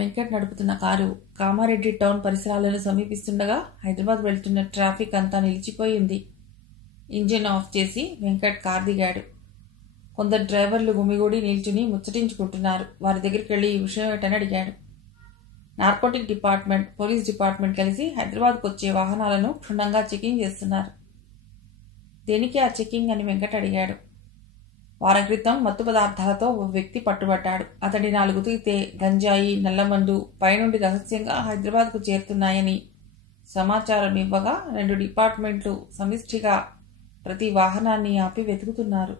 వెంకట్ నడుపుతున్న car Kamareddy town పరిసరాలను సమీపిస్తుండగా హైదరాబాద్ వెళ్తున్న ట్రాఫిక్ అంతా నిలిచిపోయింది. ఇంజిన్ ఆఫ్ చేసి వెంకట్ కారు దిగాడు. కొందరు డ్రైవర్లు గుమిగూడి నిల్చుని ముచ్చటించుకుంటున్నారు. వారి దగ్గరికి వెళ్ళి ఈ విషయం ఏంటని అడిగాడు. నార్కోటిక్ డిపార్ట్మెంట్, పోలీస్ డిపార్ట్మెంట్ కలిసి హైదరాబాద్కు వచ్చే వాహనాలను క్షుణ్ణంగా చెకింగ్ చేస్తున్నారు. దేనికి ఆ చెకింగ్ అని వెంకట్ అడిగాడు. వారం క్రితం మత్తు పదార్థాలతో ఓ వ్యక్తి పట్టుబడ్డాడు. అతడి 4 ఉతికితే గంజాయి, నల్లమందు పైనుండి రహస్యంగా హైదరాబాద్కు చేరుతున్నాయని సమాచారం ఇవ్వగా 2 డిపార్ట్మెంట్లు సమిష్టిగా ప్రతి వాహనాన్ని ఆపి వెతుకుతున్నారు.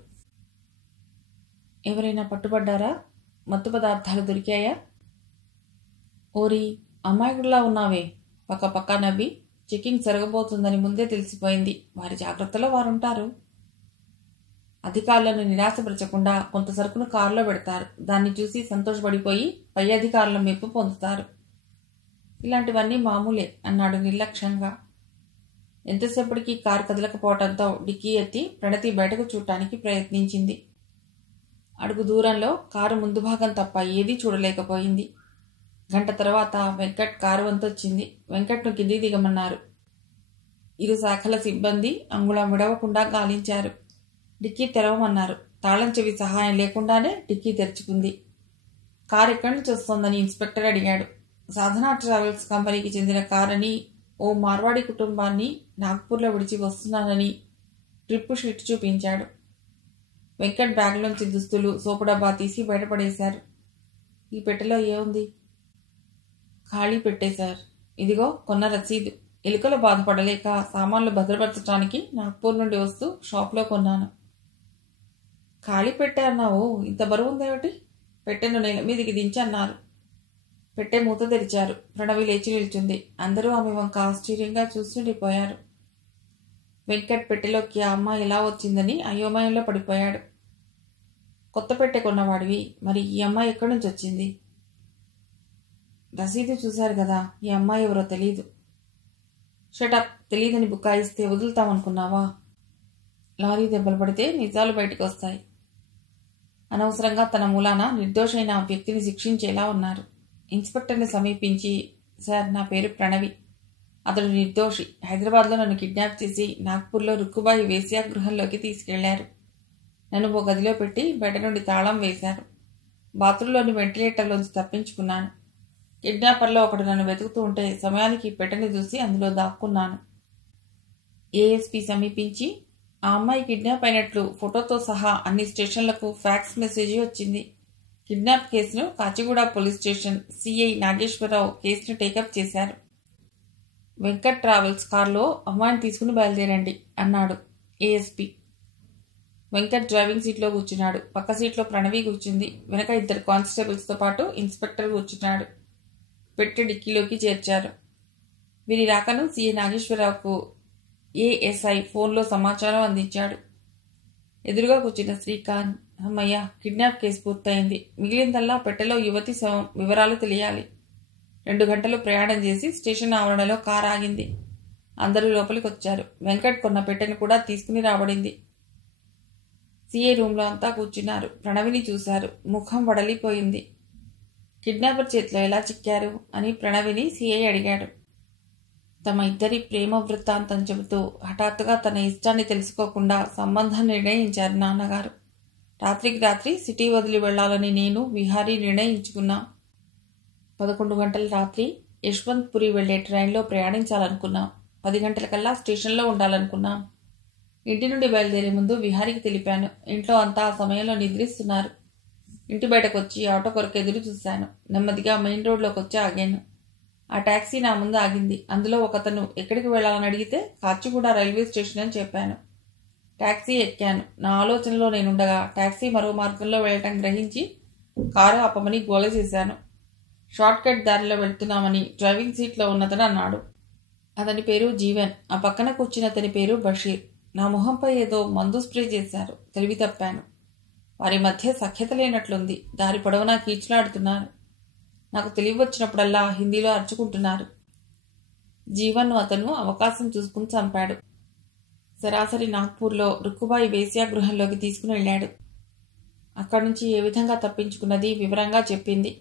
ఎవరైనా పట్టుబడ్డారా? మత్తు పదార్థాలు దొరికాయా? ఓరి అమాయకుడిలా ఉన్నావే. పక్క నవ్వి, చెకింగ్ జరగబోతుందని ముందే తెలిసిపోయింది. వారి జాగ్రత్తలో వారుంటారు. అధికారులను నిరాశపరచకుండా కొంత సరుకును కారులో పెడతారు. దాన్ని చూసి సంతోషపడిపోయి పై అధికారుల మెప్పు పొందుతారు. ఇలాంటివన్నీ మామూలే అన్నాడు నిర్లక్ష్యంగా. ఎంతసేపటికి కారు కదలకపోవడంతో డిక్కీ ఎత్తి ప్రణతి బయటకు చూడటానికి ప్రయత్నించింది. అడుగు దూరంలో కారు ముందు భాగం తప్ప ఏదీ చూడలేకపోయింది. గంట తర్వాత వెంకట్ కారు వంతొచ్చింది. వెంకట్ను కింది దిగమన్నారు. 2 శాఖల సిబ్బంది అంగుళం విడవకుండా గాలించారు. డిక్కీ తెరవమన్నారు. తాళం చెవి సహాయం లేకుండానే డిక్కీ తెరుచుకుంది. కారు ఎక్కడి నుంచి వస్తోందని ఇన్స్పెక్టర్ అడిగాడు. సాధనా ట్రావెల్స్ కంపెనీకి చెందిన కారని, ఓ మార్వాడి కుటుంబాన్ని నాగ్పూర్లో విడిచి వస్తున్నానని ట్రిప్ షీట్ చూపించాడు. వెంకట్ బ్యాగ్లోంచి దుస్తులు, సోపు డబ్బా తీసి బయటపడేశారు. ఈ పెట్టెలో ఏముంది? ఖాళీ పెట్టే సార్. ఇదిగో కొన్న రసీదు. ఎలుకలు బాధపడలేక సామాన్లు భద్రపరచడానికి నాగ్పూర్ నుండి వస్తూ షాప్లో కొన్నాను. ఖాళీ పెట్టే అన్నావు, ఇంత బరువు ఉందేమిటి? పెట్టెను నేల మీదికి దించన్నారు. పెట్టె మూత తెరిచారు. ప్రణవి లేచి నిల్చుంది. అందరూ ఆమె వంక ఆశ్చర్యంగా చూస్తుండిపోయారు. వెంకట్ పెట్టెలోకి ఆ అమ్మాయి ఎలా వచ్చిందని అయోమయంలో పడిపోయాడు. కొత్త పెట్టె కొన్నవాడివి, మరి ఈ అమ్మాయి ఎక్కడి నుంచి వచ్చింది? రసీదు చూశారు కదా, ఈ అమ్మాయి ఎవరో తెలీదు. షటప్. తెలీదని బుకాయిస్తే వదులుతామనుకున్నావా? లారీ దెబ్బలు పడితే నిజాలు బయటకు వస్తాయి. అనవసరంగా తన మూలాన నిర్దోషైన ఆ వ్యక్తిని శిక్షించేలా ఉన్నారు. ఇన్స్పెక్టర్ని సమీపించి, సార్, నా పేరు ప్రణవి. అతడు నిర్దోషి. హైదరాబాద్లో నన్ను కిడ్నాప్ చేసి నాగ్పూర్లో రుక్కుబాయి వేశ్యాగృహంలోకి తీసుకెళ్లారు. నన్ను ఓ గదిలో పెట్టి బయట నుండి తాళం వేశారు. బాత్రూంలోని వెంటిలేటర్లోంచి తప్పించుకున్నాను. కిడ్నాపర్లో ఒకడు నన్ను వెతుకుతూ ఉంటే సమయానికి పెట్టెని చూసి అందులో దాక్కున్నాను. ఏఎస్పీ సమీపించి, ఆ అమ్మాయి కిడ్నాప్ అయినట్లు ఫోటోతో సహా అన్ని స్టేషన్లకు ఫ్యాక్స్ మెసేజ్ వచ్చింది. కిడ్నాప్ కేసును Kachiguda police station CI Nageswararao కేసును టేకప్ చేశారు. వెంకట్ ట్రావెల్స్ కారులో అమ్మాయిని తీసుకుని బయలుదేరండి అన్నాడు ఏఎస్పీ. వెంకట్ డ్రైవింగ్ సీట్లో కూర్చున్నాడు. పక్క సీట్లో ప్రణవి కూర్చుంది. వెనక 2 కానిస్టేబుల్స్తో పాటు ఇన్స్పెక్టర్ కూర్చున్నాడు. పెట్టి డిక్కీలోకి చేర్చారు. వీరి రాకను సిఐ నాగేశ్వరరావుకు ఏఎస్ఐ ఫోన్లో సమాచారం అందించాడు. ఎదురుగా కూర్చున్న శ్రీకాంత్, అమ్మయ్య, కిడ్నాప్ కేసు పూర్తయింది. మిగిలిందల్లా పెట్టెలో యువతి శవం వివరాలు తెలియాలి. 2 గంటలు ప్రయాణం చేసి స్టేషన్ ఆవరణలో కారు ఆగింది. అందరూ లోపలికి వచ్చారు. వెంకట్ కొన్న పెట్టెను కూడా తీసుకుని రాబడింది. సిఐ రూమ్లో అంతా కూర్చున్నారు. ప్రణవిని చూశారు. ముఖం వడలిపోయింది. కిడ్నాపర్ చేతిలో ఎలా చిక్కారు అని ప్రణవిని సిఐ అడిగాడు. తమ ఇద్దరి ప్రేమ వృత్తాంతం చెబుతూ హఠాత్తుగా తన ఇష్టాన్ని తెలుసుకోకుండా సంబంధం నిర్ణయించారు నాన్నగారు. రాత్రికి రాత్రి సిటీ వదిలి వెళ్లాలని నేను, విహారీ నిర్ణయించుకున్నాం. 11 గంటల రాత్రి యశ్వంత్పురి వెళ్లే ట్రైన్లో ప్రయాణించాలనుకున్నాం. 10 గంటలకల్లా స్టేషన్లో ఉండాలనుకున్నాం. ఇంటి నుండి బయలుదేరే ముందు విహారీకి తెలిపాను. ఇంట్లో అంతా ఆ సమయంలో నిద్రిస్తున్నారు. ఇంటి బయటకు వచ్చి ఆటో కొరకు ఎదురు చూశాను. నెమ్మదిగా మెయిన్ రోడ్లోకి వచ్చి ఆగాను. ఆ టాక్సీ నా ముందు ఆగింది. అందులో ఒకతను ఎక్కడికి వెళ్లాలని అడిగితే కాచిగూడ రైల్వే స్టేషన్ అని చెప్పాను. టాక్సీ ఎక్కాను. నా ఆలోచనలో నేనుండగా టాక్సీ మరో మార్గంలో వెళ్లటం గ్రహించి కారు ఆపమని గోల చేశాను. షార్ట్ కట్ దారిలో వెళ్తున్నామని డ్రైవింగ్ సీట్లో ఉన్నతను అన్నాడు. అతని పేరు జీవన్. ఆ పక్కన కూర్చున్న అతని పేరు బషీర్. నా మొహంపై ఏదో మందు స్ప్రే చేశారు. తెలివి తప్పాను. వారి మధ్య సఖ్యత లేనట్లుంది. దారి పొడవునా కీచులాడుతున్నారు. నాకు తెలివి వచ్చినప్పుడల్లా హిందీలో అరుచుకుంటున్నారు. జీవన్ను అతను అవకాశం చూసుకుని చంపాడు. సరాసరి నాగ్పూర్లో రుక్కుబాయి వేశ్యాగృహంలోకి తీసుకుని వెళ్ళాడు. అక్కడి నుంచి ఏ విధంగా తప్పించుకున్నది వివరంగా చెప్పింది.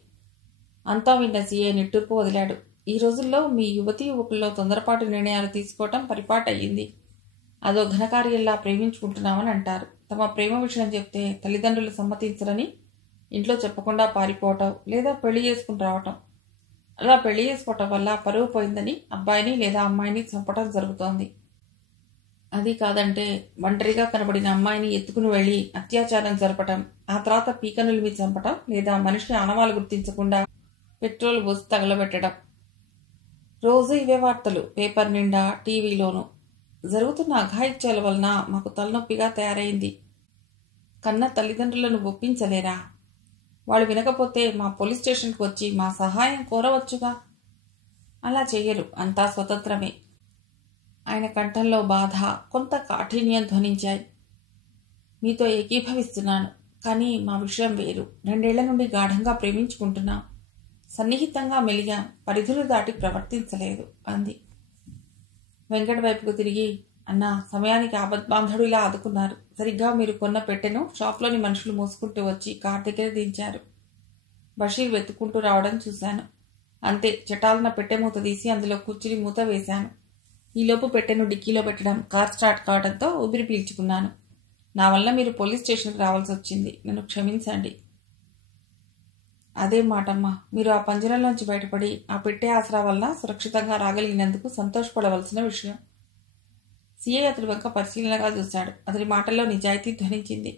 అంతా విన్న సీఏ నిట్టూర్పు వదిలాడు. ఈ రోజుల్లో మీ యువతీ యువకుల్లో తొందరపాటు నిర్ణయాలు తీసుకోవటం పరిపాటు అయ్యింది. అదో ఘనకార్యంలా ప్రేమించుకుంటున్నామని అంటారు. తమ ప్రేమ విషయం చెప్తే తల్లిదండ్రులు సమ్మతించరని ఇంట్లో చెప్పకుండా పారిపోవటం లేదా పెళ్లి చేసుకుని రావటం. అలా పెళ్లి చేసుకోవటం వల్ల పరువు పోయిందని అబ్బాయిని లేదా అమ్మాయిని చంపటం జరుగుతోంది. అది కాదంటే ఒంటరిగా కనబడిన అమ్మాయిని ఎత్తుకుని వెళ్లి అత్యాచారం జరపటం, ఆ తర్వాత పీకనులిమి చంపటం లేదా మనిషి ఆనవాలు గుర్తించకుండా పెట్రోల్ పోసి తగలబెట్టడం. రోజు ఇవే వార్తలు పేపర్ నిండా, టీవీలోనూ. జరుగుతున్న అఘాయిత్యాల వలన మాకు తలనొప్పిగా తయారైంది. కన్న తల్లిదండ్రులను ఒప్పించలేరా? వాళ్ళు వినకపోతే మా పోలీస్ స్టేషన్కి వచ్చి మా సహాయం కోరవచ్చుగా. అలా చెయ్యరు, అంతా స్వతంత్రమే. ఆయన కంఠంలో బాధ, కొంత కాఠిన్యం ధ్వనించాయి. మీతో ఏకీభవిస్తున్నాను, కానీ మా విషయం వేరు. 2 ఏళ్ల నుండి గాఢంగా ప్రేమించుకుంటున్నాం, సన్నిహితంగా మెలిగాం, పరిధులు దాటి ప్రవర్తించలేదు అంది. వెంకట వైపుకు తిరిగి, అన్నా, సమయానికి ఆపద్బాంధుడిలా ఆదుకున్నారు. సరిగ్గా మీరు కొన్న పెట్టెను షాప్లోని మనుషులు మోసుకుంటూ వచ్చి కార్ దగ్గర దించారు. బషీర్ వెతుక్కుంటూ రావడం చూశాను. అంతే, చటాలన పెట్టె మూత తీసి అందులో కూర్చుని మూత వేశాను. ఈలోపు పెట్టెను డిక్కీలో పెట్టడం, కార్ స్టార్ట్ కావడంతో ఊపిరి పీల్చుకున్నాను. నా వల్ల మీరు పోలీస్ స్టేషన్కి రావాల్సి వచ్చింది, నన్ను క్షమించండి. అదే మాటమ్మా, మీరు ఆ పంజరంలోంచి బయటపడి ఆ పెట్టె ఆసరా వల్ల సురక్షితంగా రాగలిగినందుకు సంతోషపడవలసిన విషయం. సీఐ అతడి వెంక పరిశీలనగా చూశాడు. అతడి మాటల్లో నిజాయితీ ధ్వనించింది.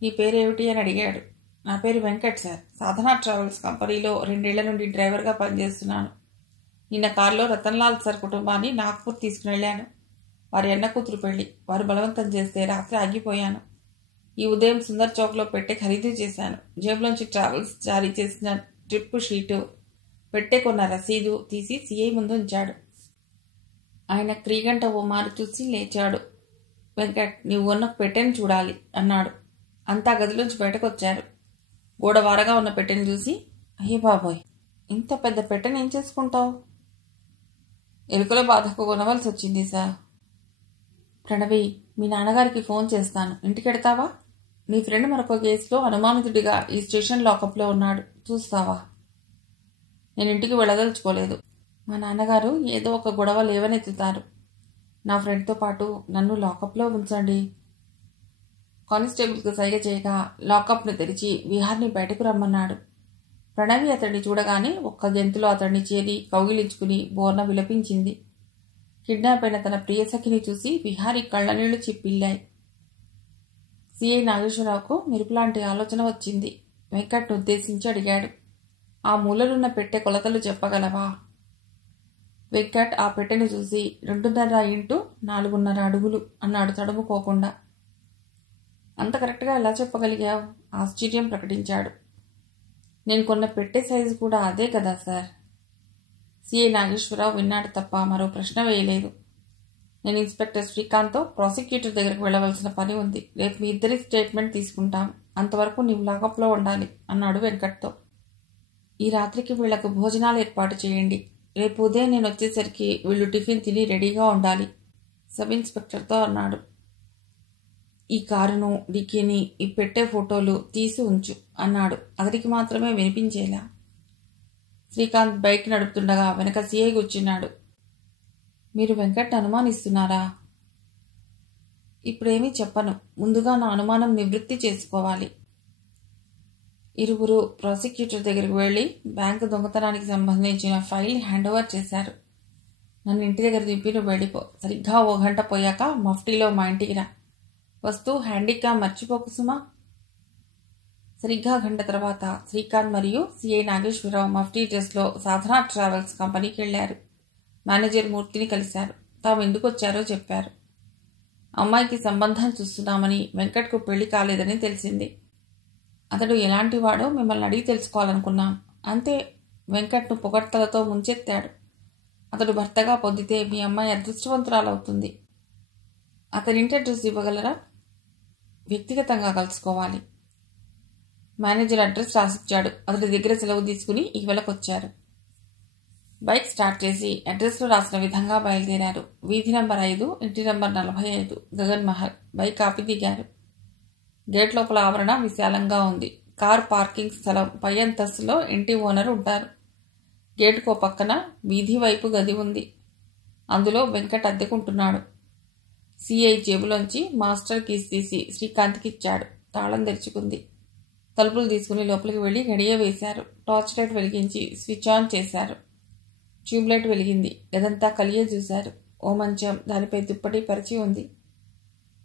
నీ పేరేమిటి అని అడిగాడు. నా పేరు వెంకట్ సార్. సాధనా ట్రావెల్స్ కంపెనీలో 2 ఏళ్ల నుండి డ్రైవర్గా పనిచేస్తున్నాను. నిన్న కారులో రతన్లాల్ సార్ కుటుంబాన్ని నాగ్పూర్ తీసుకుని వెళ్ళాను. వారి అన్న కూతురు పెళ్లి. వారు బలవంతం చేస్తే రాత్రి ఆగిపోయాను. ఈ ఉదయం సుందర్ చౌక్లో పెట్టె ఖరీదు చేశాను. జేబులోంచి ట్రావెల్స్ జారీ చేసిన ట్రిప్ షీటు, పెట్టె కొన్న రసీదు తీసి సీఐ ముందు ఉంచాడు. ఆయన క్రీగంట ఓ మారు చూసి లేచాడు. వెంకట్, నీవు ఉన్న పెట్టెను చూడాలి అన్నాడు. అంతా గదిలోంచి బయటకు వచ్చారు. గోడవారగా ఉన్న పెట్టెను చూసి, అయ్యే బాబోయ్, ఇంత పెద్ద పెట్టెను ఏం చేసుకుంటావు? ఎలుకల బాధకు కొనవలసి వచ్చింది సార్. ప్రణవి, మీ నాన్నగారికి ఫోన్ చేస్తాను, ఇంటికెడతావా? నీ ఫ్రెండ్ మరొక కేసులో అనుమానితుడిగా ఈ స్టేషన్ లాకప్లో ఉన్నాడు, చూస్తావా? నేను ఇంటికి వెళ్ళదలుచుకోలేదు. మా నాన్నగారు ఏదో ఒక గొడవ లేవనెత్తుతారు. నా ఫ్రెండ్తో పాటు నన్ను లాకప్లో ఉంచండి. కానిస్టేబుల్కి సైగ చేయగా లాకప్ను తెరిచి విహార్ని బయటకు రమ్మన్నాడు. ప్రణవి అతడిని చూడగానే ఒక్క గెంతులో అతడిని చేరి కౌగిలించుకుని బోర్న విలపించింది. కిడ్నాప్ అయిన తన ప్రియసఖిని చూసి విహారీ కళ్ళనీళ్లు చిప్పిల్లాయి. సిఐ నాగేశ్వరరావుకు మెరుపులాంటి ఆలోచన వచ్చింది. వెంకట్ను ఉద్దేశించి అడిగాడు, ఆ మూలలున్న పెట్టె కొలతలు చెప్పగలవా? వెంకట్ ఆ పెట్టెను చూసి 2.5 ఇంటూ 4.5 అడుగులు అన్నాడు తడుముకోకుండా. అంత కరెక్ట్గా ఎలా చెప్పగలిగావు? ఆశ్చర్యం ప్రకటించాడు. నేను కొన్న పెట్టె సైజు కూడా అదే కదా సార్. సిఐ నాగేశ్వరరావు విన్నాడు తప్ప మరో ప్రశ్న వేయలేదు. నేను ఇన్స్పెక్టర్ శ్రీకాంత్తో ప్రాసిక్యూటర్ దగ్గరకు వెళ్ళవలసిన పని ఉంది. రేపు మీ ఇద్దరి స్టేట్మెంట్ తీసుకుంటాం. అంతవరకు నీవు లాకప్లో ఉండాలి అన్నాడు వెంకట్తో. ఈ రాత్రికి వీళ్లకు భోజనాలు ఏర్పాటు చేయండి. రేపు ఉదయం నేను వచ్చేసరికి వీళ్ళు టిఫిన్ తిని రెడీగా ఉండాలి సబ్ ఇన్స్పెక్టర్తో అన్నాడు. ఈ కారును, డిక్కీని, ఈ పెట్టే ఫోటోలు తీసి ఉంచు అన్నాడు. అతడికి మాత్రమే వినిపించేలా. శ్రీకాంత్ బైక్ నడుపుతుండగా వెనక సీఐ కూర్చున్నాడు. మీరు వెంకట్ అనుమానిస్తున్నారా? ఇప్పుడేమీ చెప్పను. ముందుగా నా అనుమానం నివృత్తి చేసుకోవాలి. ఇరువురు ప్రాసిక్యూటర్ దగ్గరకు వెళ్లి బ్యాంకు దొంగతనానికి సంబంధించిన ఫైల్ హ్యాండ్ ఓవర్ చేశారు. నన్ను ఇంటి దగ్గర దింపి నువ్వు వెళ్ళిపో. సరిగ్గా 1 గంట పోయాక మఫ్టీలో మా ఇంటికి రా. వస్తూ హ్యాండిక్యామ్ మర్చిపోకు సుమా. సరిగ్గా గంట తర్వాత శ్రీకాంత్ మరియు సిఐ నాగేశ్వరరావు మఫ్టీ డ్రెస్లో సాధనా ట్రావెల్స్ కంపెనీకి వెళ్లారు. మేనేజర్ మూర్తిని కలిశారు. తాము ఎందుకు వచ్చారో చెప్పారు. అమ్మాయికి సంబంధం చూస్తున్నామని, వెంకట్కు పెళ్లి కాలేదని తెలిసింది. అతడు ఎలాంటి వాడో మిమ్మల్ని అడిగి తెలుసుకోవాలనుకున్నాం. అంతే. వెంకట్ను పొగడ్తలతో ముంచెత్తాడు. అతడు భర్తగా పొందితే మీ అమ్మాయి అదృష్టవంతురాలవుతుంది. అతనింటి అడ్రస్ ఇవ్వగలరా? వ్యక్తిగతంగా కలుసుకోవాలి. Manager address రాసిచ్చాడు. అతడి దగ్గర సెలవు తీసుకుని ఇవలకొచ్చారు. బైక్ స్టార్ట్ చేసి అడ్రస్లో రాసిన విధంగా బయలుదేరారు. వీధి నంబర్ 5, ఇంటి నంబర్ 45, గగన్ మహల్. బైక్ ఆపి దిగారు. గేట్ లోపల ఆవరణ విశాలంగా ఉంది. కార్ పార్కింగ్ స్థలం పై అంతస్తులో ఇంటి ఓనర్ ఉంటారు. గేటుకో పక్కన వీధి వైపు గది ఉంది. అందులో వెంకట్ అద్దెకుంటున్నాడు. సిఐ జేబులోంచి మాస్టర్ కీస్ తీసి శ్రీకాంత్కి ఇచ్చాడు. తాళం తెరుచుకుంది. తలుపులు తీసుకుని లోపలికి వెళ్ళి గడియ వేశారు. టార్చ్ లైట్ వెలిగించి స్విచ్ ఆన్ చేశారు. ట్యూబ్లైట్ వెలిగింది. గదంతా కలియే చూశారు. ఓ మంచం, దానిపై దుప్పటి పరిచి ఉంది.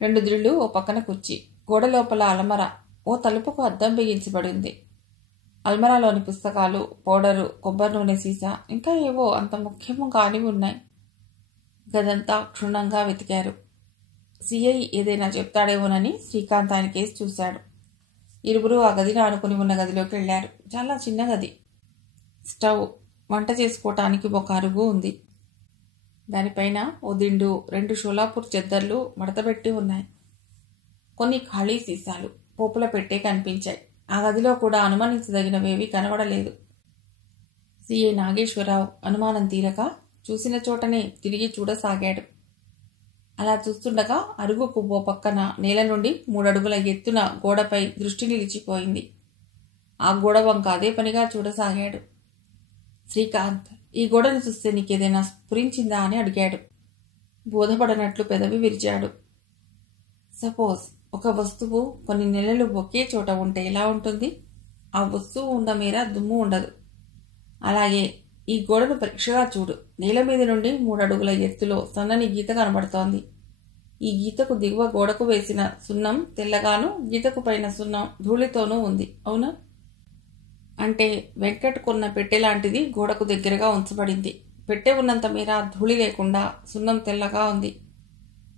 2 దిళ్ళు, ఓ పక్కన కుర్చీ. గోడ లోపల అలమర, ఓ తలుపుకు అద్దం బిగించబడి ఉంది. అల్మరాలోని పుస్తకాలు, పౌడరు, కొబ్బరి నూనె సీసా, ఇంకా ఏవో అంత ముఖ్యము కానివి ఉన్నాయి. గదంతా క్షుణ్ణంగా వెతికారు. సిఐ ఏదైనా చెప్తాడేమోనని శ్రీకాంత్ ఆయన కేసు చూశాడు. ఇరువురు ఆ గదిని ఆనుకుని ఉన్న గదిలోకి వెళ్లారు. చాలా చిన్న గది. స్టవ్, వంట చేసుకోవటానికి ఒక అరుగు ఉంది. దానిపైన ఓ దిండు, 2 షోలాపూర్ చెద్దర్లు మడతపెట్టి ఉన్నాయి. కొన్ని ఖాళీ సీసాలు, పోపుల పెట్టే కనిపించాయి. ఆ గదిలో కూడా అనుమానించదగినవేవీ కనబడలేదు. సిఐ నాగేశ్వరరావు అనుమానం తీరక చూసిన చోటనే తిరిగి చూడసాగాడు. అలా చూస్తుండగా అరుగుకు ఓ పక్కన నేల నుండి 3 అడుగుల ఎత్తున గోడపై దృష్టి నిలిచిపోయింది. ఆ గోడ వంక అదే పనిగా చూడసాగాడు. శ్రీకాంత్, ఈ గోడను చూస్తే నీకేదైనా స్ఫురించిందా అని అడిగాడు. బోధపడనట్లు పెదవి విరిచాడు. సపోజ్ ఒక వస్తువు కొన్ని నెలలు ఒకే చోట ఉంటే ఎలా ఉంటుంది? ఆ వస్తువు ఉన్న మేర దుమ్ము ఉండదు. అలాగే ఈ గోడను పరీక్షగా చూడు. నేల మీద నుండి 3 అడుగుల ఎత్తులో సన్నని గీత కనబడుతోంది. ఈ గీతకు దిగువ గోడకు వేసిన సున్నం తెల్లగాను, గీతకు పైన సున్నం ధూళితోనూ ఉంది. అవునా? అంటే వెంకట్ కొన్న పెట్టె లాంటిది గోడకు దగ్గరగా ఉంచబడింది. పెట్టె ఉన్నంత మేర ధూళి లేకుండా సున్నం తెల్లగా ఉంది.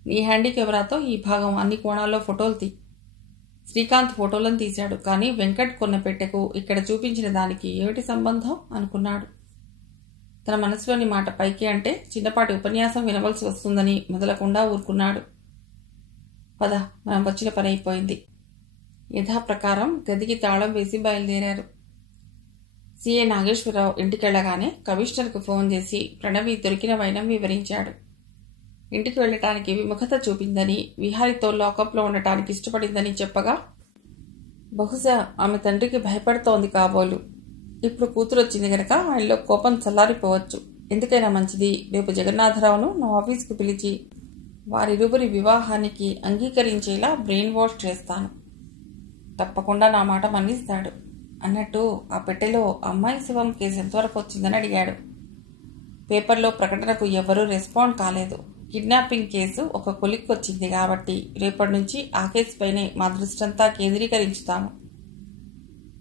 నీ హ్యాండీ కెమెరాతో ఈ భాగం అన్ని కోణాల్లో ఫోటోలు తీ. శ్రీకాంత్ ఫోటోలను తీశాడు. కానీ వెంకట్ కొన్న పెట్టెకు ఇక్కడ చూపించిన దానికి ఏమిటి సంబంధం అనుకున్నాడు. తన మనసులోని మాట పైకి అంటే చిన్నపాటి ఉపన్యాసం వినవలసి వస్తుందని మొదలకుండా ఊరుకున్నాడు. పద, మనం వచ్చిన పని అయిపోయింది. యథాప్రకారం గదికి తాళం వేసి బయలుదేరారు. సిఐ నాగేశ్వరరావు ఇంటికెళ్లగానే కమిషనర్కు ఫోన్ చేసి ప్రణవి దొరికిన వైనం వివరించాడు. ఇంటికి వెళ్లటానికి విముఖత చూపిందని, విహారితో లాకప్లో ఉండటానికి ఇష్టపడిందని చెప్పగా, బహుశా ఆమె తండ్రికి భయపడుతోంది కాబోలు. ఇప్పుడు కూతురు వచ్చింది గనక ఆయనలో కోపం చల్లారిపోవచ్చు. ఎందుకైనా మంచిది, రేపు జగన్నాథరావును నా ఆఫీస్కి పిలిచి వారిరువురి వివాహానికి అంగీకరించేలా బ్రెయిన్ వాష్ చేస్తాను. తప్పకుండా నా మాట మన్నిస్తాడు. అన్నట్టు ఆ పెట్టెలో అమ్మాయి శివం కేసు ఎంతవరకు వచ్చిందని అడిగాడు. పేపర్లో ప్రకటనకు ఎవరూ రెస్పాండ్ కాలేదు. కిడ్నాపింగ్ కేసు ఒక కొలిక్కొచ్చింది కాబట్టి రేపటి నుంచి ఆ కేసు పైనే మా దృష్టంతా కేంద్రీకరించుతాము.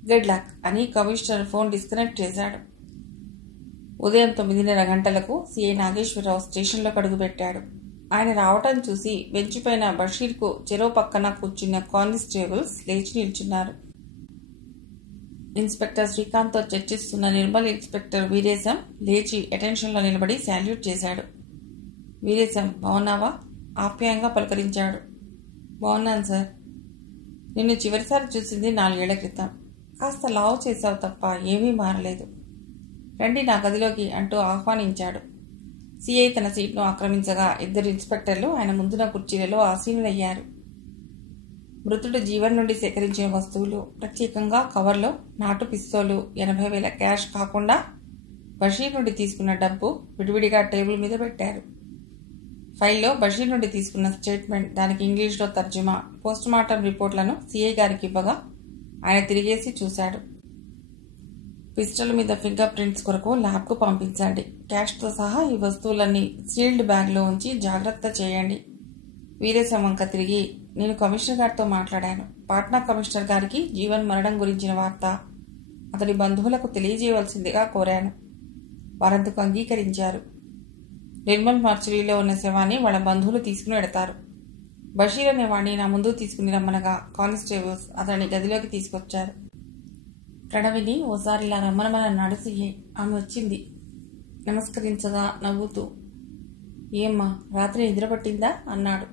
గుడ్ లక్ అని కమిషనర్ ఫోన్ డిస్కనెక్ట్ చేశాడు. ఉదయం 9:30 గంటలకు సిఐ నాగేశ్వరరావు స్టేషన్లోకి అడుగుపెట్టాడు. ఆయన రావటం చూసి బెంచిపైన బషీర్కు చెరో పక్కన కూర్చున్న కానిస్టేబుల్స్ లేచి నిల్చున్నారు. ఇన్స్పెక్టర్ శ్రీకాంత్తో చర్చిస్తున్న నిర్మల్ ఇన్స్పెక్టర్ వీరేశం లేచి అటెన్షన్లో నిలబడి శాల్యూట్ చేశాడు. వీరేశం, బాగున్నావా? ఆప్యాయంగా పలకరించాడు. బాగున్నాను సార్. నిన్ను చివరిసారి చూసింది 4 ఏళ్ల క్రితం. కాస్త లావు చేశావు తప్ప ఏమీ మారలేదు. రండి నా గదిలోకి అంటూ ఆహ్వానించాడు. సిఐ తన సీట్ను ఆక్రమించగా 2 ఇన్స్పెక్టర్లు ఆయన ముందున కుర్చీలలో ఆసీనులయ్యారు. మృతుడు జీవన్ నుండి సేకరించిన వస్తువులు, ప్రత్యేకంగా కవర్లో నాటు పిస్తోలు, 80,000 క్యాష్ కాకుండా బషీర్ నుండి తీసుకున్న డబ్బు విడివిడిగా టేబుల్ మీద పెట్టారు. ఫైల్లో బషీర్ నుండి తీసుకున్న స్టేట్మెంట్, దానికి ఇంగ్లీష్లో తర్జుమా, పోస్టుమార్టం రిపోర్ట్లను సిఐ గారికి ఇవ్వగా ఆయన తిరిగేసి చూశాడు. పిస్టల్ మీద ఫింగర్ ప్రింట్స్ కొరకు ల్యాబ్కు పంపించండి. క్యాష్తో సహా ఈ వస్తువులన్నీ సీల్డ్ బ్యాగ్లో ఉంచి జాగ్రత్త చేయండి. వీరేశం వంక తిరిగి, నేను కమిషనర్ గారితో మాట్లాడాను. పాట్నా కమిషనర్ గారికి జీవన్ మరణం గురించిన వార్త అతడి బంధువులకు తెలియజేయవలసిందిగా కోరాను. వారందుకు అంగీకరించారు. నిర్మల్ మార్చురీలో ఉన్న శవాన్ని వాళ్ళ బంధువులు తీసుకుని వెడతారు. బషీర్ అనే వాడిని నా ముందు తీసుకుని రమ్మనగా కానిస్టేబుల్స్ అతన్ని గదిలోకి తీసుకొచ్చారు. ప్రణవిని ఓసారి ఇలా రమ్మనమన్నాడు సిఐ. ఆమె వచ్చింది. నమస్కరించగా నవ్వుతూ, ఏమ్మా రాత్రి నిద్ర పట్టిందా అన్నాడు.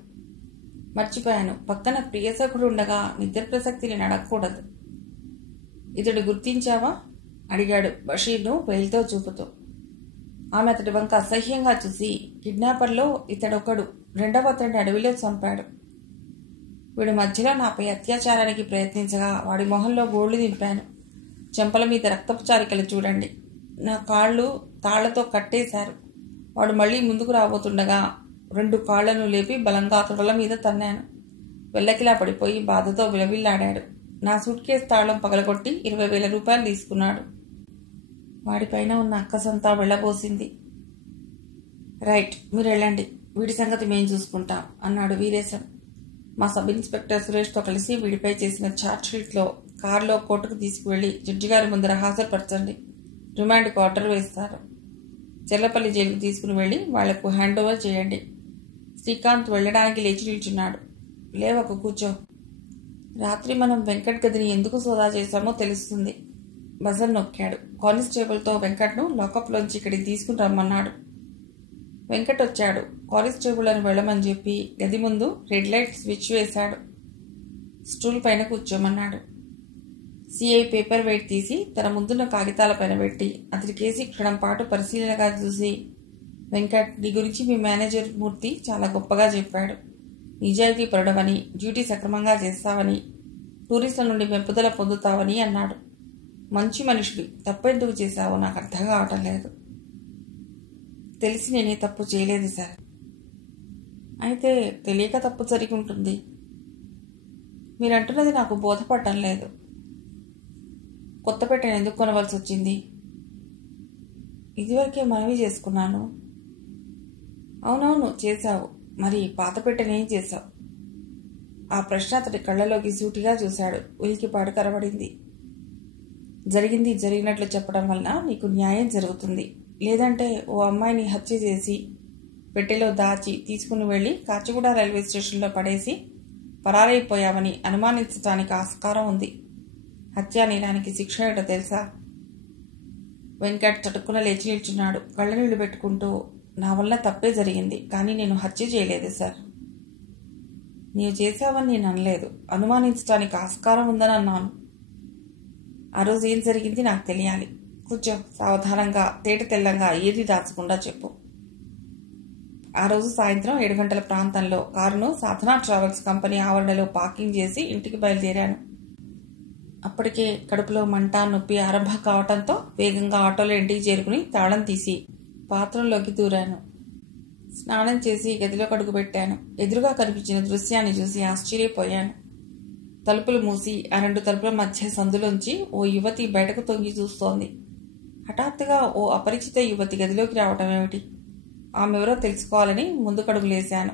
మర్చిపోయాను, పక్కన ప్రియసఖుడు ఉండగా నిద్ర ప్రసక్తిని అడగకూడదు. ఇతడు గుర్తించావా అడిగాడు బషీర్ను వేలితో చూపుతూ. ఆమె అతడి వంక అసహ్యంగా చూసి, కిడ్నాపర్లో ఇతడొకడు, 2వ అతడిని అడవిలో చంపాడు. వీడి మధ్యలో నాపై అత్యాచారానికి ప్రయత్నించగా వాడి మొహంలో గోళ్లు దింపాను. చెంపల మీద రక్తపు చారికలు చూడండి. నా కాళ్ళు తాళ్లతో కట్టేశారు. వాడు మళ్ళీ ముందుకు రాబోతుండగా 2 కాళ్లను లేపి బలంగా తొడల మీద తన్నాను. వెల్లకిలా పడిపోయి బాధతో విలవిల్లాడాడు. నా సూట్ కేసు తాళం పగలగొట్టి 20,000 రూపాయలు తీసుకున్నాడు. వాడిపైన ఉన్న అక్కసంతా వెళ్ళబోసింది. రైట్, మీరు వెళ్ళండి, వీడి సంగతి మేం చూసుకుంటాం అన్నాడు వీరేశం. మా సబ్ ఇన్స్పెక్టర్ సురేష్తో కలిసి వీడిపై చేసిన ఛార్జ్షీట్లో కారులో కోర్టుకు తీసుకువెళ్లి జడ్జి గారి ముందర హాజరుపరచండి. రిమాండ్కు ఆర్డర్ వేస్తారు. చెర్లపల్లి జైలుకు తీసుకుని వెళ్లి వాళ్లకు హ్యాండ్ ఓవర్ చేయండి. శ్రీకాంత్ వెళ్లడానికి లేచి నిల్చున్నాడు. లేవకు, కూర్చో. రాత్రి మనం వెంకట్ గదిని ఎందుకు సోదా చేశామో తెలుస్తుంది. బజర్ నొక్కాడు. కానిస్టేబుల్తో వెంకట్ను లాకప్లోంచి ఇక్కడికి తీసుకుని రమ్మన్నాడు. వెంకట్ వచ్చాడు. కానిస్టేబుల్ని వెళ్ళమని చెప్పి గది ముందు రెడ్ లైట్ స్విచ్ వేశాడు. స్టూల్ పైన కూర్చోమన్నాడు. సిఐ పేపర్ వెయిట్ తీసి తన ముందున్న కాగితాల పైన పెట్టి అతడికేసి క్షణం పాటు పరిశీలనగా చూసి, వెంకట్, నీ గురించి మీ మేనేజర్ మూర్తి చాలా గొప్పగా చెప్పాడు. నిజాయితీ పరుడవని, డ్యూటీ సక్రమంగా చేస్తావని, టూరిస్టుల నుండి మెప్పుదల పొందుతావని అన్నాడు. మంచి మనిషివి, తప్పెందుకు చేశావో నాకు అర్థం కావటం లేదు. తెలిసి నేనే తప్పు చేయలేదు సార్. అయితే తెలియక తప్పు జరిగి ఉంటుంది. మీరంటున్నది నాకు బోధపడటం లేదు. కొత్త పెట్టెను ఎందుకు కొనవలసి వచ్చింది? ఇదివరకే మనవి చేసుకున్నాను. అవునవును, చేశావు. మరి పాత పెట్టెనేం చేశావు? ఆ ప్రశ్న అతడి కళ్ళలోకి సూటిగా చూశాడు. ఉలికిపాటు కనబడింది. జరిగింది జరిగినట్లు చెప్పడం వలన నీకు న్యాయం జరుగుతుంది. లేదంటే ఓ అమ్మాయిని హత్య చేసి పెట్టెలో దాచి తీసుకుని వెళ్లి కాచిగూడ రైల్వే స్టేషన్లో పడేసి పరారైపోయామని అనుమానించడానికి ఆస్కారం ఉంది. హత్యా నేరానికి శిక్ష ఏంటో తెలుసా? వెంకట్ చటుక్కున లేచి నిల్చున్నాడు. కళ్ళనీళ్లు పెట్టుకుంటూ, నా వల్ల తప్పే జరిగింది, కానీ నేను హత్య చేయలేదు సార్. నీవు చేశావని నేను అనలేదు. అనుమానించడానికి ఆస్కారం ఉందని అన్నాను. ఆ రోజు ఏం జరిగింది నాకు తెలియాలి. కూర్చో, సావధానంగా తేట తెల్లంగా ఏది దాచకుండా చెప్పు. ఆ రోజు సాయంత్రం 7 గంటల ప్రాంతంలో కారును సాధనా ట్రావెల్స్ కంపెనీ ఆవరణలో పార్కింగ్ చేసి ఇంటికి బయలుదేరాను. అప్పటికే కడుపులో మంట, నొప్పి ఆరంభం కావటంతో వేగంగా ఆటోలో ఇంటికి చేరుకుని తాళం తీసి బాత్రూంలోకి దూరాను. స్నానం చేసి గదిలో అడుగుపెట్టాను. ఎదురుగా కనిపించిన దృశ్యాన్ని చూసి ఆశ్చర్యపోయాను. తలుపులు మూసి ఆ 2 తలుపుల మధ్య సందులోంచి ఓ యువతి బయటకు తొంగి చూస్తోంది. హఠాత్తుగా ఓ అపరిచిత యువతి గదిలోకి రావటం ఏమిటి? ఆమెవరో తెలుసుకోవాలని ముందుకడుగులేశాను.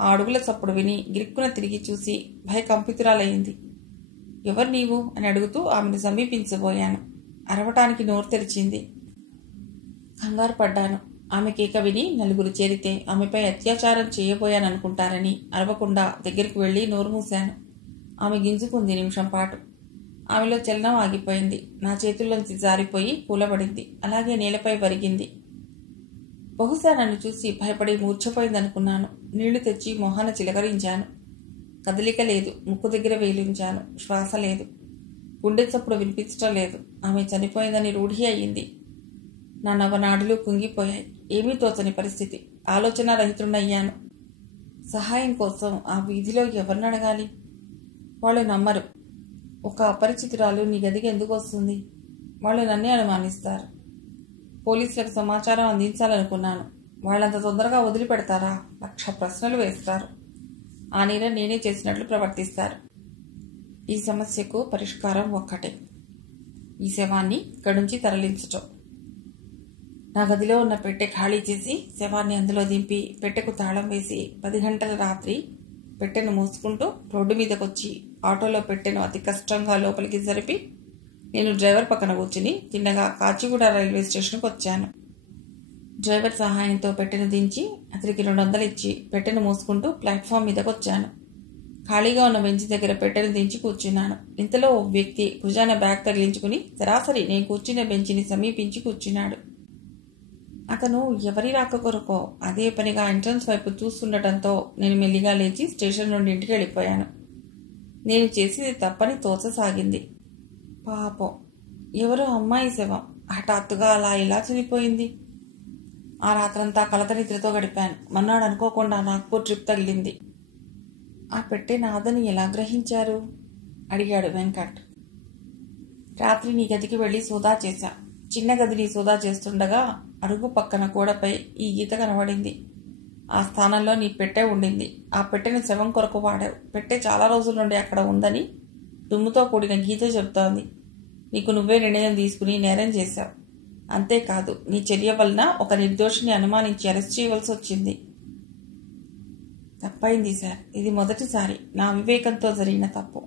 ఆ అడుగుల చప్పుడు విని గిరుక్కున తిరిగి చూసి భయకంపితురాలయ్యింది. ఎవరు నీవు అని అడుగుతూ ఆమెను సమీపించబోయాను. అరవటానికి నోరు తెరిచింది. కంగారు పడ్డాను. ఆమె కేక విని నలుగురు చేరితే ఆమెపై అత్యాచారం చేయబోయాననుకుంటారని అరవకుండా దగ్గరికి వెళ్లి నోరు మూశాను. ఆమె గింజుకుంది. నిమిషం పాటు ఆమెలో చలనం ఆగిపోయింది. నా చేతుల్లోంచి జారిపోయి కూలబడింది. అలాగే నేలపై వరిగింది. బహుశా నన్ను చూసి భయపడి మూర్ఛపోయిందనుకున్నాను. నీళ్లు తెచ్చి మొహాన చిలకరించాను. కదలిక లేదు. ముక్కు దగ్గర వేలించాను. శ్వాస లేదు. గుండె చప్పుడు వినిపించటం లేదు. ఆమె చనిపోయిందని రూఢి అయ్యింది. నా నవనాడులు కుంగిపోయాయి. ఏమీ తోచని పరిస్థితి. ఆలోచన రహితుడయ్యాను. సహాయం కోసం ఆ వీధిలో ఎవరిని అడగాలి? వాళ్ళు నమ్మరు. ఒక అపరిచితురాలు నీ గదికి ఎందుకు వస్తుంది? వాళ్ళు నన్నే అనుమానిస్తారు. పోలీసులకు సమాచారం అందించాలనుకున్నాను. వాళ్ళంత తొందరగా వదిలిపెడతారా? 1,00,000 ప్రశ్నలు వేస్తారు. ఆ నేరం నేనే చేసినట్లు ప్రవర్తిస్తారు. ఈ సమస్యకు పరిష్కారం ఒక్కటే. ఈ శవాన్ని ఇక్కడి నుంచి తరలించటం. నా గదిలో ఉన్న పెట్టె ఖాళీ చేసి శవాన్ని అందులో దింపి పెట్టెకు తాళం వేసి 10 గంటల రాత్రి పెట్టెను మూసుకుంటూ రోడ్డు మీదకొచ్చి ఆటోలో పెట్టెను అతి కష్టంగా లోపలికి జరిపి నేను డ్రైవర్ పక్కన కూర్చుని తిన్నగా కాచిగూడ రైల్వే స్టేషన్కి వచ్చాను. డ్రైవర్ సహాయంతో పెట్టెను దించి అతనికి 200 ఇచ్చి పెట్టెను మూసుకుంటూ ప్లాట్ఫామ్ మీదకి వచ్చాను. ఖాళీగా ఉన్న బెంచి దగ్గర పెట్టెను దించి కూర్చున్నాను. ఇంతలో ఓ వ్యక్తి భుజాన బ్యాగ్ తగిలించుకుని సరాసరి నేను కూర్చున్న బెంచిని సమీపించి కూర్చున్నాడు. అతను ఎవరి రాక కొరకో అదే పనిగా ఎంట్రన్స్ వైపు చూస్తుండటంతో నేను మెల్లిగా లేచి స్టేషన్ నుండి ఇంటికి వెళ్ళిపోయాను. నేను చేసేది తప్పని తోచసాగింది. పాపం, ఎవరో అమ్మాయి శవం హఠాత్తుగా అలా ఇలా చనిపోయింది. ఆ రాత్రంతా కలత నిద్రతో గడిపాను. మన్నాడు అనుకోకుండా నాగ్పూర్ ట్రిప్ తగిలింది. ఆ పెట్టె నాదని ఎలా గ్రహించారు? అడిగాడు వెంకట్. రాత్రి నీ గదికి వెళ్ళి సోదా చేశా. చిన్న గదిని సోదా చేస్తుండగా అడుగు పక్కన గోడపై ఈ గీత కనబడింది. ఆ స్థానంలో నీ పెట్టె ఉండింది. ఆ పెట్టెను శవం కొరకు వాడావు. పెట్టె చాలా రోజుల నుండి అక్కడ ఉందని దుమ్ముతో కూడిన గీత చెబుతోంది. నీకు నువ్వే నిర్ణయం తీసుకుని నేరం చేశావు. అంతేకాదు, నీ చర్య వలన ఒక నిర్దోషిని అనుమానించి అరెస్ట్ చేయవలసి వచ్చింది. తప్పైంది సార్. ఇది మొదటిసారి నా వివేకంతో జరిగిన తప్పు.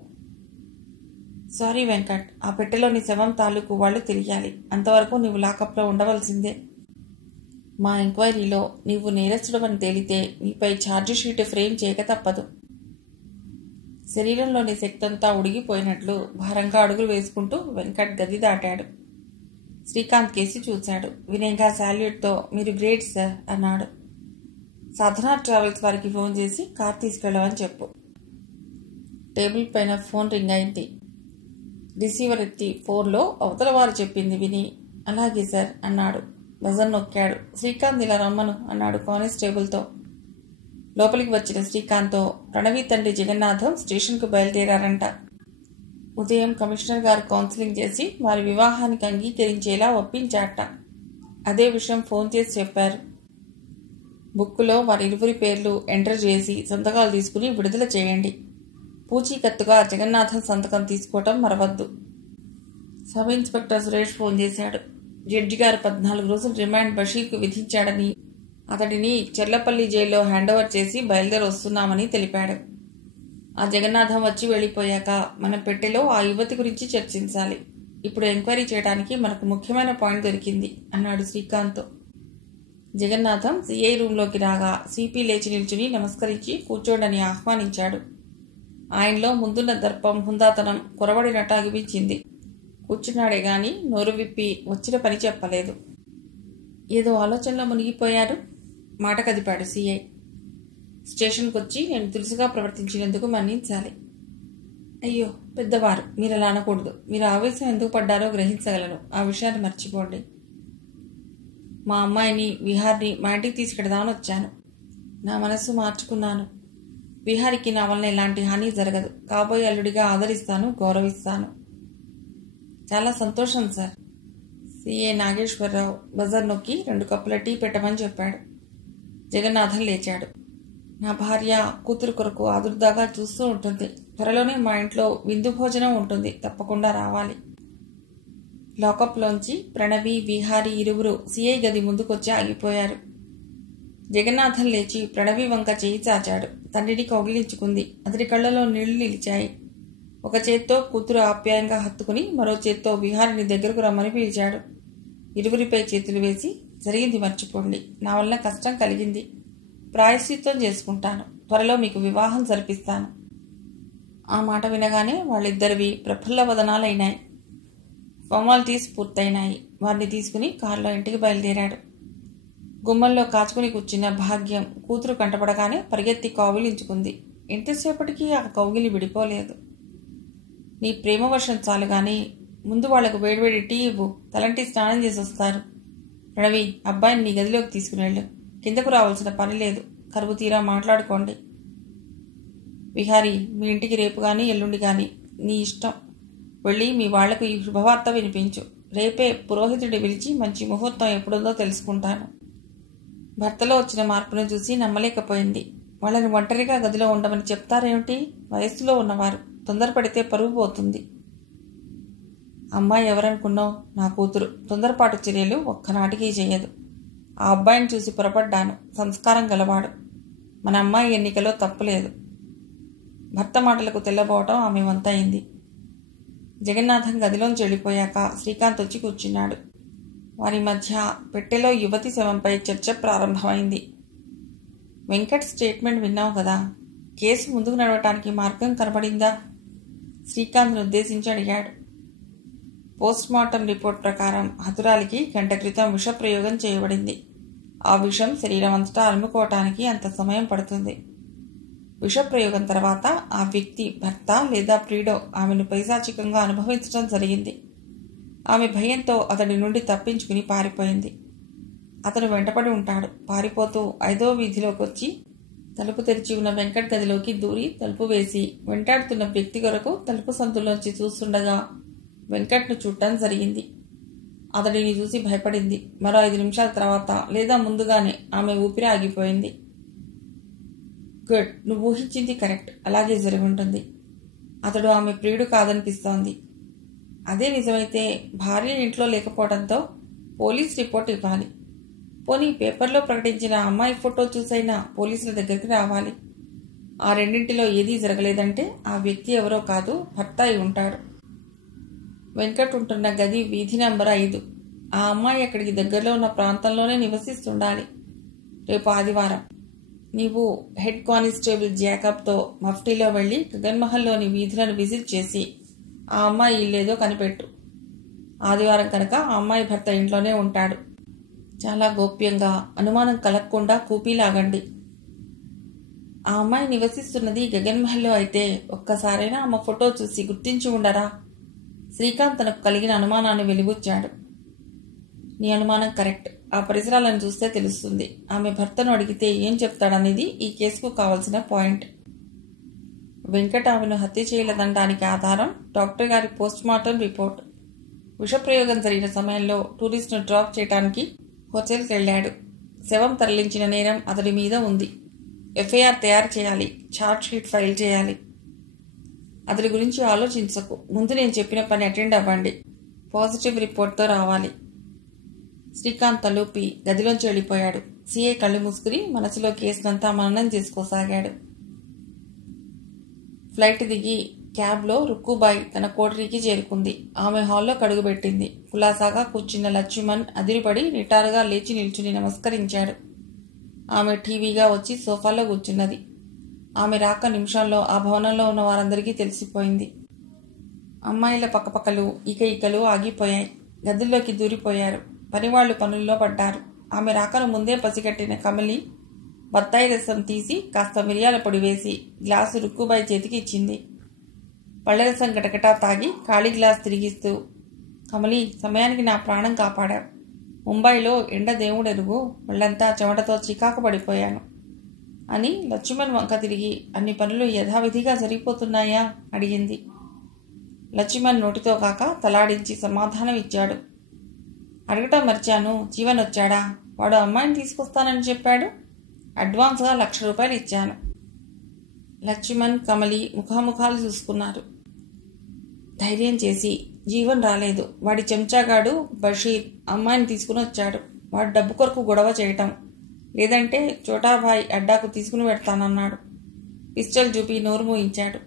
సారీ వెంకట్. ఆ పెట్టెలోని శవం తాలూకు వాళ్ళు తెలియాలి. అంతవరకు నీవు లాకప్లో ఉండవలసిందే. మా ఎంక్వైరీలో నీవు నేరస్తుడవని తేలితే నీపై ఛార్జిషీట్ ఫ్రేమ్ చేయక తప్పదు. శరీరంలోని శక్తంతా ఉడిగిపోయినట్లు భారంగా అడుగులు వేసుకుంటూ వెంకట్ గది దాటాడు. శ్రీకాంత్ కేసి చూశాడు. వినయంగా శాల్యూట్తో మీరు గ్రేట్ సార్ అన్నాడు. సాధనా ట్రావెల్స్ వారికి ఫోన్ చేసి కార్ తీసుకెళ్ళమని చెప్పు. టేబుల్ పైన ఫోన్ రింగ్ అయింది. రిసీవర్ ఎత్తి ఫోన్లో అవతల వారు చెప్పింది విని అలాగే సార్ అన్నాడు. బజర్ నొక్కాడు. శ్రీకాంత్ ఇలా రమ్మను అన్నాడు కానిస్టేబుల్తో. లోపలికి వచ్చిన శ్రీకాంత్తో ప్రణవి తండ్రి జగన్నాథం స్టేషన్కు బయలుదేరారంట. ఉదయం కమిషనర్ గారు కౌన్సిలింగ్ చేసి వారి వివాహానికి అంగీకరించేలా ఒప్పించాట. అదే విషయం ఫోన్ చేసి చెప్పారు. బుక్కులో వారి ఇరువురి పేర్లు ఎంటర్ చేసి సంతకాలు తీసుకుని విడుదల చేయండి. పూచీకత్తుగా జగన్నాథం సంతకం తీసుకోవటం మరవద్దు. సబ్ ఇన్స్పెక్టర్ సురేష్ ఫోన్ చేశాడు. జడ్జి గారు 14 రోజులు రిమాండ్ బషీర్కు విధించాడని, అతడిని చెర్లపల్లి జైల్లో హ్యాండోవర్ చేసి బయలుదేరి వస్తున్నామని తెలిపాడు. ఆ జగన్నాథం వచ్చి వెళ్ళిపోయాక మన పెట్టెలో ఆ యువతి గురించి చర్చించాలి. ఇప్పుడు ఎంక్వైరీ చేయడానికి మనకు ముఖ్యమైన పాయింట్ దొరికింది అన్నాడు శ్రీకాంత్. జగన్నాథం సిఐ రూంలోకి రాగా సిపి లేచి నిల్చుని నమస్కరించి కూర్చోడని ఆహ్వానించాడు. ఆయనలో ముందున్న దర్పం హుందాతనం కొరబడినట్టు అనిపించింది. కూర్చున్నాడే గాని నోరు విప్పి వచ్చిన పని చెప్పలేదు. ఏదో ఆలోచనలో మునిగిపోయారు. మాట కదిపాడు సిఐ. స్టేషన్కి వచ్చి నేను దురుసుగా ప్రవర్తించినందుకు మన్నించాలి. అయ్యో పెద్దవారు, మీరు అలా అనకూడదు. మీరు ఆవేశం ఎందుకు పడ్డారో గ్రహించగలను. ఆ విషయాన్ని మర్చిపోండి. మా అమ్మాయిని విహార్ని మా ఇంటికి తీసుకెడదామని వచ్చాను. నా మనస్సు మార్చుకున్నాను. విహారికి నా వలన ఎలాంటి హాని జరగదు. కాబోయే అల్లుడిగా ఆదరిస్తాను, గౌరవిస్తాను. చాలా సంతోషం సార్. సిఏ నాగేశ్వరరావు బజర్ నొక్కి 2 కప్పుల టీ పెట్టమని చెప్పాడు. జగన్నాథం లేచాడు. నా భార్య కూతురు కొరకు ఆదుర్దాగా చూస్తూ ఉంటుంది. త్వరలోనే మా ఇంట్లో విందు భోజనం ఉంటుంది. తప్పకుండా రావాలి. లాకప్లోంచి ప్రణవి, విహారీ ఇరువురు సిఐ గది ముందుకొచ్చి ఆగిపోయారు. జగన్నాథం లేచి ప్రణవి వంక చేయి చాచాడు. తండ్రిని కౌగిలించుకుంది. అతడి కళ్ళలో నీళ్లు నిలిచాయి. ఒక చేత్తో కూతురు ఆప్యాయంగా హత్తుకుని మరో చేత్తో విహారిని దగ్గరకు రమ్మని పిలిచాడు. ఇరువురిపై చేతులు వేసి జరిగింది మర్చిపోండి. నా వల్ల కష్టం కలిగింది. ప్రాయశ్చిత్తం చేసుకుంటాను. త్వరలో మీకు వివాహం జరిపిస్తాను. ఆ మాట వినగానే వాళ్ళిద్దరివి ప్రఫుల్ల వదనాలైనాయి. ఫార్మాలిటీస్ పూర్తయినాయి. వారిని తీసుకుని కారులో ఇంటికి బయలుదేరాడు. గుమ్మంలో కాచుకుని కూర్చున్న భాగ్యం కూతురు కంటపడగానే పరిగెత్తి కౌగిలించుకుంది. ఎంతసేపటికి ఆ కౌగిలి విడిపోలేదు. నీ ప్రేమ వర్షం చాలు గాని ముందు వాళ్లకు వేడివేడి టీ ఇవ్వు. తలంటి స్నానం చేసి వస్తారు. ప్రణవి, అబ్బాయిని నీ గదిలోకి తీసుకునేళ్ళు. కిందకు రావాల్సిన పని లేదు. కరువు తీరా మాట్లాడుకోండి. విహారీ, మీ ఇంటికి రేపు గాని ఎల్లుండి గాని నీ ఇష్టం. వెళ్ళి మీ వాళ్లకు ఈ శుభవార్త వినిపించు. రేపే పురోహితుడి పిలిచి మంచి ముహూర్తం ఎప్పుడుందో తెలుసుకుంటాను. భర్తలో వచ్చిన మార్పును చూసి నమ్మలేకపోయింది. వాళ్ళని ఒంటరిగా గదిలో ఉండమని చెప్తారేమిటి? వయస్సులో ఉన్నవారు. తొందరపడితే పరువు పోతుంది. అమ్మాయి ఎవరనుకున్నావు? నా కూతురు. తొందరపాటు చర్యలు ఒక్కనాటికి చేయదు. ఆ అబ్బాయిని చూసి పొరపడ్డాను. సంస్కారం గలవాడు. మన అమ్మాయి ఎన్నికలో తప్పులేదు. భర్త మాటలకు తెల్లబోవటం ఆమె వంతయింది. జగన్నాథం గదిలోంచి వెళ్ళిపోయాక శ్రీకాంత్ వచ్చి కూర్చున్నాడు. వారి మధ్య పెట్టెలో యువతి శవంపై చర్చ ప్రారంభమైంది. వెంకట్ స్టేట్మెంట్ విన్నావు కదా? కేసు ముందుకు నడవటానికి మార్గం కనబడిందా? శ్రీకాంత్ను ఉద్దేశించి అడిగాడు. పోస్ట్మార్టం రిపోర్ట్ ప్రకారం హతురాలికి గంట క్రితం విషప్రయోగం చేయబడింది. ఆ విషం శరీరం అంతటా అలుముకోవటానికి అంత సమయం పడుతుంది. విషప్రయోగం తర్వాత ఆ వ్యక్తి భర్త లేదా ప్రియుడో ఆమెను పైశాచికంగా అనుభవించడం జరిగింది. ఆమె భయంతో అతడి నుండి తప్పించుకుని పారిపోయింది. అతను వెంటపడి ఉంటాడు. పారిపోతూ 5వ వీధిలోకి వచ్చి తలుపు తెరిచి ఉన్న వెంకట్ గదిలోకి దూరి తలుపు వేసి వెంటాడుతున్న వ్యక్తి కొరకు తలుపు సందులోంచి చూస్తుండగా వెంకట్ను చూడటం జరిగింది. అతడిని చూసి భయపడింది. మరో 5 నిమిషాల తర్వాత లేదా ముందుగానే ఆమె ఊపిరి ఆగిపోయింది. గుడ్, నువ్వు ఊహించింది కరెక్ట్, అలాగే జరిగి ఉంటుంది. అతడు ఆమె ప్రియుడు కాదనిపిస్తోంది. అదే నిజమైతే భార్య ఇంట్లో లేకపోవడంతో పోలీస్ రిపోర్ట్ ఇవ్వాలి. పోనీ పేపర్లో ప్రకటించిన అమ్మాయి ఫోటో చూసైనా పోలీసుల దగ్గరికి రావాలి. ఆ రెండింటిలో ఏదీ జరగలేదంటే ఆ వ్యక్తి ఎవరో కాదు, భర్త అయి ఉంటాడు. వెంకట్ ఉంటున్న గది వీధి నంబర్ 5. ఆ అమ్మాయి అక్కడికి దగ్గరలో ఉన్న ప్రాంతంలోనే నివసిస్తుండాలి. రేపు ఆదివారం. నీవు హెడ్ కానిస్టేబుల్ జాకబ్తో మఫ్టీలో వెళ్లి గగన్మహల్లోని వీధులను విజిట్ చేసి ఆ అమ్మాయి ఇల్లేదో కనిపెట్టు. ఆదివారం కనుక ఆ అమ్మాయి భర్త ఇంట్లోనే ఉంటాడు. చాలా గోప్యంగా, అనుమానం కలగకుండా కూపీలాగండి. ఆ అమ్మాయి నివసిస్తున్నది గగన్మహల్లో అయితే ఒక్కసారైనా ఆమె ఫోటో చూసి గుర్తించి ఉండరా? శ్రీకాంత్ తనకు కలిగిన అనుమానాన్ని వెలిబుచ్చాడు. నీ అనుమానం కరెక్ట్. ఆ పరిసరాలను చూస్తే తెలుస్తుంది. ఆమె భర్తను అడిగితే ఏం చెప్తాడనేది ఈ కేసుకు కావాల్సిన పాయింట్. వెంకట్ ఆమెను హత్య చేయలేదనడానికి ఆధారం డాక్టర్ గారి పోస్ట్మార్టం రిపోర్ట్. విషప్రయోగం జరిగిన సమయంలో టూరిస్ట్ను డ్రాప్ చేయడానికి హోటల్కి వెళ్లాడు. శవం తరలించిన నేరం అతడి మీద ఉంది. ఎఫ్ఐఆర్ తయారు చేయాలి, ఛార్జ్ షీట్ ఫైల్ చేయాలి. అతడి గురించి ఆలోచించకు. ముందు నేను చెప్పిన పని అటెండ్ అవ్వండి. పాజిటివ్ రిపోర్ట్తో రావాలి. శ్రీకాంత్ తలూపి గదిలోంచి వెళ్ళిపోయాడు. సీఏ కళ్ళు మూసుకుని మనసులో కేసునంతా మననం చేసుకోసాగాడు. ఫ్లైట్ దిగి క్యాబ్లో రుక్కుబాయి తన కోటరీకి చేరుకుంది. ఆమె హాల్లో కడుగుపెట్టింది. కులాసాగా కూర్చున్న లక్ష్మణ్ అదిరిపడి నిటారుగా లేచి నిల్చుని నమస్కరించాడు. ఆమె టీవీగా వచ్చి సోఫాలో కూర్చున్నది. ఆమె రాక నిమిషాల్లో ఆ భవనంలో ఉన్న వారందరికీ తెలిసిపోయింది. అమ్మాయిల పక్కపక్కలు ఇకలు ఆగిపోయాయి. గదుల్లోకి దూరిపోయారు. పనివాళ్లు పనుల్లో పడ్డారు. ఆమె రాకను ముందే పసిగట్టిన కమలి బత్తాయి రసం తీసి కాస్త మిరియాల పొడి వేసి గ్లాసు రుక్కుబాయి చేతికి ఇచ్చింది. పళ్ళరసం గటగటా తాగి ఖాళీ గ్లాస్ తిరిగిస్తూ, కమలి, సమయానికి నా ప్రాణం కాపాడావు. ముంబైలో ఎండ దేవుడెరుగు, వాళ్ళంతా చెమటతో చికాకు పడిపోయాను అని లక్ష్మణ్ వంక తిరిగి, అన్ని పనులు యథావిధిగా జరిగిపోతున్నాయా అడిగింది. లక్ష్మణ్ నోటితో కాక తలాడించి సమాధానం ఇచ్చాడు. అడగటం మర్చాను, జీవన్ వచ్చాడా? వాడు అమ్మాయిని తీసుకొస్తానని చెప్పాడు. అడ్వాన్స్గా 1,00,000 రూపాయలు ఇచ్చాను. లక్ష్మణ్, కమలి ముఖాముఖాలు చూసుకున్నారు. ధైర్యం చేసి, జీవన్ రాలేదు, వాడి చెంచాగాడు బషీర్ అమ్మాయిని తీసుకుని వచ్చాడు. వాడు డబ్బు కొరకు గొడవ చేయటం, లేదంటే చోటాభాయ్ అడ్డాకు తీసుకుని పెడతానన్నాడు. పిస్టల్ చూపి నోరు మూయించాడు.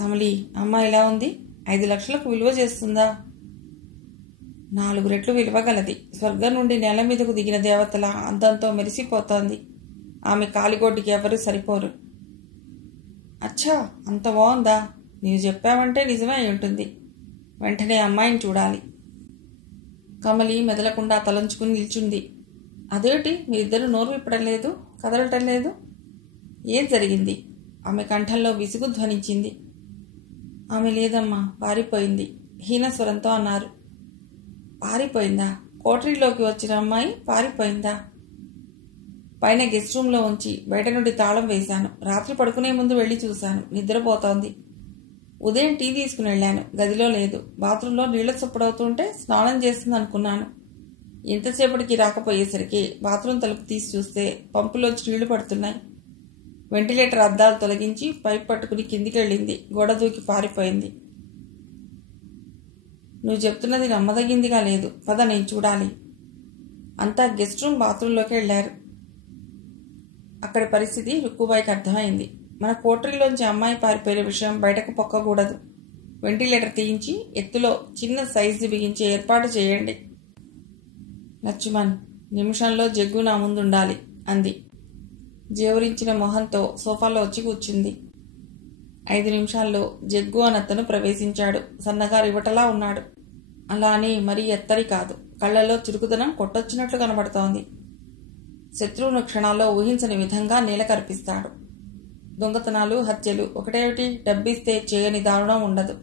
కమలి, అమ్మాయి ఇలా ఉంది, 5 లక్షలకు విలువ చేస్తుందా? 4 రెట్లు విలువగలది. స్వర్గం నుండి నేల మీదకు దిగిన దేవతల అందంతో మెరిసిపోతోంది. ఆమె కాలిగోటికి ఎవరూ సరిపోరు. అచ్చా, అంత బాగుందా? నీవు చెప్పావంటే నిజమే అయి ఉంటుంది. వెంటనే అమ్మాయిని చూడాలి. కమలి మెదలకుండా తలంచుకుని నిల్చుంది. అదేమిటి, మీరిద్దరూ నోరు విప్పడం లేదు, కదలటం లేదు? ఏం జరిగింది? ఆమె కంఠంలో విసుగు ధ్వనించింది. ఆమె లేదమ్మా, పారిపోయింది, హీనస్వరంతో అన్నారు. పారిపోయిందా? కోటరీలోకి వచ్చిన అమ్మాయి పారిపోయిందా? పైన గెస్ట్ రూమ్లో ఉంచి బయట నుండి తాళం వేశాను. రాత్రి పడుకునే ముందు వెళ్ళి చూశాను, నిద్రపోతోంది. ఉదయం టీ తీసుకుని వెళ్ళాను, గదిలో లేదు. బాత్రూంలో నీళ్ల చొప్పుడవుతుంటే స్నానం చేస్తుంది అనుకున్నాను. ఎంతసేపటికి రాకపోయేసరికి బాత్రూం తలుపు తీసి చూస్తే పంపులోంచి నీళ్లు పడుతున్నాయి. వెంటిలేటర్ అద్దాలు తొలగించి పైప్ పట్టుకుని కిందికి వెళ్ళింది. గోడ దూకి పారిపోయింది. నువ్వు చెప్తున్నది నమ్మదగిందిగా లేదు. పద, నేను చూడాలి. అంతా గెస్ట్ రూమ్ బాత్రూంలోకి వెళ్లారు. అక్కడి పరిస్థితి రుక్కుబాయికి అర్థమైంది. మన కోటరీలోంచి అమ్మాయి పారిపోయిన విషయం బయటకు పొక్కకూడదు. వెంటిలేటర్ తీయించి ఎత్తులో చిన్న సైజు బిగించి ఏర్పాటు చేయండి. లక్ష్మణ్, నిమిషంలో జగ్గు నా ముందుండాలి అంది. జేవరించిన మొహంతో సోఫాలో వచ్చి కూర్చుంది. 5 నిమిషాల్లో జగ్గు అనతను ప్రవేశించాడు. సన్నగా రివటలా ఉన్నాడు. అలా అని మరీ ఎత్తరి కాదు. కళ్లలో చురుకుదనం కొట్టొచ్చినట్లు కనబడుతోంది. శత్రువును క్షణాల్లో ఊహించని విధంగా నేల కర్పిస్తాడు. దొంగతనాలు, హత్యలు ఒకటేమిటి, డబ్బిస్తే చేయని దారుణం ఉండదు.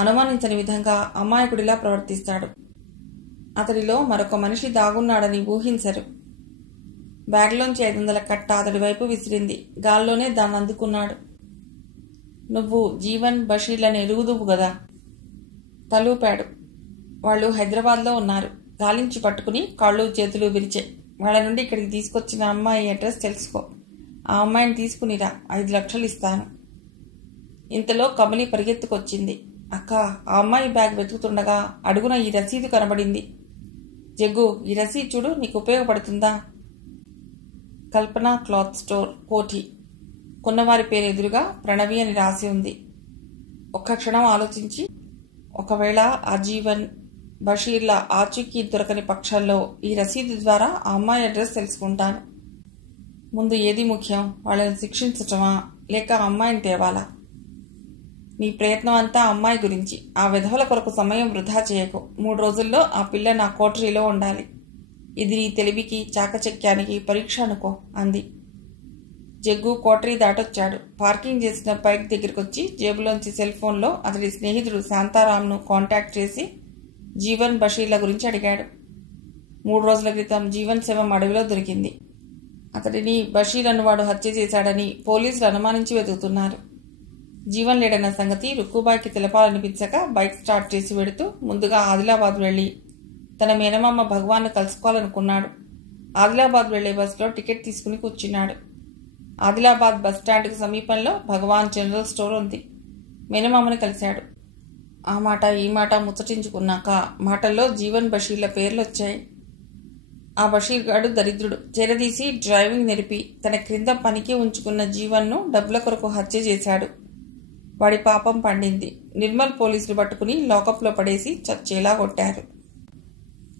అనుమానించని విధంగా అమాయకుడిలా ప్రవర్తిస్తాడు. అతడిలో మరొక మనిషి దాగున్నాడని ఊహించరు. బ్యాగ్లోంచి 500 కట్ట అతడి వైపు విసిరింది. గాల్లోనే దాన్ని అందుకున్నాడు. నువ్వు జీవన్ బషీర్లని ఎరుగుదువు గదా? తలూపాడు. వాళ్ళు హైదరాబాద్లో ఉన్నారు. గాలించి పట్టుకుని కాళ్ళు చేతులు విరిచే. వాళ్ళ నుండి ఇక్కడికి తీసుకొచ్చిన అమ్మాయి అడ్రస్ తెలుసుకో. ఆ అమ్మాయిని తీసుకునిరా, 5 లక్షలు ఇస్తాను. ఇంతలో కమలి పరిగెత్తుకొచ్చింది. అక్క, ఆ అమ్మాయి బ్యాగ్ వెతుకుతుండగా అడుగున ఈ రసీదు కనబడింది. జగ్గు, ఈ రసీదు చూడు, నీకు ఉపయోగపడుతుందా? కల్పన క్లాత్ స్టోర్, కోఠి. కొన్నవారి పేరు ఎదురుగా ప్రణవి అని రాసి ఉంది. ఒక్క క్షణం ఆలోచించి, ఒకవేళ ఆ జీవన్ బషీర్ల ఆచూకీ దొరకని పక్షంలో ఈ రసీదు ద్వారా ఆ అమ్మాయి అడ్రస్ తెలుసుకుంటాను. ముందు ఏది ముఖ్యం, వాళ్ళని శిక్షించటమా లేక ఆ అమ్మాయిని తేవాలా? నీ ప్రయత్నం అంతా అమ్మాయి గురించి. ఆ విధవల కొరకు సమయం వృధా చేయకు. 3 రోజుల్లో ఆ పిల్ల నా కోటరీలో ఉండాలి. ఇది నీ తెలివికి చాకచక్యానికి పరీక్ష అనుకో అంది. జగ్గు కోటరీ దాటొచ్చాడు. పార్కింగ్ చేసిన బైక్ దగ్గరకొచ్చి జేబులోంచి సెల్ ఫోన్లో అతడి స్నేహితుడు శాంతారాంను కాంటాక్ట్ చేసి జీవన్ బషీర్ల గురించి అడిగాడు. 3 రోజుల క్రితం జీవన్ శవం అడవిలో దొరికింది. అతడిని బషీర్ అన్నవాడు హత్య చేశాడని పోలీసులు అనుమానించి వెతుకుతున్నారు. జీవన్ లేడన్న సంగతి రుక్కుబాయికి తెలపాలనిపించక బైక్ స్టార్ట్ చేసి వెడుతూ ముందుగా ఆదిలాబాద్ వెళ్లి తన మేనమామ భగవాన్ను కలుసుకోవాలనుకున్నాడు. ఆదిలాబాద్ వెళ్లే బస్సులో టికెట్ తీసుకుని కూర్చున్నాడు. ఆదిలాబాద్ బస్టాండ్కు సమీపంలో భగవాన్ జనరల్ స్టోర్ ఉంది. మేనమామని కలిశాడు. ఆ మాట ఈ మాట ముచ్చటించుకున్నాక మాటల్లో జీవన్ బషీర్ల పేర్లొచ్చాయి. ఆ బషీర్ గాడు దరిద్రుడు. చేరదీసి డ్రైవింగ్ నెరిపి తన క్రింద పనికి ఉంచుకున్న జీవన్ను డబ్బుల కొరకు హత్య చేశాడు. వాడి పాపం పండింది. నిర్మల్ పోలీసులు పట్టుకుని లాకప్లో పడేసి చచ్చేలా కొట్టారు.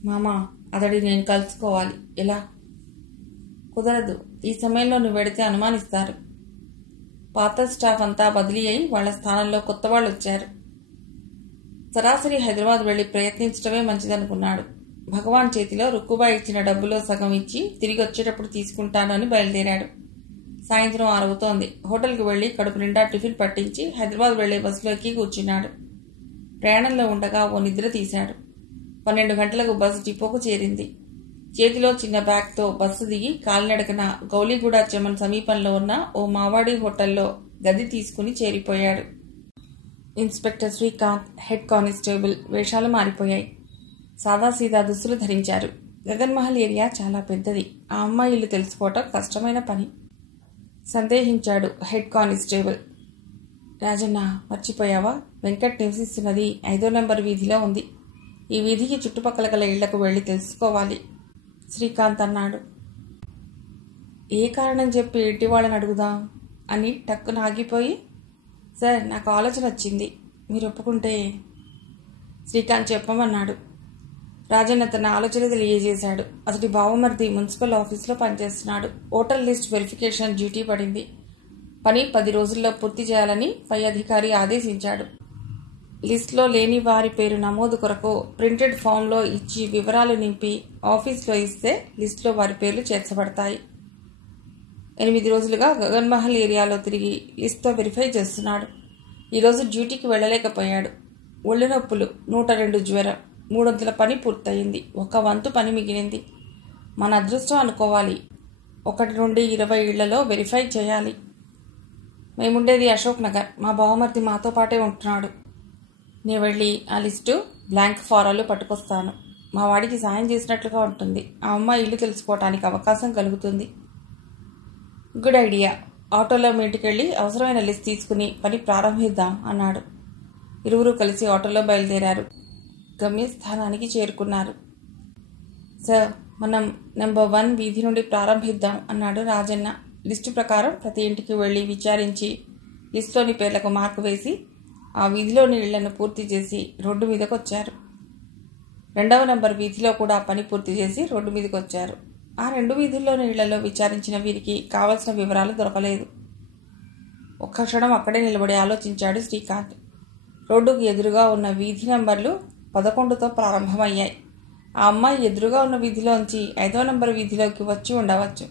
మామా, అతడి నేను కలుసుకోవాలి. ఎలా? కుదరదు. ఈ సమయంలో నువ్వు వెడితే అనుమానిస్తారు. పాత స్టాఫ్ అంతా బదిలీ అయి వాళ్ల స్థానంలో కొత్త వాళ్ళు వచ్చారు. సరాసరి హైదరాబాద్ వెళ్లి ప్రయత్నించడమే మంచిదనుకున్నాడు. భగవాన్ చేతిలో రుక్కుబాయి ఇచ్చిన డబ్బులో సగం ఇచ్చి తిరిగి వచ్చేటప్పుడు తీసుకుంటానని బయలుదేరాడు. సాయంత్రం 6 అవుతోంది. హోటల్కి వెళ్లి కడుపు నిండా టిఫిన్ పట్టించి హైదరాబాద్ వెళ్లే బస్సులో ఎక్కి కూర్చున్నాడు. ప్రయాణంలో ఉండగా ఓ నిద్ర తీశాడు. 12 గంటలకు బస్సు డిపోకు చేరింది. చేతిలో చిన్న బ్యాగ్తో బస్సు దిగి కాలినడకన గౌలీగూడ చెమన్ సమీపంలో ఉన్న ఓ మావాడి హోటల్లో గది తీసుకుని చేరిపోయాడు. ఇన్స్పెక్టర్ శ్రీకాంత్, హెడ్ కానిస్టేబుల్ వేషాలు మారిపోయాయి. సాదాసీదా దుస్తులు ధరించారు. గగన్మహల్ ఏరియా చాలా పెద్దది. ఆ అమ్మాయి ఇల్లు తెలుసుకోవటం కష్టమైన పని. సందేహించాడు హెడ్ కానిస్టేబుల్. రాజన్న, మర్చిపోయావా? వెంకట్ నివసిస్తున్నది 5వ నెంబర్ వీధిలో ఉంది. ఈ వీధికి చుట్టుపక్కల గల ఇళ్లకు వెళ్లి తెలుసుకోవాలి శ్రీకాంత్ అన్నాడు. ఏ కారణం చెప్పి ఇంటి వాళ్ళని అడుగుదాం అని టక్కున ఆగిపోయి, సార్, నాకు ఆలోచన వచ్చింది, మీరు ఒప్పుకుంటే. శ్రీకాంత్ చెప్పమన్నాడు. రాజన్న తన ఆలోచన తెలియజేశాడు. అతడి బావమరిది మున్సిపల్ ఆఫీసులో పనిచేస్తున్నాడు. ఓటర్ లిస్ట్ వెరిఫికేషన్ డ్యూటీ పడింది. పని 10 రోజుల్లో పూర్తి చేయాలని పై అధికారి ఆదేశించాడు. లిస్టులో లేని వారి పేరు నమోదు కొరకు ప్రింటెడ్ ఫామ్లో ఇచ్చి వివరాలు నింపి ఆఫీస్లో ఇస్తే లిస్టులో వారి పేర్లు చేర్చబడతాయి. 8 రోజులుగా గగన్మహల్ ఏరియాలో తిరిగి లిస్టుతో వెరిఫై చేస్తున్నాడు. ఈరోజు డ్యూటీకి వెళ్లలేకపోయాడు. ఒళ్ళు నొప్పులు, 102 జ్వరం, 300 పని పూర్తయింది. 1 వంతు పని మిగిలింది. మన అదృష్టం అనుకోవాలి. 1 నుండి 20 ఇళ్లలో వెరిఫై చేయాలి. మేముండేది అశోక్ నగర్. మా బావమర్ది మాతో పాటే ఉంటున్నాడు. నేను వెళ్ళి ఆ లిస్టు, బ్లాంక్ ఫారాలు పట్టుకొస్తాను. మా వాడికి సాయం చేసినట్లుగా ఉంటుంది. ఆ అమ్మాయి ఇల్లు తెలుసుకోవటానికి అవకాశం కలుగుతుంది. Good idea. ఆటోలో మీ ఇంటికెళ్ళి అవసరమైన లిస్ట్ తీసుకుని పని ప్రారంభిద్దాం అన్నాడు. ఇరువురు కలిసి ఆటోలో బయలుదేరారు. గమ్యస్థానానికి చేరుకున్నారు. సార్, మనం నెంబర్ 1 వీధి నుండి ప్రారంభిద్దాం అన్నాడు రాజన్న. లిస్టు ప్రకారం ప్రతి ఇంటికి వెళ్లి విచారించి లిస్టులోని పేర్లకు మార్కు వేసి ఆ వీధిలోని ఇళ్లను పూర్తి చేసి రోడ్డు మీదకొచ్చారు. 2వ నెంబర్ వీధిలో కూడా పని పూర్తి చేసి రోడ్డు మీదకొచ్చారు. ఆ 2 వీధుల్లోని ఇళ్లలో విచారించిన వీరికి కావలసిన వివరాలు దొరకలేదు. ఒక్క క్షణం అక్కడే నిలబడి ఆలోచించాడు శ్రీకాంత్. రోడ్డుకు ఎదురుగా ఉన్న వీధి నంబర్లు 11తో ప్రారంభమయ్యాయి. ఆ అమ్మాయి ఎదురుగా ఉన్న వీధిలోంచి 5వ నెంబర్ వీధిలోకి వచ్చి ఉండవచ్చు.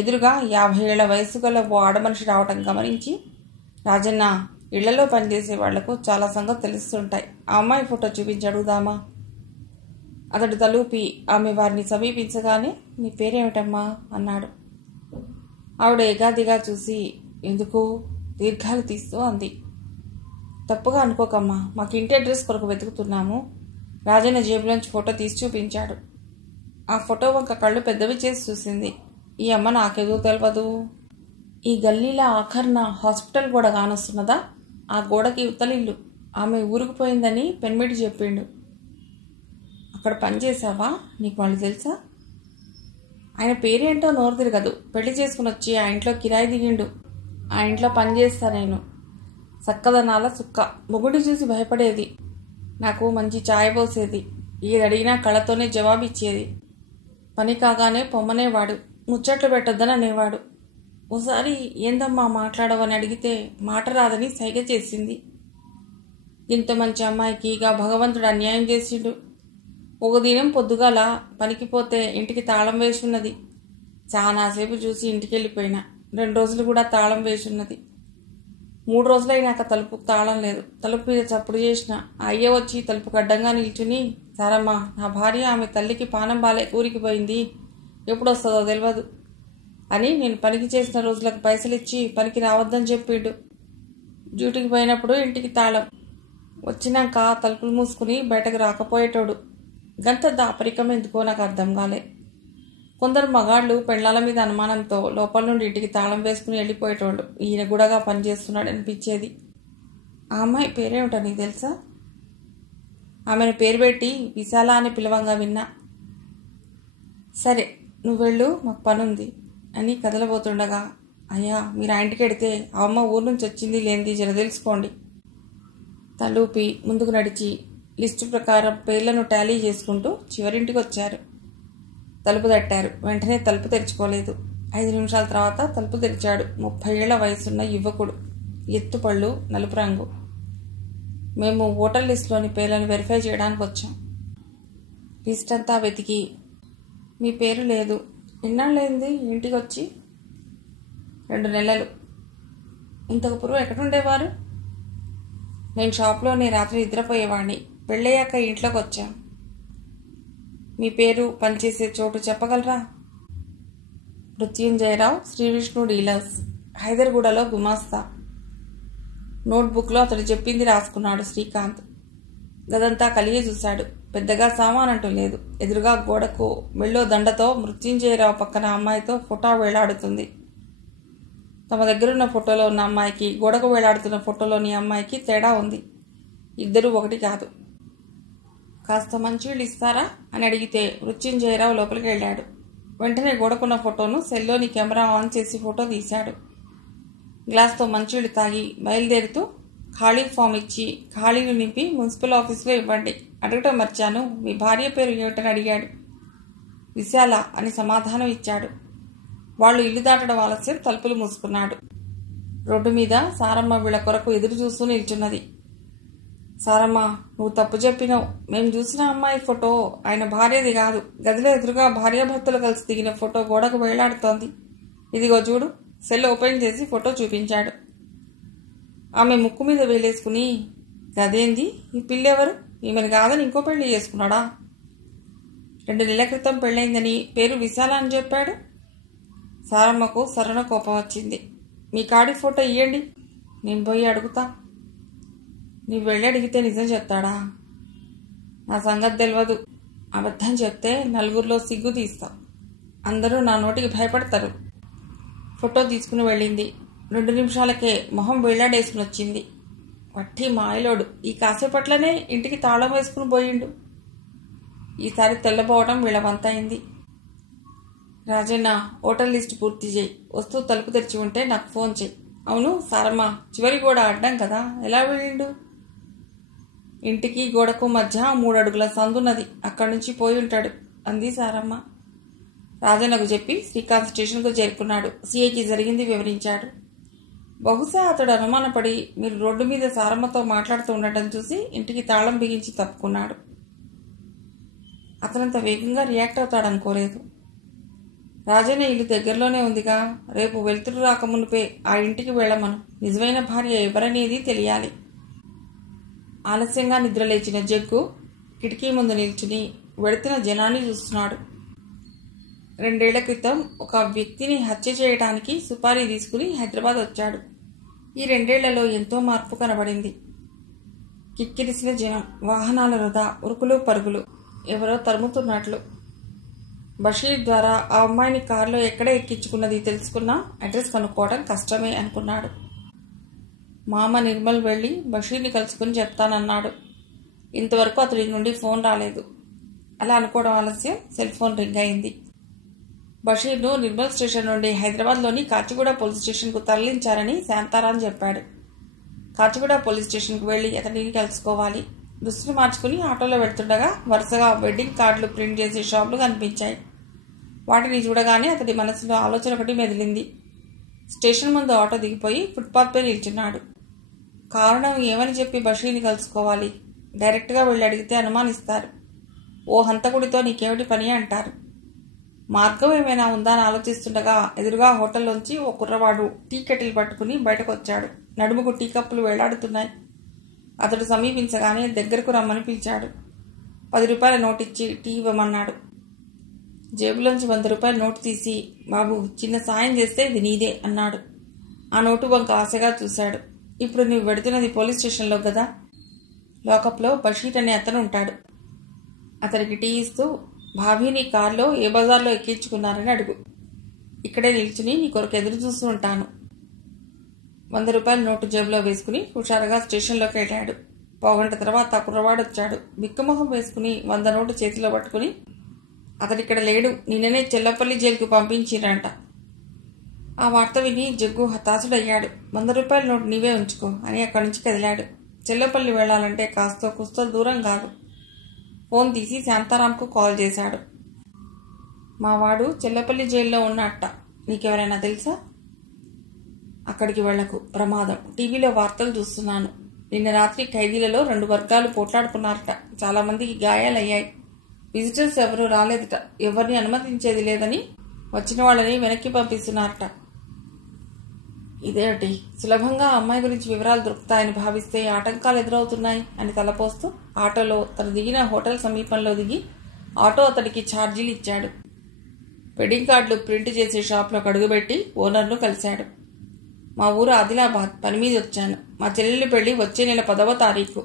ఎదురుగా 50 ఏళ్ల వయసు గల ఓ ఆడమనిషి రావటం గమనించి, రాజన్న, ఇళ్లలో పనిచేసే వాళ్లకు చాలా సంగతి తెలుస్తుంటాయి. ఆ అమ్మాయి ఫోటో చూపించి అడుగుదామా? అతడు తలూపి ఆమె వారిని సమీపించగానే నీ పేరేమిటమ్మా అన్నాడు. ఆవిడ ఎగాదిగా చూసి ఎందుకు దీర్ఘాలు తీస్తూ అంది. తప్పుగా అనుకోకమ్మా, మాకు ఇంటి అడ్రస్ కొరకు వెతుకుతున్నాము. రాజన్న జేబులోంచి ఫోటో తీసి చూపించాడు. ఆ ఫోటో వంక కళ్ళు పెద్దవి చేసి చూసింది. ఈ అమ్మ నాకేదో తెలియదు. ఈ గల్లీల ఆఖర్న హాస్పిటల్ గోడ కానొస్తున్నదా? ఆ గోడకి ఉత్తలిల్లు. ఆమె ఊరుకుపోయిందని పెన్మిటి చెప్పిండు. అక్కడ పనిచేసావా? నీకు వాళ్ళు తెలుసా? ఆయన పేరేంటో నోరు తిరగదు. పెళ్లి చేసుకుని వచ్చి ఆ ఇంట్లో కిరాయి దిగిండు. ఆ ఇంట్లో పనిచేస్తా నేను. సక్కదనాల సుక్క. మొగుడి చూసి భయపడేది. నాకు మంచి ఛాయ పోసేది. ఏదడిగినా కళ్ళతోనే జవాబిచ్చేది. పని కాగానే పొమ్మనేవాడు. ముచ్చట్లు పెట్టొద్దని అనేవాడు. ఓసారి ఏందమ్మా మాట్లాడవని అడిగితే మాట రాదని సైగ చేసింది. ఇంత మంచి అమ్మాయికి ఇక భగవంతుడు అన్యాయం చేసిండు. ఒక దినం పొద్దుగాల పనికిపోతే ఇంటికి తాళం వేసున్నది. చాలాసేపు చూసి ఇంటికి వెళ్ళిపోయినా. 2 రోజులు కూడా తాళం వేసున్నది. 3 రోజులైనాక తలుపుకు తాళం లేదు. తలుపు మీద చప్పుడు చేసిన. అయ్య వచ్చి తలుపుకు అడ్డంగా నిల్చుని, సారమ్మా, నా భార్య ఆమె తల్లికి పానం బాలే ఊరికి పోయింది, ఎప్పుడు వస్తుందో తెలియదు అని నేను పనికి చేసిన రోజులకు పైసలు ఇచ్చి పనికి రావద్దని చెప్పిండు. డ్యూటీకి పోయినప్పుడు ఇంటికి తాళం. వచ్చినాక తలుపులు మూసుకుని బయటకు రాకపోయేటోడు. గంత దాపరికం ఎందుకో నాకు అర్థం కాలే. కొందరు మగాళ్ళు పెళ్ళాల మీద అనుమానంతో లోపల నుండి ఇంటికి తాళం వేసుకుని వెళ్ళిపోయేటోళ్ళు. ఈయన గుడగా పనిచేస్తున్నాడు అనిపించేది. ఆ అమ్మాయి పేరేమిటో నీకు తెలుసా? ఆమెను పేరు పెట్టి విశాల అని పిలవంగా విన్నా. సరే నువ్వు వెళ్ళు, మాకు పనుంది అని కదలబోతుండగా, అయ్యా మీరు ఆ ఇంటికి వెడితే ఆ అమ్మ ఊరు నుంచి వచ్చింది లేనిది జర తెలుసుకోండి. తలూపి ముందుకు నడిచి లిస్టు ప్రకారం పేర్లను టాలీ చేసుకుంటూ చివరింటికి వచ్చారు. తలుపు తట్టారు. వెంటనే తలుపు తెరుచుకోలేదు. 5 నిమిషాల తర్వాత తలుపు తెరిచాడు. 30 ఏళ్ల వయసున్న యువకుడు. ఎత్తుపళ్ళు, నలుపు రంగు. మేము ఓటర్ లిస్టులోని పేర్లను వెరిఫై చేయడానికి వచ్చాం. లిస్ట్ అంతా వెతికి మీ పేరు లేదు. ఎన్నాళ్ళైంది ఇంటికి వచ్చి? 2 నెలలు. ఇంతకు పూర్వం ఎక్కడుండేవారు? నేను షాప్లోనే రాత్రి నిద్రపోయేవాడిని. పెళ్ళయ్యాక ఇంట్లోకి వచ్చాం. మీ పేరు, పనిచేసే చోటు చెప్పగలరా? మృత్యుంజయరావు, శ్రీ విష్ణు డీలర్స్, హైదర్గూడలో గుమాస్తా. నోట్బుక్లో అతడు చెప్పింది రాసుకున్నాడు శ్రీకాంత్. గదంతా కలిగి చూశాడు. పెద్దగా సామానంటూ లేదు. ఎదురుగా గోడకు మెళ్ళో దండతో మృత్యుంజయరావు పక్కన అమ్మాయితో ఫోటో వేలాడుతుంది. తమ దగ్గరున్న ఫోటోలో ఉన్న అమ్మాయికి, గోడకు వేలాడుతున్న ఫోటోలోని అమ్మాయికి తేడా ఉంది. ఇద్దరూ ఒకటి కాదు. కాస్త మంచినీళ్ళు ఇస్తారా అని అడిగితే మృత్యుంజయరావు లోపలికి వెళ్ళాడు. వెంటనే గోడకున్న ఫోటోను సెల్లోని కెమెరా ఆన్ చేసి ఫోటో తీశాడు. గ్లాస్తో మంచినీళ్ళు తాగి బయలుదేరుతూ ఖాళీ ఫామ్ ఇచ్చి ఖాళీలు నింపి మున్సిపల్ ఆఫీసులో ఇవ్వండి. అడగటం మర్చాను, మీ భార్య పేరు ఏమిటని అడిగాడు. విశాల అని సమాధానం ఇచ్చాడు. వాళ్ళు ఇల్లు దాటడం ఆలస్యం. తలుపులు మూసుకున్నాడు. రోడ్డు మీద సారమ్మ వీళ్ళ కొరకు ఎదురు చూస్తూ నిల్చున్నది. సారమ్మ, నువ్వు తప్పు చెప్పినావు. మేము చూసిన అమ్మాయి ఫోటో ఆయన భార్యది కాదు. గదిలో ఎదురుగా భార్యాభర్తలు కలిసి దిగిన ఫోటో గోడకు వేలాడుతోంది. ఇదిగో చూడు. సెల్ ఓపెన్ చేసి ఫోటో చూపించాడు. ఆమె ముక్కు మీద వేలేసుకుని, గదేంది, ఈ పిల్లెవరు? ఈమెను కాదని ఇంకో పెళ్లి చేసుకున్నాడా? 2 నెలల క్రితం పెళ్ళైందని పేరు విశాల అని చెప్పాడు. సారమ్మకు సరణ కోపం వచ్చింది. మీ కాడి ఫోటో ఇయ్యండి, నేను పోయి అడుగుతా. నీవు వెళ్ళి అడిగితే నిజం చెప్తాడా? నా సంగతి తెలియదు. అబద్ధం చెప్తే నలుగురిలో సిగ్గు తీస్తా. అందరూ నా నోటికి భయపడతారు. ఫోటో తీసుకుని వెళ్ళింది. 2 నిమిషాలకే మొహం వేళ్లాడేసుకుని వచ్చింది. వట్టి మాయలోడు. ఈ కాసేపట్లనే ఇంటికి తాళం వేసుకుని పోయిండు. ఈసారి తెల్లబోవడం వీళ్ళ వంతైంది. రాజన్న, ఓటర్ లిస్టు పూర్తి చేయి. వస్తూ తలుపు తెరిచి ఉంటే నాకు ఫోన్ చేయి. అవును సారమ్మ, చివరి గోడ అడ్డం కదా, ఎలా వెళ్ళిండు? ఇంటికి గోడకు మధ్య 3 అడుగుల సందున్నది. అక్కడి నుంచి పోయి ఉంటాడు అంది సారమ్మ. రాజన్నకు చెప్పి శ్రీకాంత్ స్టేషన్కు చేరుకున్నాడు. సీఐకి జరిగింది వివరించాడు. బహుశా అతడు అనుమానపడి మీరు రోడ్డు మీద సారమ్మతో మాట్లాడుతూ ఉండటం చూసి ఇంటికి తాళం బిగించి తప్పుకున్నాడు. అతనంత వేగంగా రియాక్ట్ అవుతాడనుకోలేదు. రాజన్న ఇల్లు దగ్గరలోనే ఉందిగా. రేపు వెలుతురు రాకమునిపే ఆ ఇంటికి వెళ్ళమను. నిజమైన భార్య ఎవరనేది తెలియాలి. ఆలస్యంగా నిద్రలేచిన జగ్గు కిటికీ ముందు నిల్చుని వెడుతున్న జనాన్ని చూస్తున్నాడు. 2 ఏళ్ల క్రితం ఒక వ్యక్తిని హత్య చేయడానికి సుపారీ తీసుకుని హైదరాబాద్ వచ్చాడు. ఈ 2 ఏళ్లలో ఎంతో మార్పు కనబడింది. కిక్కిరిసిన జనం, వాహనాల వృధా, ఉరుకులు పరుగులు, ఎవరో తరుముతున్నట్లు. బషీర్ ద్వారా ఆ అమ్మాయిని కారులో ఎక్కడ ఎక్కించుకున్నది తెలుసుకున్నా అడ్రస్ కనుక్కోవడం కష్టమే అనుకున్నాడు. మామ నిర్మల్ వెళ్ళి బషీర్ని కలుసుకుని చెప్తానన్నాడు. ఇంతవరకు అతడి నుండి ఫోన్ రాలేదు. అలా అనుకోవడం ఆలస్యం. సెల్ ఫోన్ రింగ్ అయింది. బషీర్ను నిర్మల్ స్టేషన్ నుండి హైదరాబాద్లోని కాచిగూడ పోలీస్ స్టేషన్కు తరలించారని శాంతారాం చెప్పాడు. కాచిగూడ పోలీస్ స్టేషన్కు వెళ్లి అతడిని కలుసుకోవాలి. దుస్తులు మార్చుకుని ఆటోలో వెళ్తుండగా వరుసగా వెడ్డింగ్ కార్డులు ప్రింట్ చేసే షాపులు కనిపించాయి. వాటిని చూడగానే అతడి మనసులో ఆలోచన ఒకటి మెదిలింది. స్టేషన్ ముందు ఆటో దిగిపోయి ఫుట్పాత్పై నిల్చున్నాడు. కారణం ఏమని చెప్పి బషీర్ని కలుసుకోవాలి? డైరెక్ట్గా వెళ్ళి అడిగితే అనుమానిస్తారు. ఓ హంతకుడితో నీకేమిటి పని అంటారు. మార్గం ఏమైనా ఉందా అని ఆలోచిస్తుండగా ఎదురుగా హోటల్లోంచి ఓ కుర్రవాడు టీ కెటిల్ పట్టుకుని బయటకు వచ్చాడు. నడుముకు టీ కప్పులు వేలాడుతున్నాయి. అతడు సమీపించగానే దగ్గరకు రమ్మని పిలిచాడు. 10 రూపాయల నోటిచ్చి టీ ఇవ్వమన్నాడు. జేబులోంచి 100 రూపాయల నోటు తీసి, బాబు చిన్న సాయం చేస్తే ఇది నీదే అన్నాడు. ఆ నోటు వంక ఆశగా చూశాడు. ఇప్పుడు నువ్వు వెడుతున్నది పోలీస్ స్టేషన్లో కదా. లాకప్లో బషీర్ అనే అతను ఉంటాడు. అతనికి టీ ఇస్తూ, భాబీని కారులో ఏ బజార్లో ఎక్కించుకున్నారని అడుగు. ఇక్కడే నిల్చుని నీ కొరకు ఎదురు చూస్తూ ఉంటాను. 100 రూపాయల నోటు జేబులో వేసుకుని హుషారుగా స్టేషన్లోకి వెళ్ళాడు. పావుగంట తర్వాత కుర్రవాడు వచ్చాడు. బిక్కమొహం వేసుకుని 100 నోటు చేతిలో పట్టుకుని, అతడిక్కడ లేడు, నిన్ననే చెల్లపల్లి జైలుకు పంపించిరంట. ఆ వార్త విని జగ్గు హతాశుడయ్యాడు. 100 రూపాయల నోటు నీవే ఉంచుకో అని అక్కడి నుంచి కదిలాడు. చెల్లపల్లి వెళ్లాలంటే కాస్తో కుస్తో దూరం కాదు. ఫోన్ తీసి శాంతారాంకు కాల్ చేశాడు. మా వాడు చెల్లపల్లి జైల్లో ఉన్నట్ట, నీకెవరైనా తెలుసా? అక్కడికి వెళ్లకు, ప్రమాదం. టీవీలో వార్తలు చూస్తున్నాను. నిన్న రాత్రి ఖైదీలలో 2 వర్గాలు పోట్లాడుకున్నారట. చాలా మందికి గాయాలయ్యాయి. విజిటర్స్ ఎవరూ రాలేదట. ఎవరిని అనుమతించేది లేదని వచ్చిన వాళ్ళని వెనక్కి పంపిస్తున్నారట. ఇదేమిటి, సులభంగా అమ్మాయి గురించి వివరాలు దొరుకుతాయని భావిస్తే ఆటంకాలు ఎదురవుతున్నాయి అని తలపోస్తూ ఆటోలో తను దిగిన హోటల్ సమీపంలో దిగి ఆటో అతడికి ఛార్జీలు ఇచ్చాడు. వెడ్డింగ్ కార్డులు ప్రింట్ చేసే షాప్లో అడుగుపెట్టి ఓనర్ను కలిశాడు. మా ఊరు ఆదిలాబాద్, పని మీద వచ్చాను. మా చెల్లెలి పెళ్లి వచ్చే నెల 10వ తారీఖు.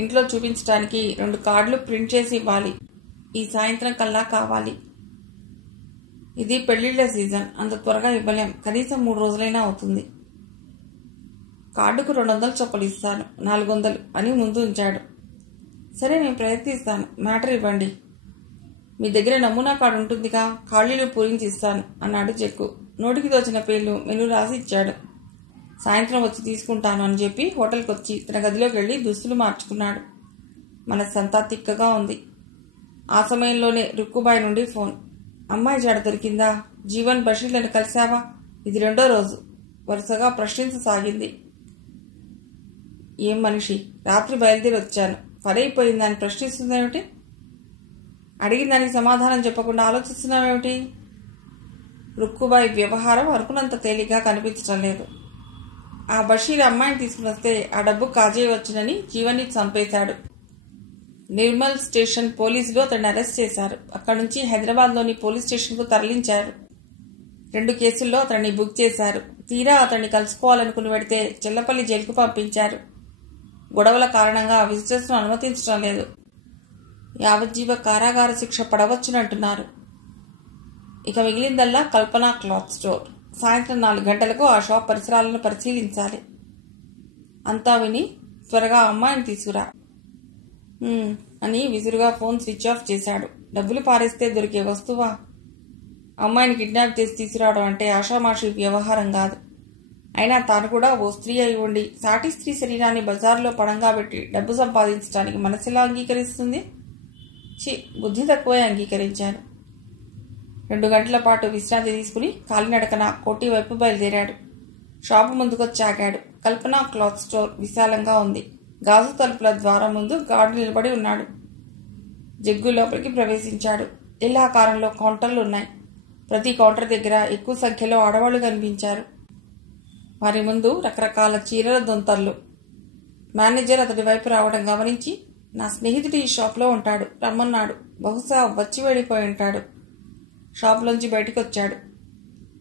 ఇంట్లో చూపించడానికి 2 కార్డులు ప్రింట్ చేసి ఇవ్వాలి. ఈ సాయంత్రం కల్లా కావాలి. ఇది పెళ్లిళ్ల సీజన్, అంత త్వరగా ఇవ్వలేం. కనీసం 3 రోజులైనా అవుతుంది. కార్డుకు 200 చొప్పులు ఇస్తాను, 400 అని ముందు ఉంచాడు. సరే, నేను ప్రయత్నిస్తాను. మ్యాటర్ ఇవ్వండి. మీ దగ్గర నమూనా కార్డు ఉంటుందిగా, ఖాళీలు పూరించి ఇస్తాను అన్నాడు జగ్గు. నోటికి తోచిన పేర్లు మెనూ రాసి ఇచ్చాడు. సాయంత్రం వచ్చి తీసుకుంటాను అని చెప్పి హోటల్కి వచ్చి తన గదిలోకి వెళ్ళి దుస్తులు మార్చుకున్నాడు. మనస్సంతా తిక్కగా ఉంది. ఆ సమయంలోనే రుక్కుబాయి నుండి ఫోన్. అమ్మాయి జాడ దొరికిందా? జీవన్ బషీర్లను కలిశావా? ఇది 2వ రోజు. వరుసగా ప్రశ్నించసాగింది. ఏం మనిషి, రాత్రి బయలుదేరి వచ్చాను, పడైపోయిందని ప్రశ్నిస్తుందేమిటి? అడిగిన దానికి సమాధానం చెప్పకుండా ఆలోచిస్తున్నావేమిటి? రుక్కుబాయి వ్యవహారం అనుకున్నంత తేలిగ్గా కనిపించడం లేదు. ఆ బషీర్ అమ్మాయిని తీసుకుని వస్తే ఆ డబ్బు కాజేయవచ్చునని జీవన్ని చంపేశాడు. నిర్మల్ స్టేషన్ పోలీసులు అతన్ని అరెస్ట్ చేశారు. అక్కడి నుంచి హైదరాబాద్లోని పోలీస్ స్టేషన్కు తరలించారు. 2 కేసుల్లో అతన్ని బుక్ చేశారు. తీరా అతన్ని కలుసుకోవాలనుకుని వెడితే చెల్లపల్లి జైలుకు పంపించారు. గొడవల కారణంగా విజిటర్స్ను అనుమతించడం లేదు. యావజ్జీవ కారాగార శిక్ష పడవచ్చునంటున్నారు. ఇక మిగిలిందల్లా కల్పన క్లాత్ స్టోర్. సాయంత్రం 4 గంటలకు ఆ షాప్ పరిసరాలను పరిశీలించాలి. అంతా విని త్వరగా అమ్మాయిని తీసుకురా అని విసురుగా ఫోన్ స్విచ్ ఆఫ్ చేశాడు. డబ్బులు పారేస్తే దొరికే వస్తువా? అమ్మాయిని కిడ్నాప్ చేసి తీసుకురావడం అంటే ఆషామాషి వ్యవహారం కాదు. అయినా తాను కూడా ఓ స్త్రీ అయి ఉండి సాటి స్త్రీ శరీరాన్ని బజార్లో పడంగా పెట్టి డబ్బు సంపాదించడానికి మనసులా అంగీకరిస్తుంది? బుద్ధి తక్కువే అంగీకరించాను. 2 గంటల పాటు విశ్రాంతి తీసుకుని కాలినడకన కోటి వైపు బయలుదేరాడు. షాపు ముందుకొచ్చి ఆగాడు. కల్పన క్లాత్ స్టోర్ విశాలంగా ఉంది. గాజు తలుపుల ద్వారం ముందు గార్డు నిలబడి ఉన్నాడు. జగ్గు లోపలికి ప్రవేశించాడు. ఇల్లాకారంలో కౌంటర్లు ఉన్నాయి. ప్రతి కౌంటర్ దగ్గర ఎక్కువ సంఖ్యలో ఆడవాళ్లు కనిపించారు. వారి ముందు రకరకాల చీరల దొంతర్లు. మేనేజర్ అతడి వైపు రావడం గమనించి నా స్నేహితుడు ఈ షాప్లో ఉంటాడు, రమ్మన్నాడు. బహుశా వచ్చి వెళ్ళిపోయి ఉంటాడు. షాప్లోంచి బయటికి వచ్చాడు.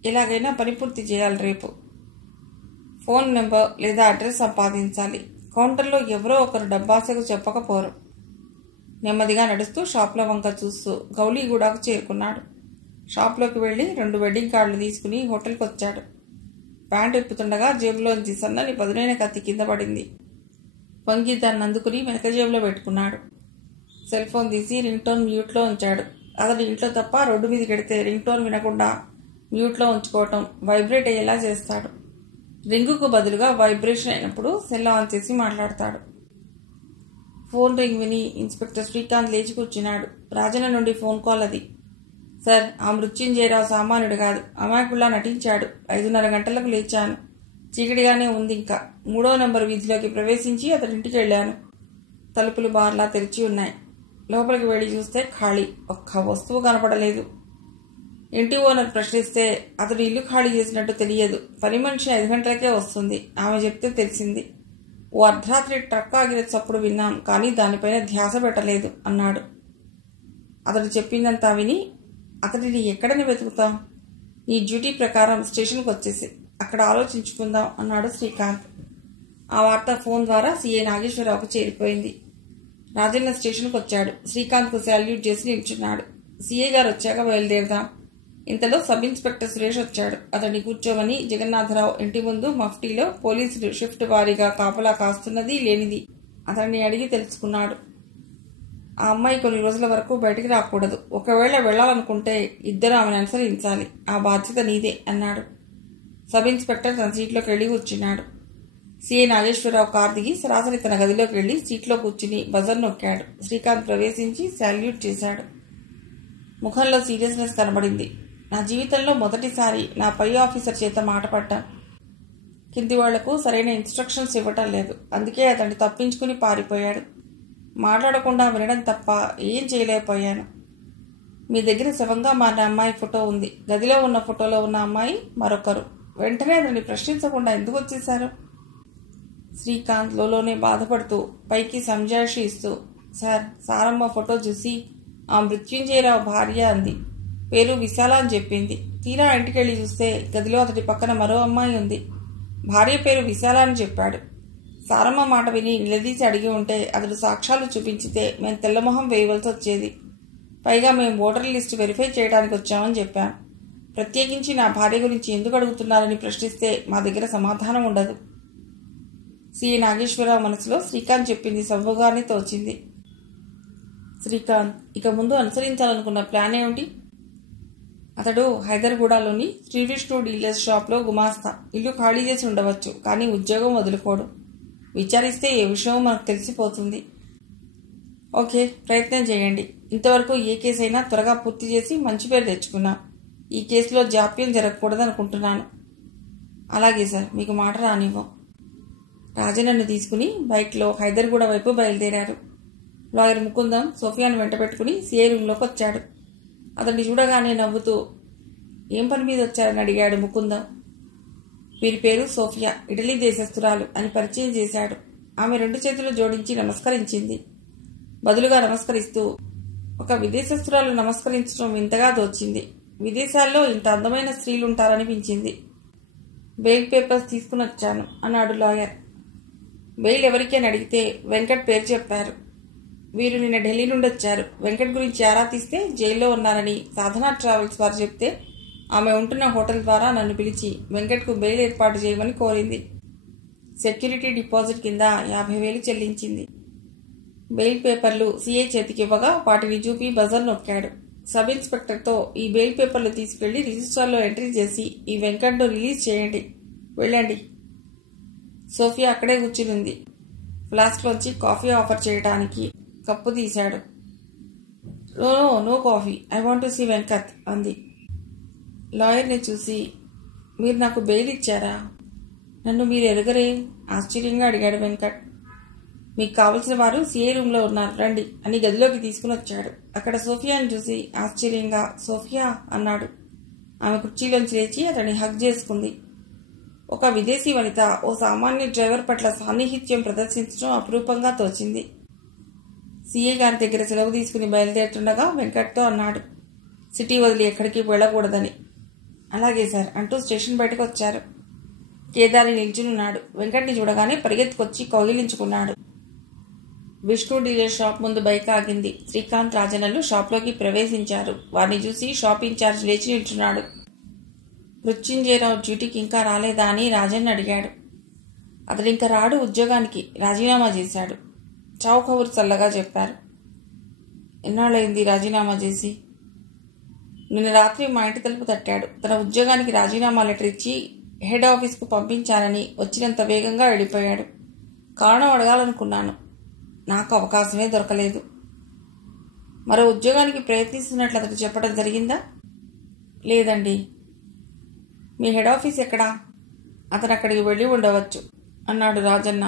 ఎలాగైనా పని పూర్తి చేయాలి. రేపు ఫోన్ నెంబర్ లేదా అడ్రస్ సంపాదించాలి. కౌంటర్లో ఎవరో ఒకరు డబ్బాసకు చెప్పకపోరు. నెమ్మదిగా నడుస్తూ షాప్ల వంక చూస్తూ గౌలీగూడకు చేరుకున్నాడు. షాప్లోకి వెళ్ళి 2 వెడ్డింగ్ కార్డులు తీసుకుని హోటల్కి వచ్చాడు. ప్యాంటు ఇప్పుతుండగా జేబులోంచి సన్నని పదునైన కత్తి కింద పడింది. వంగి దాన్ని అందుకుని వెనక జేబులో పెట్టుకున్నాడు. సెల్ ఫోన్ తీసి రింగ్ టోన్ మ్యూట్లో ఉంచాడు. అతడు ఇంట్లో తప్ప రోడ్డు మీదకి వెడితే రింగ్ టోన్ వినకుండా మ్యూట్లో ఉంచుకోవటం, వైబ్రేట్ అయ్యేలా చేస్తాడు. రింగుకు బదులుగా వైబ్రేషన్ అయినప్పుడు సెల్ ఆన్ చేసి మాట్లాడతాడు. ఫోన్ రింగ్ విని ఇన్స్పెక్టర్ శ్రీకాంత్ లేచి కూర్చున్నాడు. రాజన్న నుండి ఫోన్ కాల్ అది. సార్, ఆ మృత్యుంజయరావు సామాన్యుడు కాదు, అమాయకుల్లా నటించాడు. 5:30 గంటలకు లేచాను. చీకటిగానే ఉంది. ఇంకా 3వ నెంబర్ వీధిలోకి ప్రవేశించి అతడింటికి వెళ్ళాను. తలుపులు బార్లా తెరిచి ఉన్నాయి. లోపలికి వెళ్ళి చూస్తే ఖాళీ. ఒక్క వస్తువు కనపడలేదు. ఇంటి ఓనర్ ప్రశ్నిస్తే అతడు ఇల్లు ఖాళీ చేసినట్టు తెలియదు. పని మనిషి 5 గంటలకే వస్తుంది. ఆమె చెప్తే తెలిసింది. ఓ అర్ధరాత్రి ట్రక్ ఆగిన చప్పుడు విన్నాం, కానీ దానిపైన ధ్యాస పెట్టలేదు అన్నాడు. అతడు చెప్పిందంతా విని, అతడిని ఎక్కడని వెతుకుతాం? నీ డ్యూటీ ప్రకారం స్టేషన్కి వచ్చేసి అక్కడ ఆలోచించుకుందాం అన్నాడు శ్రీకాంత్. ఆ వార్త ఫోన్ ద్వారా సిఐ నాగేశ్వరరావుకు చేరిపోయింది. రాజన్న స్టేషన్కి వచ్చాడు. శ్రీకాంత్కు శాల్యూట్ చేసి నిల్చున్నాడు. సిఐ గారు వచ్చాక బయలుదేరదాం. ఇంతలో సబ్ ఇన్స్పెక్టర్ సురేష్ వచ్చాడు. అతన్ని కూర్చోమని జగన్నాథరావు ఇంటి ముందు మఫ్టీలో పోలీసులు షిఫ్ట్ వారీగా కాపలా కాస్తున్నది లేనిది అతన్ని అడిగి తెలుసుకున్నాడు. ఆ అమ్మాయి కొన్ని రోజుల వరకు బయటికి రాకూడదు. ఒకవేళ వెళ్లాలనుకుంటే ఇద్దరు ఆమెను అనుసరించాలి. ఆ బాధ్యత నీదే అన్నాడు. సబ్ ఇన్స్పెక్టర్ తన సీట్లోకి వెళ్లి కూర్చున్నాడు. సిఐ నాగేశ్వరరావు కారు దిగి సరాసరి తన గదిలోకి వెళ్లి సీట్లో కూర్చుని బజర్ నొక్కాడు. శ్రీకాంత్ ప్రవేశించి శాల్యూట్ చేశాడు. ముఖంలో సీరియస్నెస్ కనబడింది. నా జీవితంలో మొదటిసారి నా పై ఆఫీసర్ చేత మాట పడ్డా. కింది వాళ్లకు సరైన ఇన్స్ట్రక్షన్స్ ఇవ్వటం లేదు. అందుకే అతన్ని తప్పించుకుని పారిపోయాడు. మాట్లాడకుండా వినడం తప్ప ఏం చేయలేకపోయాను. మీ దగ్గర శవంగా మారిన అమ్మాయి ఫోటో ఉంది. గదిలో ఉన్న ఫోటోలో ఉన్న అమ్మాయి మరొకరు. వెంటనే అతన్ని ప్రశ్నించకుండా ఎందుకు వచ్చేశారు? శ్రీకాంత్ లోనే బాధపడుతూ పైకి సంజాయిషి ఇస్తూ, సార్, సారమ్మ ఫోటో చూసి ఆ మృత్యుంజయరావు భార్య అంది. పేరు విశాల అని చెప్పింది. తీరా ఇంటికెళ్ళి చూస్తే గదిలో అతడి పక్కన మరో అమ్మాయి ఉంది. భార్య పేరు విశాల అని చెప్పాడు. సారమ్మ మాట విని నిలదీసి అడిగి ఉంటే అతడు సాక్ష్యాలు చూపించితే మేము తెల్లమొహం వేయవలసి వచ్చేది. పైగా మేము ఓటర్ లిస్టు వెరిఫై చేయడానికి వచ్చామని చెప్పాం. ప్రత్యేకించి నా భార్య గురించి ఎందుకు అడుగుతున్నారని ప్రశ్నిస్తే మా దగ్గర సమాధానం ఉండదు. సిఐ నాగేశ్వరరావు మనసులో శ్రీకాంత్ చెప్పింది సబబుగానే తోచింది. శ్రీకాంత్ ఇక ముందు అనుసరించాలనుకున్న ప్లాన్ ఏమిటి? అతడు హైదర్గూడలోని శ్రీ విష్ణు డీలర్స్ షాప్లో గుమాస్తా. ఇల్లు ఖాళీ చేసి ఉండవచ్చు, కానీ ఉద్యోగం వదులుకోడు. విచారిస్తే ఏ విషయం మనకు తెలిసిపోతుంది. ఓకే, ప్రయత్నం చేయండి. ఇంతవరకు ఏ కేసైనా త్వరగా పూర్తి చేసి మంచి పేరు తెచ్చుకున్నాం. ఈ కేసులో జాప్యం జరగకూడదనుకుంటున్నాను. అలాగే సార్, మీకు మాట రానివ్వం. రాజన్నను తీసుకుని బైక్లో హైదర్గూడ వైపు బయలుదేరారు. లాయర్ ముకుందం సోఫియాను వెంట పెట్టుకుని సిఐ రూంలోకి వచ్చాడు. అతన్ని చూడగానే నవ్వుతూ, ఏం పని మీద వచ్చారని అడిగాడు ముకుందం. వీరి పేరు సోఫియా, ఇటలీ దేశస్తురాలు అని పరిచయం చేశాడు. ఆమె 2 చేతులు జోడించి నమస్కరించింది. బదులుగా నమస్కరిస్తూ, ఒక విదేశస్తురాలు నమస్కరించడం వింతగా తోచింది. విదేశాల్లో ఇంత అందమైన స్త్రీలుంటారనిపించింది. బెయిల్ పేపర్స్ తీసుకుని వచ్చాను అన్నాడు లాయర్. బెయిల్ ఎవరికి అని అడిగితే వెంకట్ పేరు చెప్పారు. వీరు నిన్న ఢిల్లీ నుండి వచ్చారు. వెంకట్ గురించి ఆరా తీస్తే జైల్లో ఉన్నారని సాధనా ట్రావెల్స్ వారు చెప్తే ఆమె ఉంటున్న హోటల్ ద్వారా నన్ను పిలిచి వెంకట్కు బెయిల్ ఏర్పాటు చేయమని కోరింది. సెక్యూరిటీ డిపాజిట్ కింద 50,000 చెల్లించింది. బెయిల్ పేపర్లు సిఐ చేతికివ్వగా వాటిని చూపి బజర్ నొక్కాడు. సబ్ ఇన్స్పెక్టర్తో ఈ బెయిల్ పేపర్లు తీసుకెళ్లి రిజిస్టర్లో ఎంట్రీ చేసి ఈ వెంకట్ను రిలీజ్ చేయండి, వెళ్ళండి. సోఫియా అక్కడే కూర్చునింది. ఫ్లాస్క్లోంచి కాఫీ ఆఫర్ చేయడానికి కప్పు తీశాడు. No coffee, I want to see Venkat అంది. లాయర్ని చూసి, మీరు నాకు బెయిల్ ఇచ్చారా? నన్ను మీరు ఎరగరే ఆశ్చర్యంగా అడిగాడు వెంకట్. మీకు కావలసిన వారు సిఐ రూంలో ఉన్నారు, రండి అని గదిలోకి తీసుకుని వచ్చాడు. అక్కడ సోఫియాను చూసి ఆశ్చర్యంగా సోఫియా అన్నాడు. ఆమె కుర్చీలోంచి లేచి అతన్ని హగ్ చేసుకుంది. ఒక విదేశీ వనిత ఓ సామాన్య డ్రైవర్ పట్ల సాన్నిహిత్యం ప్రదర్శించడం అపురూపంగా తోచింది. సీఏ గారి దగ్గర సెలవు తీసుకుని బయలుదేరుతుండగా వెంకట్తో అన్నాడు, సిటీ వదిలి ఎక్కడికి వెళ్ళకూడదని. అలాగే సార్ అంటూ స్టేషన్ బయటకు వచ్చారు. కేదారి నిల్చునున్నాడు. వెంకట్ని చూడగానే పరిగెత్తుకొచ్చి కౌగిలించుకున్నాడు. విష్ణు డీలర్ షాప్ ముందు బైక్ ఆగింది. శ్రీకాంత్, రాజన్నలు షాప్లోకి ప్రవేశించారు. వారిని చూసి షాప్ ఇన్ఛార్జ్ లేచి నిల్చున్నాడు. మృత్యుంజయరావు డ్యూటీకి ఇంకా రాలేదా అని రాజన్న అడిగాడు. అతడు ఇంకా రాడు, ఉద్యోగానికి రాజీనామా చేశాడు. చావు కబురు చల్లగా చెప్పారు. ఎన్నాళ్ళైంది రాజీనామా చేసి? నిన్న రాత్రి మా ఇంటి తలుపు తట్టాడు. తన ఉద్యోగానికి రాజీనామా లెటర్ ఇచ్చి హెడ్ ఆఫీస్కు పంపించానని వచ్చినంత వేగంగా వెళ్ళిపోయాడు. కారణం అడగాలనుకున్నాను, నాకు అవకాశమే దొరకలేదు. మరో ఉద్యోగానికి ప్రయత్నిస్తున్నట్లు అతడు చెప్పడం జరిగిందా? లేదండి. మీ హెడ్ ఆఫీస్ ఎక్కడా? అతను అక్కడికి వెళ్ళి ఉండవచ్చు అన్నాడు Rajanna.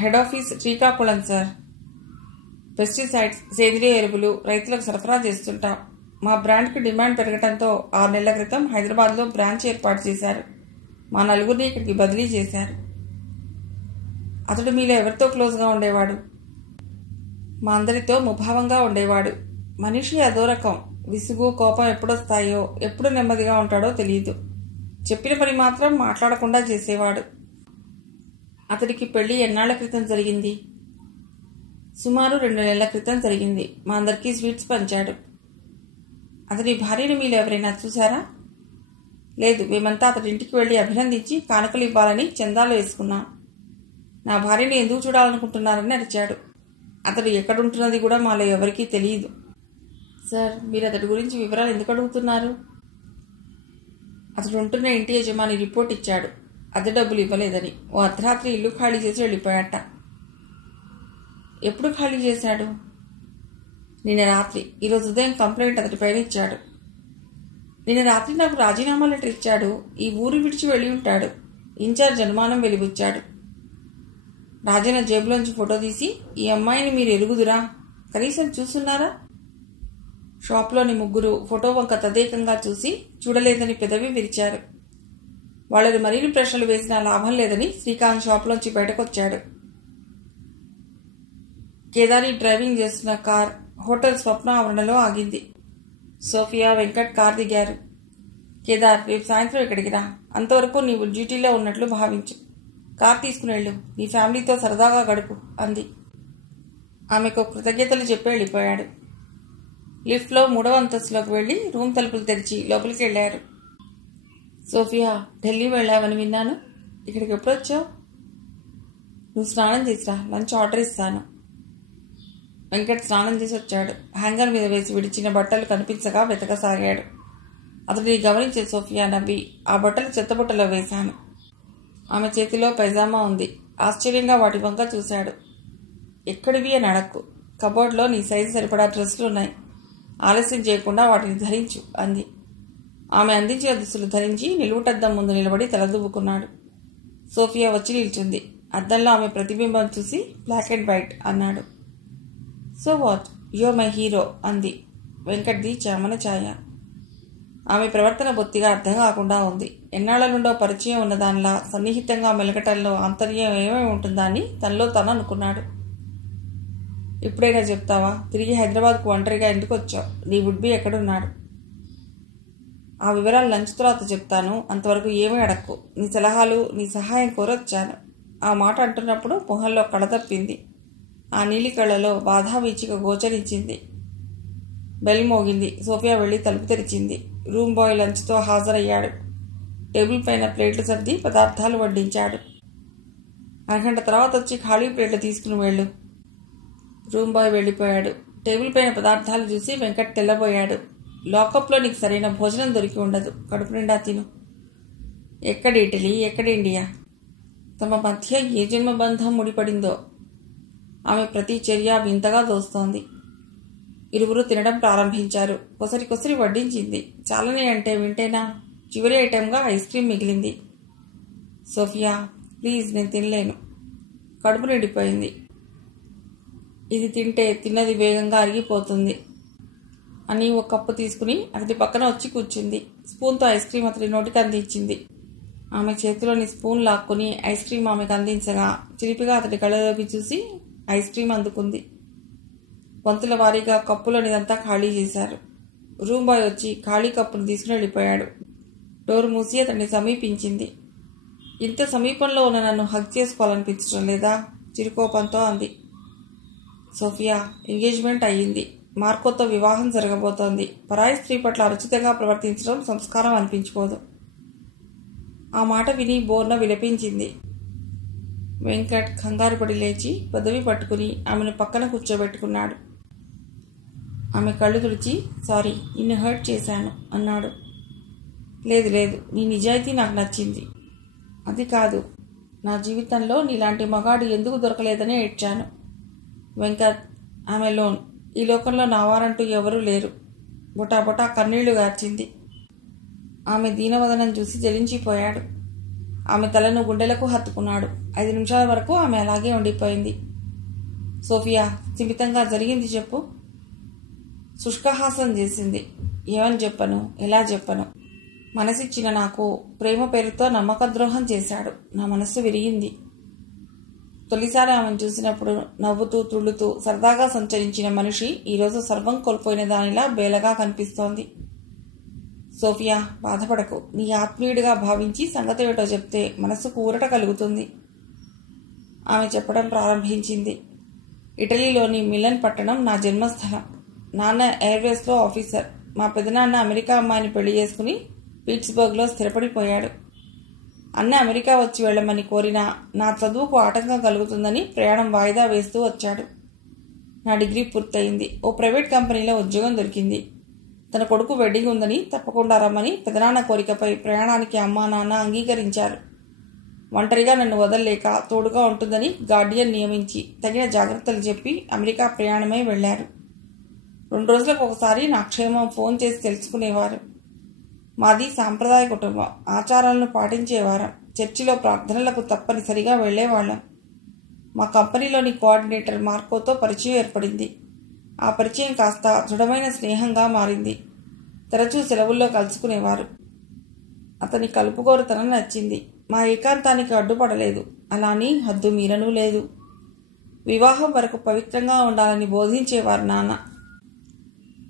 Head office Srikakulam sir. Pesticides, సేంద్రియ ఎరువులు రైతులకు సరఫరా చేస్తుంటాం. మా బ్రాండ్కి డిమాండ్ పెరగడంతో 6 నెలల క్రితం హైదరాబాద్లో బ్రాంచ్ ఏర్పాటు చేశారు. మా నలుగురిని ఇక్కడికి బదిలీ చేశారు. అతడు మీలో ఎవరితో క్లోజ్గా ఉండేవాడు? మా అందరితో ముభావంగా ఉండేవాడు. మనిషి అదో రకం. విసుగు, కోపం ఎప్పుడొస్తాయో, ఎప్పుడు నెమ్మదిగా ఉంటాడో తెలియదు. చెప్పిన పని మాత్రం మాట్లాడకుండా చేసేవాడు. అతడికి పెళ్లి ఎన్నాళ్ల క్రితం జరిగింది? సుమారు 2 నెలల క్రితం జరిగింది. మా అందరికీ స్వీట్స్ పంచాడు. అతని భార్యను మీరు ఎవరైనా చూశారా? లేదు. మేమంతా అతడి ఇంటికి వెళ్ళి అభినందించి కానుకలు ఇవ్వాలని చందాలు వేసుకున్నాం. నా భార్యను ఎందుకు చూడాలనుకుంటున్నారని అరిచాడు. అతడు ఎక్కడుంటున్నది కూడా మాలో ఎవరికీ తెలియదు. సార్, మీరు అతడి గురించి వివరాలు ఎందుకు అడుగుతున్నారు? అతడు ఉంటున్న ఇంటి యజమాని రిపోర్ట్ ఇచ్చాడు. అద్దె డబ్బులు ఇవ్వలేదని. ఓ అర్ధరాత్రి ఇల్లు ఖాళీ చేసి వెళ్ళిపోయాట. ఎప్పుడు ఖాళీ చేశాడు? నిన్న రాత్రి. ఈరోజు ఉదయం కంప్లైంట్ అతడి పైన ఇచ్చాడు. నిన్న రాత్రి నాకు రాజీనామా లెటర్ ఇచ్చాడు. ఈ ఊరు విడిచి వెళ్ళి ఉంటాడు. ఇన్ఛార్జ్ అనుమానం వెలిబుచ్చాడు. రాజన్న జేబులోంచి ఫోటో తీసి, ఈ అమ్మాయిని మీరు ఎరుగుదురా? కనీసం చూస్తున్నారా? షాప్లోని ముగ్గురు ఫోటో వంక తదేకంగా చూసి చూడలేదని పెదవి విరిచారు. వాళ్ళని మరిన్ని ప్రశ్నలు వేసినా లాభం లేదని శ్రీకాంత్ షాప్లోంచి బయటకొచ్చాడు. కేదారి డ్రైవింగ్ చేస్తున్న కార్ హోటల్ స్వప్న ఆవరణలో ఆగింది. సోఫియా, వెంకట్ కార్ దిగారు. కేదార్, రేపు సాయంత్రం ఇక్కడికి రా. అంతవరకు నీవు డ్యూటీలో ఉన్నట్లు భావించు. కార్ తీసుకుని వెళ్ళు. నీ ఫ్యామిలీతో సరదాగా గడుపు అంది. ఆమెకు కృతజ్ఞతలు చెప్పి వెళ్ళిపోయాడు. లిఫ్ట్లో 3వ అంతస్తులోకి వెళ్లి రూమ్ తలుపులు తెరిచి లోపలికి వెళ్లారు. సోఫియా, ఢిల్లీ వెళ్ళావని విన్నాను. ఇక్కడికి ఎప్పుడు వచ్చావు? నువ్వు స్నానం చేసిరా, లంచ్ ఆర్డర్ ఇస్తాను. వెంకట్ స్నానం చేసి వచ్చాడు. హ్యాంగర్ మీద వేసి విడిచిన బట్టలు కనిపించగా వెతకసాగాడు. అతడిని గమనించే సోఫియా నవ్వి, ఆ బట్టలు చెత్తబుట్టలో వేశాను. ఆమె చేతిలో పైజామా ఉంది. ఆశ్చర్యంగా వాటి వంక చూశాడు. ఎక్కడివి అని అడక్కు. కబోర్డ్లో నీ సైజు సరిపడా డ్రెస్సులు ఉన్నాయి. ఆలస్యం చేయకుండా వాటిని ధరించు అంది. ఆమె అందించిన దుస్తులు ధరించి నిలువుటద్దం ముందు నిలబడి తలదువ్వుకున్నాడు. సోఫియా వచ్చి నిల్చుంది. అద్దంలో ఆమె ప్రతిబింబం చూసి బ్లాక్ అండ్ వైట్ అన్నాడు. So what, your my hero అంది. వెంకట్ది చామన ఛాయ. ఆమె ప్రవర్తన బొత్తిగా అర్థం కాకుండా ఉంది. ఎన్నాళ్ల నుండో పరిచయం ఉన్నదానిలా సన్నిహితంగా మెలకటంలో ఆంతర్యం ఏమేమి ఉంటుందా అని తనలో తను అనుకున్నాడు. ఇప్పుడైనా చెప్తావా? తిరిగి హైదరాబాద్కు ఒంటరిగా ఎందుకు వచ్చావు? నీ వుడ్బీ ఎక్కడున్నాడు? ఆ వివరాలు లంచ్ తర్వాత చెప్తాను. అంతవరకు ఏమీ అడక్కు. నీ సలహాలు, నీ సహాయం కోరొచ్చాను. ఆ మాట అంటున్నప్పుడు మొహంలో కళతప్పింది. ఆ నీలి కళ్ళలో బాధా వీచిక గోచరించింది. బెల్ మోగింది. సోఫియా వెళ్లి తలుపు తెరిచింది. రూమ్ బాయ్ లంచ్తో హాజరయ్యాడు. టేబుల్ పైన ప్లేట్లు సర్ది పదార్థాలు వడ్డించాడు. అరగంట తర్వాత వచ్చి ఖాళీ ప్లేట్లు తీసుకుని వెళ్ళు. రూమ్ బాయ్ వెళ్ళిపోయాడు. టేబుల్ పైన పదార్థాలు చూసి వెంకట్ తెల్లబోయాడు. లాకప్లో నీకు సరైన భోజనం దొరికి ఉండదు. కడుపు నిండా తిను. ఎక్కడ ఇటలీ, ఎక్కడ ఇండియా? తమ మధ్య ఏ జన్మబంధం ముడిపడిందో. ఆమె ప్రతి చర్య వింతగా దోస్తోంది. ఇరువురు తినడం ప్రారంభించారు. కొసరి వడ్డించింది. చాలని అంటే వింటేనా? చివరి ఐటెంగా ఐస్ క్రీమ్ మిగిలింది. సోఫియా, ప్లీజ్, నేను తినలేను. కడుపు నిండిపోయింది. ఇది తింటే తిన్నది వేగంగా అరిగిపోతుంది అని ఒక కప్పు తీసుకుని అతడి పక్కన వచ్చి కూర్చుంది. స్పూన్తో ఐస్ క్రీమ్ అతడి నోటికి అందించింది. ఆమె చేతిలోని స్పూన్ లాక్కుని ఐస్ క్రీమ్ ఆమెకు అందించగా చిలిపిగా అతడి కళ్ళలోకి చూసి ఐస్ క్రీమ్ అందుకుంది. వంతుల వారీగా కప్పులోనిదంతా ఖాళీ చేశారు. రూమ్ బాయ్ వచ్చి ఖాళీ కప్పును తీసుకుని వెళ్ళిపోయాడు. డోర్ మూసి అతన్ని సమీపించింది. ఇంత సమీపంలో ఉన్న నన్ను హగ్ చేసుకోవాలనిపించడం లేదా? చిరుకోపంతో అంది. సోఫియా, ఎంగేజ్మెంట్ అయ్యింది. మార్కోతో వివాహం జరగబోతోంది. పరాయి స్త్రీ పట్ల అనుచితంగా ప్రవర్తించడం సంస్కారం అనిపించుకోదు. ఆ మాట విని బోర్న విలపించింది. వెంకట్ కంగారుపడి లేచి పదవి పట్టుకుని ఆమెను పక్కన కూర్చోబెట్టుకున్నాడు. ఆమె కళ్ళు తుడిచి, సారీ, నిన్ను హర్ట్ చేశాను అన్నాడు. లేదు లేదు, నీ నిజాయితీ నాకు నచ్చింది. అది కాదు, నా జీవితంలో నీలాంటి మగాడు ఎందుకు దొరకలేదని ఏడ్చాను. వెంకట్, ఆమె లోన్. ఈ లోకంలో నావారంటూ ఎవరూ లేరు. బొటాబొటా కన్నీళ్లు గార్చింది. ఆమె దీనవదనం చూసి జలించిపోయాడు. ఆమె తలను గుండెలకు హత్తుకున్నాడు. 5 నిమిషాల వరకు ఆమె అలాగే ఉండిపోయింది. సోఫియా, స్థిమితంగా జరిగింది చెప్పు. శుష్కహాసం చేసింది. ఏమని చెప్పను, ఎలా చెప్పను? మనసిచ్చిన నాకు ప్రేమ పేరుతో నమ్మకద్రోహం చేశాడు. నా మనస్సు విరిగింది. తొలిసారి ఆమెను చూసినప్పుడు నవ్వుతూ తుళ్ళుతూ సరదాగా సంచరించిన మనిషి ఈరోజు సర్వం కోల్పోయిన దానిలా బేలగా కనిపిస్తోంది. సోఫియా, బాధపడకు. నీ ఆత్మీయుడిగా భావించి సంగతి ఏటో చెప్తే మనస్సుకు ఊరట కలుగుతుంది. ఆమె చెప్పడం ప్రారంభించింది. ఇటలీలోని మిలన్ పట్టణం నా జన్మస్థలం. నాన్న ఎయిర్వేస్లో ఆఫీసర్. మా పెదనాన్న అమెరికా అమ్మాయిని పెళ్లి చేసుకుని పీట్స్బర్గ్లో స్థిరపడిపోయాడు. అన్న అమెరికా వచ్చి వెళ్లమని కోరినా నా చదువుకు ఆటంకం కలుగుతుందని ప్రయాణం వాయిదా వేస్తూ వచ్చాడు. నా డిగ్రీ పూర్తయింది. ఓ ప్రైవేట్ కంపెనీలో ఉద్యోగం దొరికింది. తన కొడుకు వెడ్డింగ్ ఉందని తప్పకుండా రమ్మని పెదనాన్న కోరికపై ప్రయాణానికి అమ్మా నాన్న అంగీకరించారు. ఒంటరిగా నన్ను వదలలేక తోడుగా ఉంటుందని గార్డియన్ నియమించి తగిన జాగ్రత్తలు చెప్పి అమెరికా ప్రయాణమై వెళ్లారు. 2 రోజులకు ఒకసారి నా క్షేమం ఫోన్ చేసి తెలుసుకునేవారు. మాది సాంప్రదాయ కుటుంబం. ఆచారాలను పాటించేవారం. చర్చిలో ప్రార్థనలకు తప్పనిసరిగా వెళ్లేవాళ్లం. మా కంపెనీలోని కోఆర్డినేటర్ మార్కోతో పరిచయం ఏర్పడింది. ఆ పరిచయం కాస్త దృఢమైన స్నేహంగా మారింది. తరచూ సెలవుల్లో కలుసుకునేవారు. అతని కలుపుగోరుతనం నచ్చింది. మా ఏకాంతానికి అడ్డుపడలేదు. అలాని హద్దు మీరనూ లేదు. వివాహం వరకు పవిత్రంగా ఉండాలని బోధించేవారు నాన్న.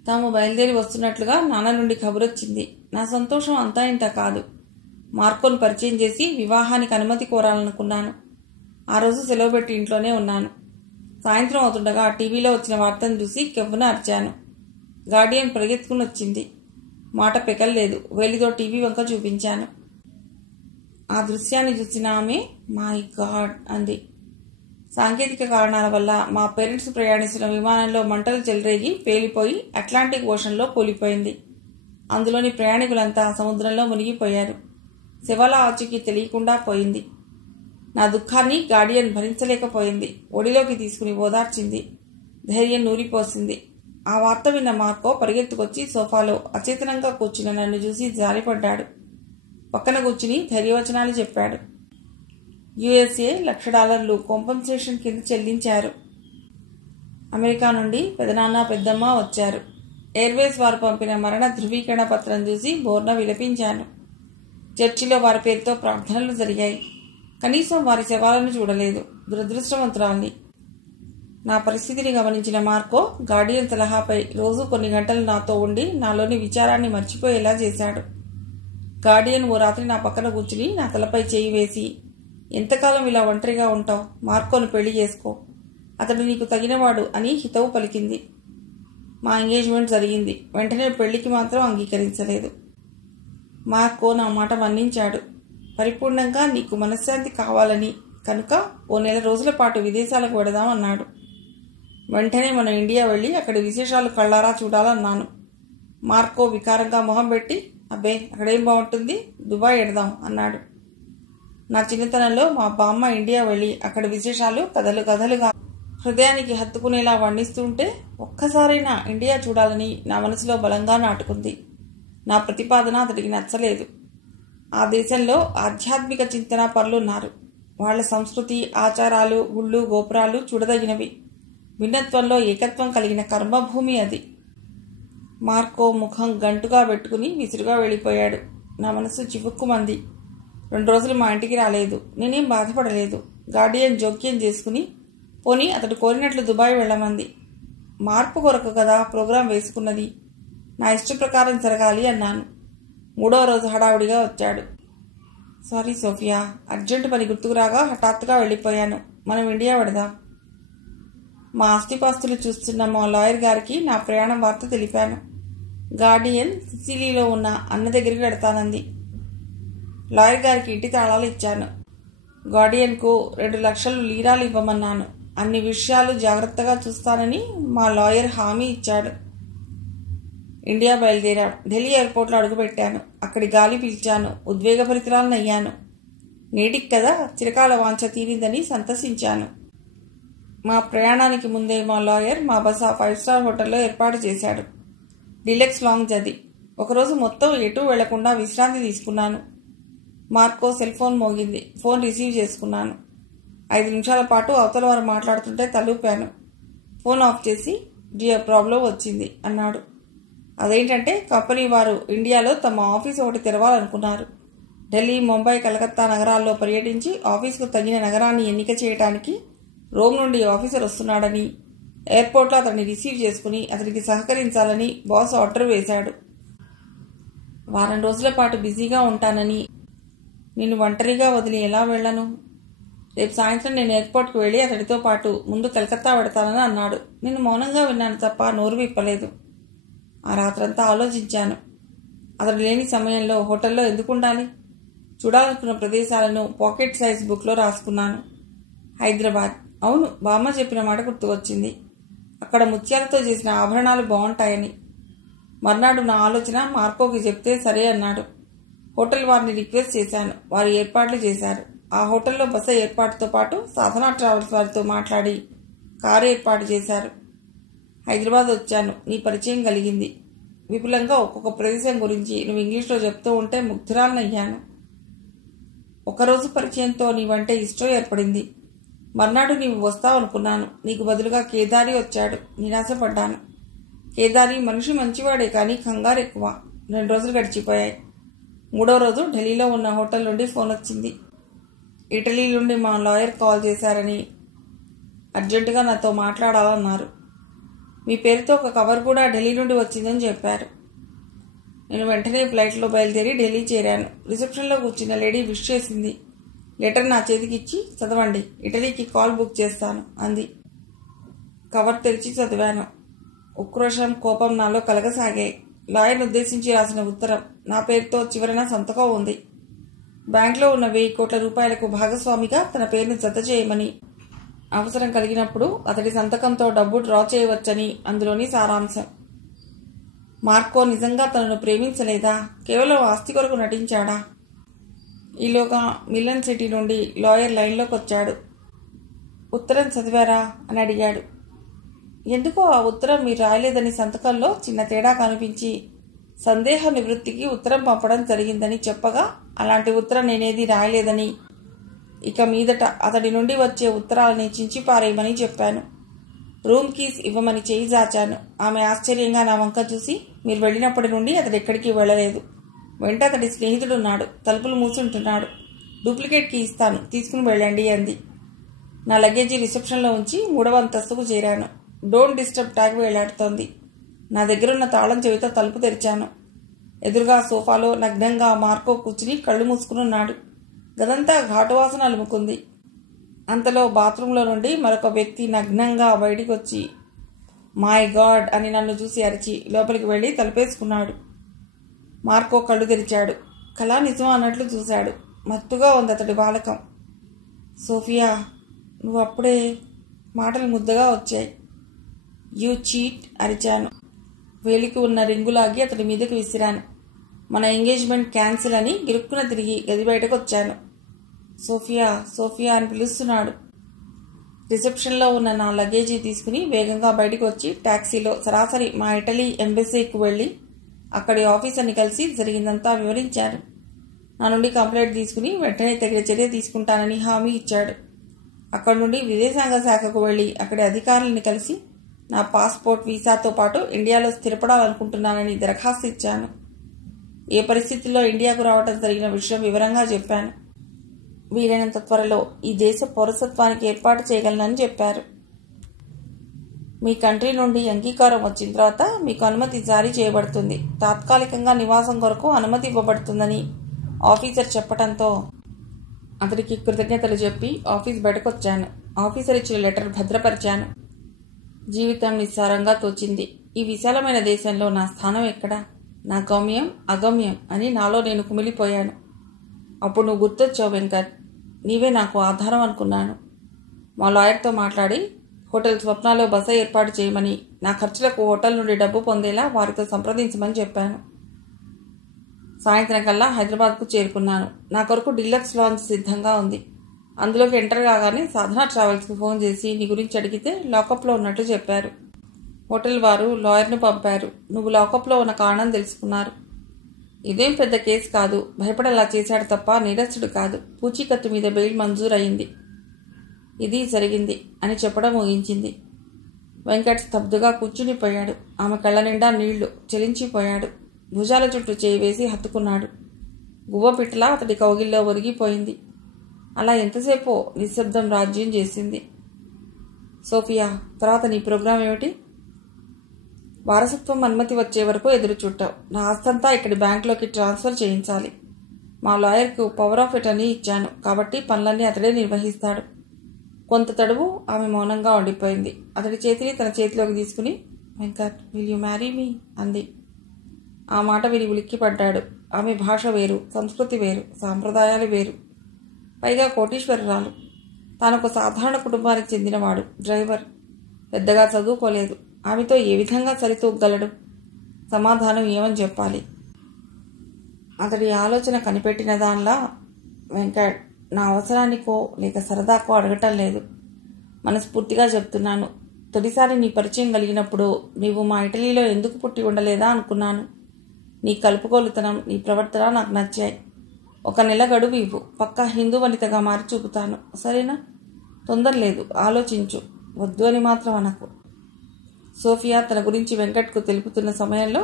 తాము బయలుదేరి వస్తున్నట్లుగా నాన్న నుండి కబురొచ్చింది. నా సంతోషం అంతా ఇంత కాదు. మార్కోను పరిచయం చేసి వివాహానికి అనుమతి కోరాలనుకున్నాను. ఆ రోజు సెలవు పెట్టి ఇంట్లోనే ఉన్నాను. సాయంత్రం అవుతుండగా టీవీలో వచ్చిన వార్తను చూసి కెవ్వున అరిచాను. గార్డియన్ పరిగెత్తుకుని వచ్చింది. మాట పెకల్లేదు. వేలితో టీవీ వంక చూపించాను. ఆ దృశ్యాన్ని చూసిన ఆమె మై గాడ్ అంది. సాంకేతిక కారణాల వల్ల మా పేరెంట్స్ ప్రయాణిస్తున్న విమానంలో మంటలు చెలరేగి పేలిపోయి అట్లాంటిక్ ఓషన్లో కూలిపోయింది. అందులోని ప్రయాణికులంతా సముద్రంలో మునిగిపోయారు. శవాల ఆచూకీ తెలియకుండా పోయింది. నా దుఃఖాన్ని గార్డియన్ భరించలేకపోయింది. ఒడిలోకి తీసుకుని ఓదార్చింది. ధైర్యం నూరిపోసింది. ఆ వార్త విన్న మార్కో పరిగెత్తుకొచ్చి సోఫాలో అచేతనంగా కూర్చున్న నన్ను చూసి జారిపడ్డాడు. పక్కన కూర్చుని ధైర్యవచనాలు చెప్పాడు. USA $1,00,000 కాంపెన్సేషన్ కింద చెల్లించారు. అమెరికా నుండి పెదనాన్న పెద్దమ్మ వచ్చారు. ఎయిర్వేస్ వారు పంపిన మరణ ధృవీకరణ పత్రం చూసి బోర్న విలపించాను. చర్చిలో వారి పేరుతో ప్రార్థనలు జరిగాయి. కనీసం వారి శవాలను చూడలేదు. దురదృష్టవంతురాల్ని. నా పరిస్థితిని గమనించిన మార్కో గార్డియన్ సలహాపై రోజు కొన్ని గంటలు నాతో ఉండి నాలోని విచారాన్ని మర్చిపోయేలా చేశాడు. గార్డియన్ ఓ రాత్రి నా పక్కన కూర్చుని నా తలపై చేయి వేసి, ఎంతకాలం ఇలా ఒంటరిగా ఉంటావు? మార్కోను పెళ్లి చేసుకో. అతడు నీకు తగినవాడు అని హితవు పలికింది. మా ఎంగేజ్మెంట్ జరిగింది. వెంటనే పెళ్లికి మాత్రం అంగీకరించలేదు. మార్కో నా మాట మన్నించాడు. పరిపూర్ణంగా నీకు మనశ్శాంతి కావాలని కనుక ఓ 4 రోజుల పాటు విదేశాలకు వెడదామన్నాడు. వెంటనే మనం ఇండియా వెళ్ళి అక్కడి విశేషాలు కళ్ళారా చూడాలన్నాను. మార్కో వికారంగా మొహం పెట్టి, అబ్బే అక్కడేం బాగుంటుంది, దుబాయ్ ఎడదాం అన్నాడు. నా చిన్నతనంలో మా బామ్మ ఇండియా వెళ్ళి అక్కడి విశేషాలు కథలు కథలుగా హృదయానికి హత్తుకునేలా వర్ణిస్తుంటే ఒక్కసారైనా ఇండియా చూడాలని నా మనసులో బలంగా నాటుకుంది. నా ప్రతిపాదన అతడికి నచ్చలేదు. ఆ దేశంలో ఆధ్యాత్మిక చింతన పరులున్నారు. వాళ్ల సంస్కృతి, ఆచారాలు, గుళ్ళు, గోపురాలు చూడదగినవి. భిన్నత్వంలో ఏకత్వం కలిగిన కర్మభూమి అది. మార్కో ముఖం గంటుగా పెట్టుకుని విసురుగా వెళ్ళిపోయాడు. నా మనసు చివుక్కుమంది. 2 రోజులు మా ఇంటికి రాలేదు. నేనేం బాధపడలేదు. గార్డియన్ జోక్యం చేసుకుని పోనీ అతడు కోరినట్లు దుబాయ్ వెళ్ళమంది. మార్పు కొరకు కదా ప్రోగ్రాం వేసుకున్నది, నా ఇష్ట ప్రకారం జరగాలి అన్నాను. 3వ రోజు హడావుడిగా వచ్చాడు. సారీ సోఫియా, అర్జెంటు పని గుర్తుకురాగా హఠాత్తుగా వెళ్ళిపోయాను. మనం ఇండియా పెడదాం. మా ఆస్తిపాస్తులు చూస్తున్న మా లాయర్ గారికి నా ప్రయాణం వార్త తెలిపాను. గార్డియన్ సిసిలీలో ఉన్న అన్న దగ్గరికి వెడతానంది. లాయర్ గారికి ఇంటి తాళాలు ఇచ్చాను. గార్డియన్కు 2 లక్షలు లీరాలు ఇవ్వమన్నాను. అన్ని విషయాలు జాగ్రత్తగా చూస్తానని మా లాయర్ హామీ ఇచ్చాడు. ఇండియా బయలుదేరాం. ఢిల్లీ ఎయిర్పోర్ట్లో అడుగుపెట్టాను. అక్కడి గాలి పీల్చాను. ఉద్వేగభరితురాలనయ్యాను. నేటికి కదా చిరకాల వాంఛ తీరిందని సంతసించాను. మా ప్రయాణానికి ముందే మా లాయర్ మా బస 5 స్టార్ హోటల్లో ఏర్పాటు చేశాడు. డిలెక్స్ లాంజ్ అది. ఒకరోజు మొత్తం ఎటూ వెళ్లకుండా విశ్రాంతి తీసుకున్నాను. మార్కో సెల్ ఫోన్ మోగింది. ఫోన్ రిసీవ్ చేసుకున్నాను. 5 నిమిషాల పాటు అవతల వారు మాట్లాడుతుంటే తలూపాను. ఫోన్ ఆఫ్ చేసి డియర్ ప్రాబ్లం వచ్చింది అన్నాడు. అదేంటంటే కంపెనీ వారు ఇండియాలో తమ ఆఫీస్ ఒకటి తెరవాలనుకున్నారు. ఢిల్లీ, ముంబై, కలకత్తా నగరాల్లో పర్యటించి ఆఫీసుకు తగిన నగరాన్ని ఎన్నిక చేయడానికి రోమ్ నుండి ఆఫీసర్ వస్తున్నాడని, ఎయిర్పోర్ట్లో అతన్ని రిసీవ్ చేసుకుని అతనికి సహకరించాలని బాస్ ఆర్డర్ వేశాడు. వారం రోజుల పాటు బిజీగా ఉంటానని, నిన్ను ఒంటరిగా వదిలి ఎలా వెళ్లను? రేపు సాయంత్రం నేను ఎయిర్పోర్ట్కి వెళ్ళి అతడితో పాటు ముందు కలకత్తా పెడతానని అన్నాడు. నేను మౌనంగా విన్నాను తప్ప నోరు విప్పలేదు. ఆ రాత్రంతా ఆలోచించాను. అతడు లేని సమయంలో హోటల్లో ఎందుకు ఉండాలి? చూడాలనుకున్న ప్రదేశాలను పాకెట్ సైజ్ బుక్లో రాసుకున్నాను. హైదరాబాద్. అవును, బామ్మ చెప్పిన మాట గుర్తువచ్చింది. అక్కడ ముత్యాలతో చేసిన ఆభరణాలు బాగుంటాయని. మర్నాడు నా ఆలోచన మార్కోకి చెప్తే సరే అన్నాడు. హోటల్ వారిని రిక్వెస్ట్ చేశాను. వారు ఏర్పాట్లు చేశారు. ఆ హోటల్లో బస ఏర్పాటుతో పాటు సాధనా ట్రావెల్స్ వారితో మాట్లాడి కారు ఏర్పాటు చేశారు. హైదరాబాద్ వచ్చాను. నీ పరిచయం కలిగింది. విపులంగా ఒక్కొక్క ప్రదేశం గురించి నువ్వు ఇంగ్లీష్లో చెప్తూ ఉంటే ముగ్ధురాలనయ్యాను. ఒకరోజు పరిచయంతో నీవంటే ఇష్టం ఏర్పడింది. మర్నాడు నీవు వస్తావనుకున్నాను. నీకు బదులుగా కేదారి వచ్చాడు. నిరాశపడ్డాను. కేదారి మనిషి మంచివాడే కానీ కంగారు ఎక్కువ. 2 రోజులు గడిచిపోయాయి. 3వ రోజు ఢిల్లీలో ఉన్న హోటల్ నుండి ఫోన్ వచ్చింది. ఇటలీ నుండి మా లాయర్ కాల్ చేశారని, అర్జెంటుగా నాతో మాట్లాడాలన్నారు. మీ పేరుతో ఒక కవర్ కూడా ఢిల్లీ నుండి వచ్చిందని చెప్పారు. నేను వెంటనే ఫ్లైట్లో బయలుదేరి ఢిల్లీ చేరాను. రిసెప్షన్లో కూర్చున్న లేడీ విష్ చేసింది. లెటర్ నా చేతికిచ్చి చదవండి, ఇటలీకి కాల్ బుక్ చేస్తాను అంది. కవర్ తెరిచి చదివాను. ఉక్రోషం, కోపం నాలో కలగసాగాయి. లాయర్ను ఉద్దేశించి రాసిన ఉత్తరం. నా పేరుతో చివరన సంతకం ఉంది. బ్యాంకులో ఉన్న 1000 కోట్ల రూపాయలకు భాగస్వామిగా తన పేరును జత చేయమని, అవసరం కలిగినప్పుడు అతడి సంతకంతో డబ్బు డ్రా చేయవచ్చని అందులోని సారాంశం. మార్కో నిజంగా తనను ప్రేమించలేదా? కేవలం ఆస్తి కొరకు నటించాడా? ఈలోగా మిలన్ సిటీ నుండి లాయర్ లైన్లోకి వచ్చాడు. ఉత్తరం చదివారా అని అడిగాడు. ఎందుకో ఆ ఉత్తరం మీరు రాయలేదని సంతకంలో చిన్న తేడా కనిపించి సందేహ నివృత్తికి ఉత్తరం పంపడం జరిగిందని చెప్పగా, అలాంటి ఉత్తరం నేనేది రాయలేదని, ఇక మీదట అతడి నుండి వచ్చే ఉత్తరాలని చించిపారేయమని చెప్పాను. రూమ్ కీస్ ఇవ్వమని చేయి జాచాను. ఆమె ఆశ్చర్యంగా నా వంక చూసి, మీరు వెళ్ళినప్పటి నుండి అతడు ఎక్కడికి వెళ్ళలేదు. వెంట అతడి స్నేహితుడున్నాడు. తలుపులు మూసుంటున్నాడు. డూప్లికేట్ కీ ఇస్తాను, తీసుకుని వెళ్ళండి అంది. నా లగేజీ రిసెప్షన్లో ఉంచి 3వ అంతస్తుకు చేరాను. డోంట్ డిస్టర్బ్ ట్యాగ్ వేలాడుతోంది. నా దగ్గరున్న తాళం చెవితో తలుపు తెరిచాను. ఎదురుగా సోఫాలో నగ్నంగా మార్కో కూర్చుని కళ్ళు మూసుకునున్నాడు. గదంతా ఘాటువాసన అలుముకుంది. అంతలో బాత్రూంలో నుండి మరొక వ్యక్తి నగ్నంగా బయటికి వచ్చి మై గాడ్ అని నన్ను చూసి అరిచి లోపలికి వెళ్ళి తలుపేసుకున్నాడు. మార్కో కళ్ళు తెరిచాడు. కళా నిజం అన్నట్లు చూశాడు. మత్తుగా ఉంది అతడి బాలకం. సోఫియా, నువ్వు అప్పుడే మాటలు ముద్దగా వచ్చాయి. యూ చీట్ అరిచాను. వేలికి ఉన్న రింగులాగి అతడి మీదకి విసిరాను. మన ఎంగేజ్మెంట్ క్యాన్సిల్ అని గిరుక్కున తిరిగి గది బయటకు వచ్చాను. సోఫియా, సోఫియా అని పిలుస్తున్నాడు. రిసెప్షన్లో ఉన్న నా లగేజీ తీసుకుని వేగంగా బయటకు వచ్చి టాక్సీలో సరాసరి మా ఇటలీ ఎంబసీకి వెళ్ళి అక్కడి ఆఫీసర్ని కలిసి జరిగిందంతా వివరించారు. నా నుండి కంప్లైంట్ తీసుకుని వెంటనే తగిన చర్య తీసుకుంటానని హామీ ఇచ్చాడు. అక్కడి నుండి విదేశాంగ శాఖకు వెళ్ళి అక్కడి అధికారులని కలిసి నా పాస్పోర్ట్, వీసాతో పాటు ఇండియాలో స్థిరపడాలనుకుంటున్నానని దరఖాస్తు ఇచ్చాను. ఏ పరిస్థితుల్లో ఇండియాకు రావడం జరిగిన విషయం వివరంగా చెప్పాను. వీలైనంత త్వరలో ఈ దేశ పౌరసత్వానికి ఏర్పాటు చేయగలనని చెప్పారు. మీ కంట్రీ నుండి అంగీకారం వచ్చిన తర్వాత మీకు అనుమతి జారీ చేయబడుతుంది. తాత్కాలికంగా నివాసం కొరకు అనుమతి ఇవ్వబడుతుందని ఆఫీసర్ చెప్పడంతో అతడికి కృతజ్ఞతలు చెప్పి ఆఫీస్ బయటకొచ్చాను. ఆఫీసర్ ఇచ్చిన లెటర్ భద్రపరిచాను. జీవితం నిస్సారంగా తోచింది. ఈ విశాలమైన దేశంలో నా స్థానం ఎక్కడా? నా గమ్యం అగమ్యం అని నాలో నేను కుమిలిపోయాను. అప్పుడు నువ్వు గుర్తొచ్చావు వెంకట్. నీవే నాకు ఆధారం అనుకున్నాను. మా లాయర్తో మాట్లాడి హోటల్ స్వప్నాలో బస ఏర్పాటు చేయమని, నా ఖర్చులకు హోటల్ నుండి డబ్బు పొందేలా వారితో సంప్రదించమని చెప్పాను. సాయంత్రం కల్లా హైదరాబాద్కు చేరుకున్నాను. నా కొరకు డిలక్స్ లాంజ్ సిద్ధంగా ఉంది. అందులోకి ఎంటర్ కాగానే సాధన ట్రావెల్స్కి ఫోన్ చేసి నీ గురించి అడిగితే లాకప్లో ఉన్నట్టు చెప్పారు. హోటల్ వారు లాయర్ను పంపారు. నువ్వు లాకప్లో ఉన్న కారణం తెలుసుకున్నారు. ఇదేం పెద్ద కేసు కాదు. భయపడేలా చేశాడు తప్ప నేరస్తుడు కాదు. పూచీకత్తు మీద బెయిల్ మంజూరయింది. ఇది జరిగింది అని చెప్పడం ముగించింది. వెంకట్ స్తబ్దుగా కూర్చునిపోయాడు. ఆమె కళ్ళ నిండా నీళ్లు. చెలించిపోయాడు. భుజాల చుట్టూ చేయి వేసి హత్తుకున్నాడు. గువ్వ పిట్టలా అతడి కౌగిల్లో ఒరిగిపోయింది. అలా ఎంతసేపో నిశ్శబ్దం రాజ్యం చేసింది. సోఫియా, తర్వాత నీ ప్రోగ్రాం ఏమిటి? వారసత్వం అనుమతి వచ్చే వరకు ఎదురు చుట్టావు. నా ఆస్తంతా ఇక్కడి బ్యాంకులోకి ట్రాన్స్ఫర్ చేయించాలి. మా లాయర్కు పవర్ ఆఫ్ అటర్నీ ఇచ్చాను కాబట్టి పనులన్నీ అతడే నిర్వహిస్తాడు. కొంత తడువు ఆమె మౌనంగా ఉండిపోయింది. అతడి చేతిని తన చేతిలోకి తీసుకుని Venkat, will you marry me అంది. ఆ మాట విని ఉలిక్కిపడ్డాడు. ఆమె భాష వేరు, సంస్కృతి వేరు, సాంప్రదాయాలు వేరు. పైగా కోటీశ్వరరాలు. తానొక సాధారణ కుటుంబానికి చెందినవాడు. డ్రైవర్. పెద్దగా చదువుకోలేదు. ఆమెతో ఏ విధంగా సరితూగలడు? సమాధానం ఏమని చెప్పాలి? అతడి ఆలోచన కనిపెట్టిన దానిలా, వెంకట్, నా అవసరానికో లేక సరదాకో అడగటం లేదు. మనస్ఫూర్తిగా చెప్తున్నాను. తొలిసారి నీ పరిచయం కలిగినప్పుడు నీవు మా ఇటలీలో ఎందుకు పుట్టి ఉండలేదా అనుకున్నాను. నీ కలుపుకోలుతనం, నీ ప్రవర్తన నాకు నచ్చాయి. 1 నెల గడువు ఇవ్వు. పక్కా హిందూ వనితగా మారి చూపుతాను. సరేనా? తొందరలేదు. ఆలోచించు. వద్దు అని మాత్రం అనకు. సోఫియా తన గురించి వెంకట్కు తెలుపుతున్న సమయంలో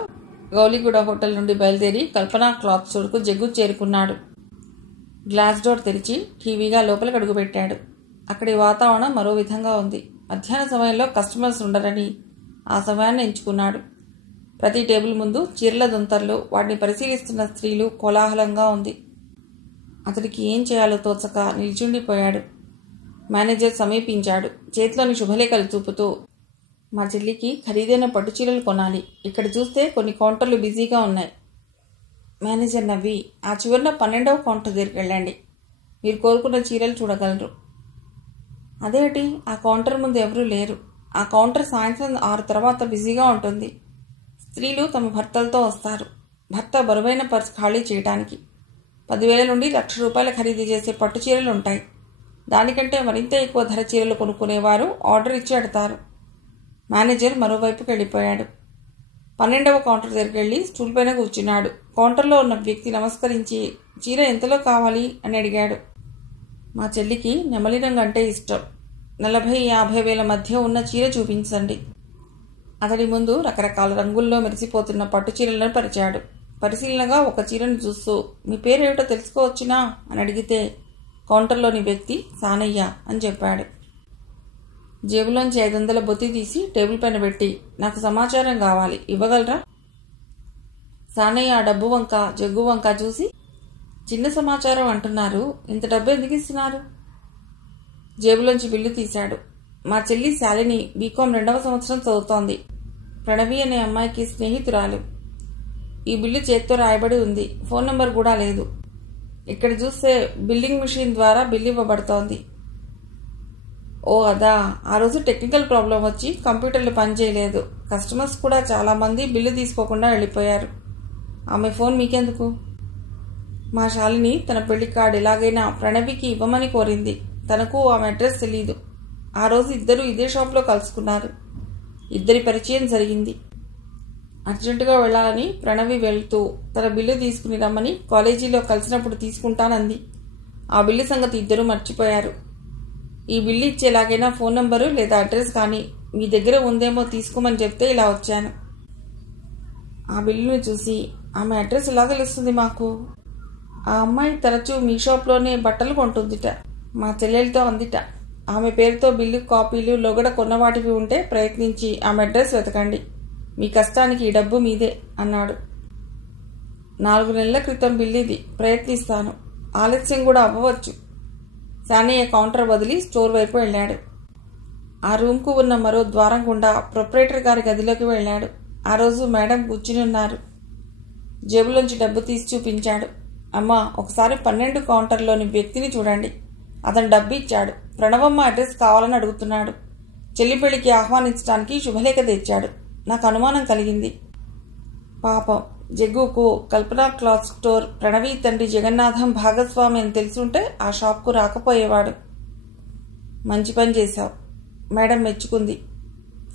గౌలిగూడ హోటల్ నుండి బయలుదేరి కల్పనా క్లాత్ స్టోర్కు జగ్గు చేరుకున్నాడు. గ్లాస్ డోర్ తెరిచి టీవీగా లోపలికి అడుగుపెట్టాడు. అక్కడి వాతావరణం మరో విధంగా ఉంది. మధ్యాహ్న సమయంలో కస్టమర్స్ ఉండరని ఆ సమయాన్ని ఎంచుకున్నాడు. ప్రతి టేబుల్ ముందు చీరల దొంతర్లు, వాటిని పరిశీలిస్తున్న స్త్రీలు కోలాహలంగా ఉంది. అతడికి ఏం చేయాలో తోచక నిల్చుండిపోయాడు. మేనేజర్ సమీపించాడు. చేతిలోని శుభలేఖలు చూపుతూ, మా చెల్లికి ఖరీదైన పట్టు చీరలు కొనాలి. ఇక్కడ చూస్తే కొన్ని కౌంటర్లు బిజీగా ఉన్నాయి. మేనేజర్ నవ్వి, ఆ చివరిన 12వ కౌంటర్ దగ్గరికి వెళ్ళండి. మీరు కోరుకున్న చీరలు చూడగలరు. అదేంటి? ఆ కౌంటర్ ముందు ఎవరూ లేరు. ఆ కౌంటర్ సాయంత్రం 6 తర్వాత బిజీగా ఉంటుంది. స్త్రీలు తమ భర్తలతో వస్తారు. భర్త బరువైన పర్స్ ఖాళీ చేయడానికి 10,000 నుండి ₹1,00,000 ఖరీదు చేసే పట్టు చీరలు ఉంటాయి. దానికంటే మరింత ఎక్కువ ధర చీరలు కొనుక్కునేవారు ఆర్డర్ ఇచ్చి అడతారు. మేనేజర్ మరోవైపుకి వెళ్ళిపోయాడు. 12వ కౌంటర్ దగ్గరికి వెళ్ళి స్టూల్ పైన కూర్చున్నాడు. కౌంటర్లో ఉన్న వ్యక్తి నమస్కరించి, చీర ఎంతలో కావాలి అని అడిగాడు. మా చెల్లికి నెమలి రంగు అంటే ఇష్టం. 40,000-50,000 వేల మధ్య ఉన్న చీర చూపించండి. అతడి ముందు రకరకాల రంగుల్లో మెరిసిపోతున్న పట్టు చీరలను పరిచాడు. పరిశీలనగా ఒక చీరను చూస్తూ, మీ పేరేమిటో తెలుసుకోవచ్చునా అని అడిగితే కౌంటర్లోని వ్యక్తి సానయ్య అని చెప్పాడు. జేబులోంచి 500 బొత్తి తీసి టేబుల్ పైన పెట్టి, నాకు సమాచారం కావాలి, ఇవ్వగలరా? సానయ్య ఆ డబ్బు వంక జగ్గు వంక చూసి, చిన్న సమాచారం అంటున్నారు, ఇంత డబ్బు ఎందుకు ఇస్తున్నారు? జేబులోంచి బిల్లు తీశాడు. మా చెల్లి శాలిని బీకాం 2వ సంవత్సరం చదువుతోంది. ప్రణవి అనే అమ్మాయికి స్నేహితురాలు. ఈ బిల్లు చేత్తో రాయబడి ఉంది. ఫోన్ నంబర్ కూడా లేదు. ఇక్కడ చూస్తే బిల్లింగ్ మిషన్ ద్వారా బిల్లు ఇవ్వబడుతోంది. ఓ అదా, ఆ రోజు టెక్నికల్ ప్రాబ్లం వచ్చి కంప్యూటర్లు పనిచేయలేదు. కస్టమర్స్ కూడా చాలామంది బిల్లు తీసుకోకుండా వెళ్ళిపోయారు. ఆమె ఫోన్ మీకెందుకు? మా శాలిని తన పెళ్లి కార్డు ఎలాగైనా ప్రణవికి ఇవ్వమని కోరింది. తనకు ఆమె అడ్రస్ తెలీదు. ఆ రోజు ఇద్దరు ఇదే షాప్లో కలుసుకున్నారు. ఇద్దరి పరిచయం జరిగింది. అర్జెంటుగా వెళ్లాలని ప్రణవి వెళ్తూ తన బిల్లు తీసుకుని రమ్మని కాలేజీలో కలిసినప్పుడు తీసుకుంటానంది. ఆ బిల్లు సంగతి ఇద్దరూ మర్చిపోయారు. ఈ బిల్లు ఇచ్చేలాగైనా ఫోన్ నంబరు లేదా అడ్రస్ కానీ మీ దగ్గర ఉందేమో తీసుకోమని చెప్తే ఇలా వచ్చాను. ఆ బిల్లును చూసి, ఆమె అడ్రస్ ఎలా తెలుస్తుంది మాకు? ఆ అమ్మాయి తరచూ మీ షాప్లోనే బట్టలు కొంటుందిట. మా చెల్లెలతో అందిట. ఆమె పేరుతో బిల్లు కాపీలు లోగడ కొన్నవాటివి ఉంటే ప్రయత్నించి ఆమె అడ్రస్ వెతకండి. మీ కష్టానికి ఈ డబ్బు మీదే అన్నాడు. 4 నెలల క్రితం బిల్లిది. ప్రయత్నిస్తాను. ఆలస్యం కూడా అవ్వవచ్చు. సానయ్య కౌంటర్ వదిలి స్టోర్ వైపు వెళ్ళాడు. ఆ రూమ్కు ఉన్న మరో ద్వారం గుండా ప్రొపరేటర్ గారి గదిలోకి వెళ్ళాడు. ఆ రోజు మేడం కూర్చుని ఉన్నారు. జేబులోంచి డబ్బు తీసి చూపించాడు. అమ్మా, ఒకసారి 12 కౌంటర్లోని వ్యక్తిని చూడండి. అతను డబ్బు ఇచ్చాడు. ప్రణవమ్మ అడ్రస్ కావాలని అడుగుతున్నాడు. చెల్లి పెళ్లికి ఆహ్వానించడానికి శుభలేఖ తెచ్చాడు. నాకు అనుమానం కలిగింది. పాపం జగ్గుకు కల్పనా క్లాత్ స్టోర్ ప్రణవి తండ్రి జగన్నాథం భాగస్వామి అని తెలుసుంటే ఆ షాప్కు రాకపోయేవాడు. మంచి పని చేశావు. మేడం మెచ్చుకుంది.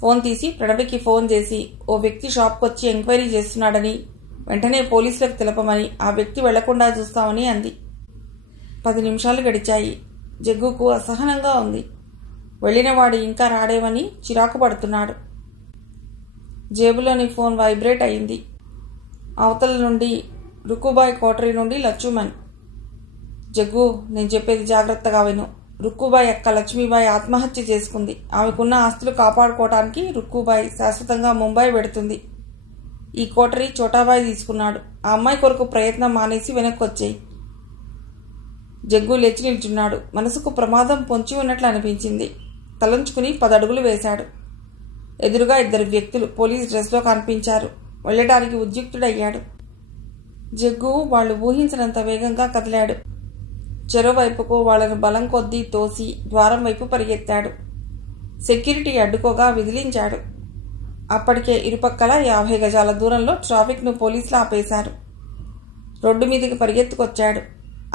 ఫోన్ తీసి ప్రణవికి ఫోన్ చేసి ఓ వ్యక్తి షాప్కి వచ్చి ఎంక్వైరీ చేస్తున్నాడని వెంటనే పోలీసులకు తెలపమని, ఆ వ్యక్తి వెళ్లకుండా చూస్తామని అంది. 10 నిమిషాలు గడిచాయి. జగ్గుకు అసహనంగా ఉంది. వెళ్ళినవాడు ఇంకా రాడేమని చిరాకు పడుతున్నాడు. జేబులోని ఫోన్ వైబ్రేట్ అయింది. అవతల నుండి రుక్కుబాయ్ కోటరీ నుండి లచ్చుమన్. జగ్గు, నేను చెప్పేది జాగ్రత్తగా విను. రుక్కుబాయ్ అక్క లక్ష్మీబాయి ఆత్మహత్య చేసుకుంది. ఆమెకున్న ఆస్తులు కాపాడుకోవటానికి రుక్కుబాయ్ శాశ్వతంగా ముంబై పెడుతుంది. ఈ కోటరీ చోటాబాయ్ తీసుకున్నాడు. ఆ అమ్మాయి కొరకు ప్రయత్నం మానేసి వెనక్కి వచ్చేయి. జగ్గు లేచి నిల్చున్నాడు. మనసుకు ప్రమాదం పొంచి ఉన్నట్లు అనిపించింది. తలంచుకుని 10 అడుగులు వేశాడు. ఎదురుగా 2 వ్యక్తులు పోలీస్ డ్రెస్లో కనిపించారు. వెళ్ళడానికి ఉద్యుక్తుడయ్యాడు. జగ్గు వాళ్ళు ఊహించినంత వేగంగా కదిలాడు. చెరోవైపుకు వాళ్లను బలం కొద్దీ తోసి ద్వారం వైపు పరిగెత్తాడు. సెక్యూరిటీ అడ్డుకోగా విదిలించాడు. అప్పటికే ఇరుపక్కల 50 గజాల దూరంలో ట్రాఫిక్ను పోలీసులు ఆపేశారు. రోడ్డు మీదకి పరిగెత్తుకొచ్చాడు.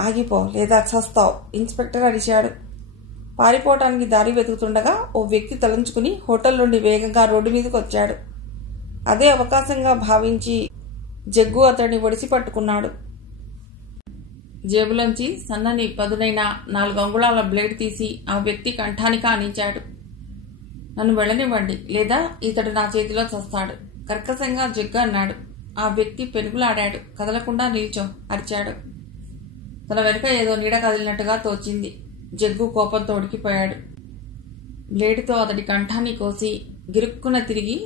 ఆగిపో లేదా చస్తావు, ఇన్స్పెక్టర్ అరిచాడు. పారిపోవటానికి దారి వెతుకుతుండగా ఓ వ్యక్తి తలంచుకుని హోటల్ నుండి వేగంగా రోడ్డు మీదకి వచ్చాడు. అదే అవకాశంగా భావించి జగ్గు అతడిని ఒడిసి పట్టుకున్నాడు. జేబులోంచి సన్నని పదునైన 4 అంగుళాల బ్లేడ్ తీసి ఆ వ్యక్తి కంఠానికి ఆనించాడు. నన్ను వెళ్ళనివ్వండి, లేదా ఇతడు నా చేతిలో చస్తాడు, కర్కశంగా జగ్గు అన్నాడు. ఆ వ్యక్తి పెనుగులాడాడు. కదలకుండా నిల్చో అరిచాడు. తన వెనుక ఏదో నీడ కదిలినట్టుగా తోచింది. జగ్గు కోపంతో ఉడికిపోయాడు. బ్లేడుతో అతడి కంఠాన్ని కోసి గిరుక్కున తిరిగి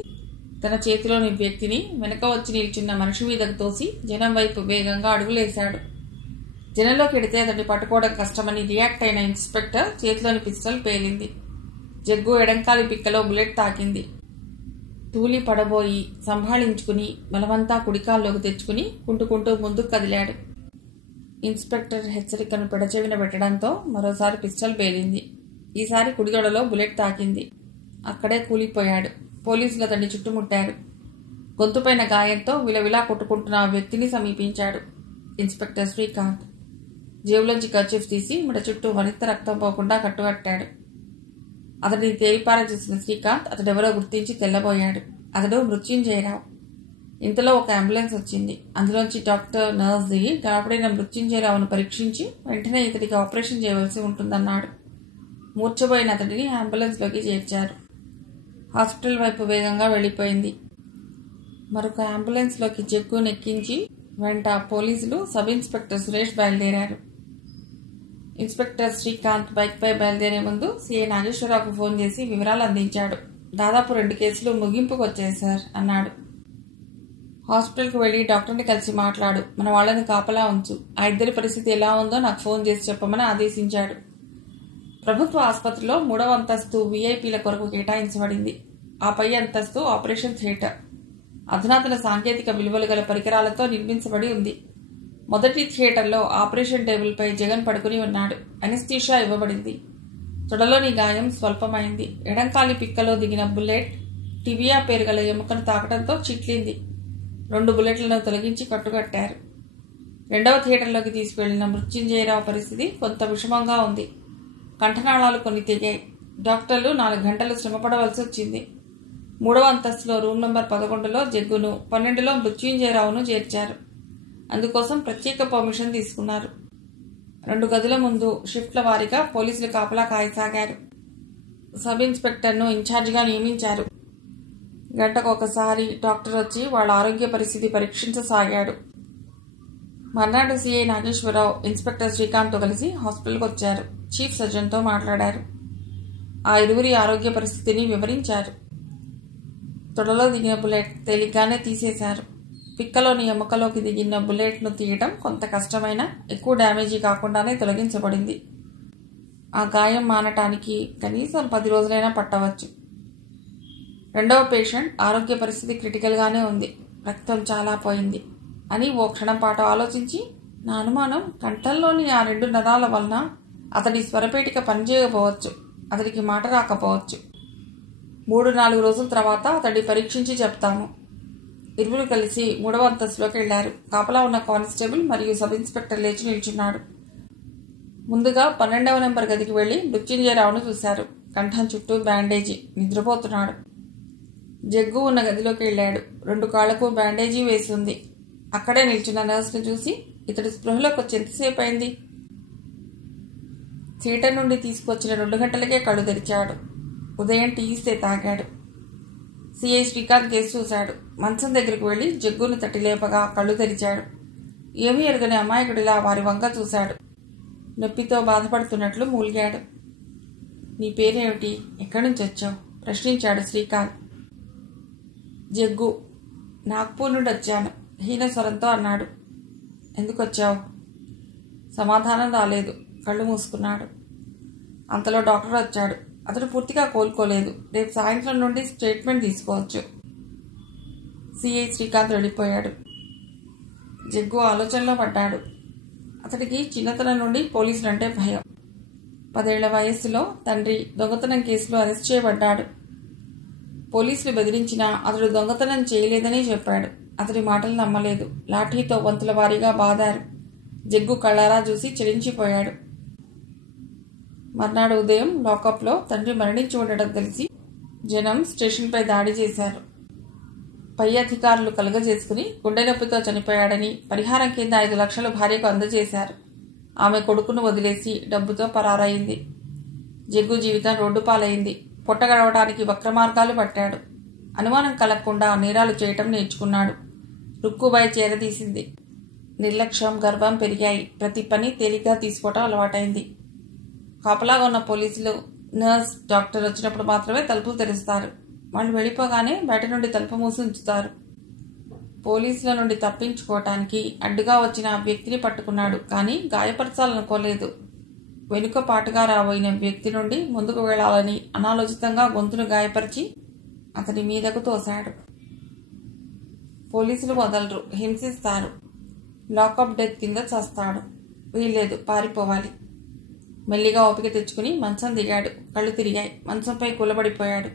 తన చేతిలోని వ్యక్తిని వెనక వచ్చి నిల్చున్న మనిషి మీదకు తోసి జనం వైపు వేగంగా అడుగులేశాడు. జనంలోకి ఎడితే అతన్ని పట్టుకోవడం కష్టమని రియాక్ట్ అయిన ఇన్స్పెక్టర్ చేతిలోని పిస్టల్ పేలింది. జగ్గు ఎడంకాలి పిక్కలో బుల్లెట్ తాకింది. తూలి పడబోయి సంభాళించుకుని బలవంతా కుడికాల్లోకి తెచ్చుకుని కుంటుకుంటూ ముందుకు కదిలాడు. ఇన్స్పెక్టర్ హెచ్చరికను పెడచెవిన పెట్టడంతో మరోసారి పిస్టల్ పేలింది. ఈసారి కుడిగొడలో బుల్లెట్ తాకింది. అక్కడే కూలిపోయాడు. పోలీసులు అతన్ని చుట్టుముట్టారు. గొంతుపైన గాయంతో విలవిలా కొట్టుకుంటున్న ఆ వ్యక్తిని సమీపించాడు. ఇన్స్పెక్టర్ శ్రీకాంత్ జేబులోంచి కర్చీఫ్ తీసి మెడ చుట్టూ మరింత రక్తం పోకుండా కట్టుకట్టాడు. అతడిని తేలిపార చూసిన శ్రీకాంత్ అతడెవరో గుర్తించి తెల్లబోయాడు. అతడు మృత్యుంజయరావు. ఇంతలో ఒక అంబులెన్స్ వచ్చింది. అందులోంచి డాక్టర్, నర్స్ దిగి గాయపడిన మృత్యుంజయరావును పరీక్షించి వెంటనే ఇతడికి ఆపరేషన్ చేయవలసి ఉంటుందన్నాడు. మూర్ఛపోయిన అతడిని అంబులెన్స్లోకి చేర్చారు. హాస్పిటల్ వైపు వేగంగా వెళ్లిపోయింది. మరొక అంబులెన్స్లోకి జగ్గు నెక్కించి వెంట పోలీసులు సబ్ ఇన్స్పెక్టర్ సురేష్ బయలుదేరారు. ఇన్స్పెక్టర్ శ్రీకాంత్ బైక్పై బయలుదేరే ముందు సిఐ నాగేశ్వరరావుకు ఫోన్ చేసి వివరాలు అందించాడు. దాదాపు 2 కేసులు ముగింపుకు వచ్చాయి సార్ అన్నాడు. హాస్పిటల్కి వెళ్లి డాక్టర్ని కలిసి మాట్లాడు. మన వాళ్ళని కాపలా ఉంచు. ఆ 2 పరిస్థితి ఎలా ఉందో నాకు ఫోన్ చేసి చెప్పమని ఆదేశించాడు. ప్రభుత్వ ఆసుపత్రిలో 3వ అంతస్తు వీఐపీల కొరకు కేటాయించబడింది. ఆ పై అంతస్తు ఆపరేషన్ థియేటర్. అధునాతన సాంకేతిక విలువలు గల పరికరాలతో నిర్మించబడి ఉంది. మొదటి థియేటర్లో ఆపరేషన్ టేబుల్పై జగన్ పడుకుని ఉన్నాడు. అనెస్థీషియా ఇవ్వబడింది. తొడలోని గాయం స్వల్పమైంది. ఎడంకాలి పిక్కలో దిగిన బుల్లెట్ టిబియా పేరు గల ఎముకను తాకడంతో చిట్లింది. 2 బుల్లెట్లను తొలగించి కట్టుకట్టారు. 2వ థియేటర్లోకి తీసుకువెళ్లిన మృత్యుంజయరావు పరిస్థితి కొంత విషమంగా ఉంది. కంఠనాళాలు కొన్ని తెగాయి. డాక్టర్లు 4 గంటలు శ్రమపడవలసి వచ్చింది. 3వ అంతస్తులో రూమ్ నంబర్ 11లో జగ్గును, 12లో మృత్యుంజయరావును చేర్చారు. అందుకోసం ప్రత్యేక పర్మిషన్ తీసుకున్నారు. 2 గదుల ముందు షిఫ్ట్ల వారీగా పోలీసులు కాపలా కాయసాగారు. సబ్ ఇన్స్పెక్టర్ను ఇన్ఛార్జిగా నియమించారు. గంటకొకసారి డాక్టర్ వచ్చి వాళ్ళ ఆరోగ్య పరిస్థితి పరీక్షించసాగాడు. మర్నాడు సిఐ నాగేశ్వరరావు ఇన్స్పెక్టర్ శ్రీకాంత్తో కలిసి హాస్పిటల్కి వచ్చారు. చీఫ్ సర్జన్తో మాట్లాడారు. ఆ ఇరువురి ఆరోగ్య పరిస్థితిని వివరించారు. తొడలో దిగిన బుల్లెట్ తేలిగ్గానే తీసేశారు. పిక్కలోని ఎముకలోకి దిగిన బుల్లెట్ను తీయటం కొంత కష్టమైన, ఎక్కువ డ్యామేజీ కాకుండానే తొలగించబడింది. ఆ గాయం మానటానికి కనీసం 10 రోజులైనా పట్టవచ్చు. రెండవ పేషెంట్ ఆరోగ్య పరిస్థితి క్రిటికల్గానే ఉంది. రక్తం చాలా పోయింది అని ఓ క్షణం పాటు ఆలోచించి, నా అనుమానం కంఠంలోని ఆ 2 నరాల వలన అతడి స్వరపేటిక పనిచేయకపోవచ్చు, అతడికి మాట రాకపోవచ్చు. 3-4 రోజుల తర్వాత అతడి పరీక్షించి చెప్తాము. ఇరువురు కలిసి 3వ అంతస్తులోకి వెళ్లారు. కాపలా ఉన్న కానిస్టేబుల్ మరియు సబ్ ఇన్స్పెక్టర్ లేచి నిల్చున్నాడు. ముందుగా 12వ నెంబర్ గదికి వెళ్లి మృత్యుంజయరావును చూశారు. కంఠం చుట్టూ బ్యాండేజీ, నిద్రపోతున్నాడు. జగ్గు ఉన్న గదిలోకి వెళ్లాడు. 2 కాళ్లకు బ్యాండేజీ వేసింది. అక్కడే నిల్చున్న నర్సును చూసి, ఇతడు స్పృహలోకి వచ్చి ఎంతసేపు అయింది? థియేటర్ నుండి తీసుకొచ్చిన 2 గంటలకే కళ్ళు తెరిచాడు. ఉదయం టీ ఇస్తే తాగాడు. సిఐ శ్రీకాంత్ కేసు చూశాడు. మంచం దగ్గరకు వెళ్లి జగ్గును తట్టి లేపగా కళ్ళు తెరిచాడు. ఏమీ ఎరుగని అమాయకుడిలా వారి వంక చూశాడు. నొప్పితో బాధపడుతున్నట్లు మూలిగాడు. నీ పేరేమిటి? ఎక్కడి నుంచి వచ్చావు? ప్రశ్నించాడు శ్రీకాంత్. జగ్గు. నాగ్పూర్ నుండి వచ్చాను, హీనస్వరంతో అన్నాడు. ఎందుకు వచ్చావు? సమాధానం రాలేదు. కళ్ళు మూసుకున్నాడు. అంతలో డాక్టర్ వచ్చాడు. అతడు పూర్తిగా కోలుకోలేదు. రేపు సాయంత్రం నుండి స్టేట్మెంట్ తీసుకోవచ్చు. సిఐ శ్రీకాంత్ వెళ్ళిపోయాడు. జగ్గు ఆలోచనలో పడ్డాడు. అతడికి చిన్నతనం నుండి పోలీసులంటే భయం. 10 ఏళ్ల వయస్సులో తండ్రి దొంగతనం కేసులో అరెస్ట్ చేయబడ్డాడు. పోలీసులు బెదిరించినా అతడు దొంగతనం చేయలేదని చెప్పాడు. అతడి మాటలు నమ్మలేదు. లాఠీతో వంతుల వారీగా బాదారు. జగ్గు కళ్ళారా చూసి చెలించిపోయాడు. మర్నాడు ఉదయం లాకప్లో తండ్రి మరణించి ఉండటం తెలిసి జనం స్టేషన్పై దాడి చేశారు. పై అధికారులు కలుగజేసుకుని గుండె నొప్పితో చనిపోయాడని పరిహారం కింద 5 లక్షలు భార్యకు అందజేశారు. ఆమె కొడుకును వదిలేసి డబ్బుతో పరారైంది. జగ్గు జీవితం రోడ్డు పాలైంది. పొట్టగడవడానికి వక్రమార్గాలు పట్టాడు. అనుమానం కలగకుండా నేరాలు చేయటం నేర్చుకున్నాడు. రుక్కుబాయి చేరదీసింది. నిర్లక్ష్యం, గర్వం పెరిగాయి. ప్రతి పని తేలిగ్గా తీసుకోవటం అలవాటైంది. కాపలాగా ఉన్న పోలీసులు, నర్స్, డాక్టర్ వచ్చినప్పుడు మాత్రమే తలుపులు తెరుస్తారు. వాళ్ళు వెళ్ళిపోగానే బయట నుండి తలుపు మూసి ఉంచుతారు. పోలీసుల నుండి తప్పించుకోవటానికి అడ్డుగా వచ్చిన ఆ వ్యక్తిని పట్టుకున్నాడు. కానీ గాయపరచాలనుకోలేదు. వెనుక పాటుగా రాబోయిన వ్యక్తి నుండి ముందుకు వెళ్లాలని అనాలోచితంగా గొంతును గాయపరిచి అతని మీదకు తోశాడు. పోలీసులు వదలరు, హింసిస్తారు. లాకప్ డెత్ కింద చస్తాడు. వీల్లేదు, పారిపోవాలి. మెల్లిగా ఓపిక తెచ్చుకుని మంచం దిగాడు. కళ్ళు తిరిగాయి. మంచంపై కూలబడిపోయాడు.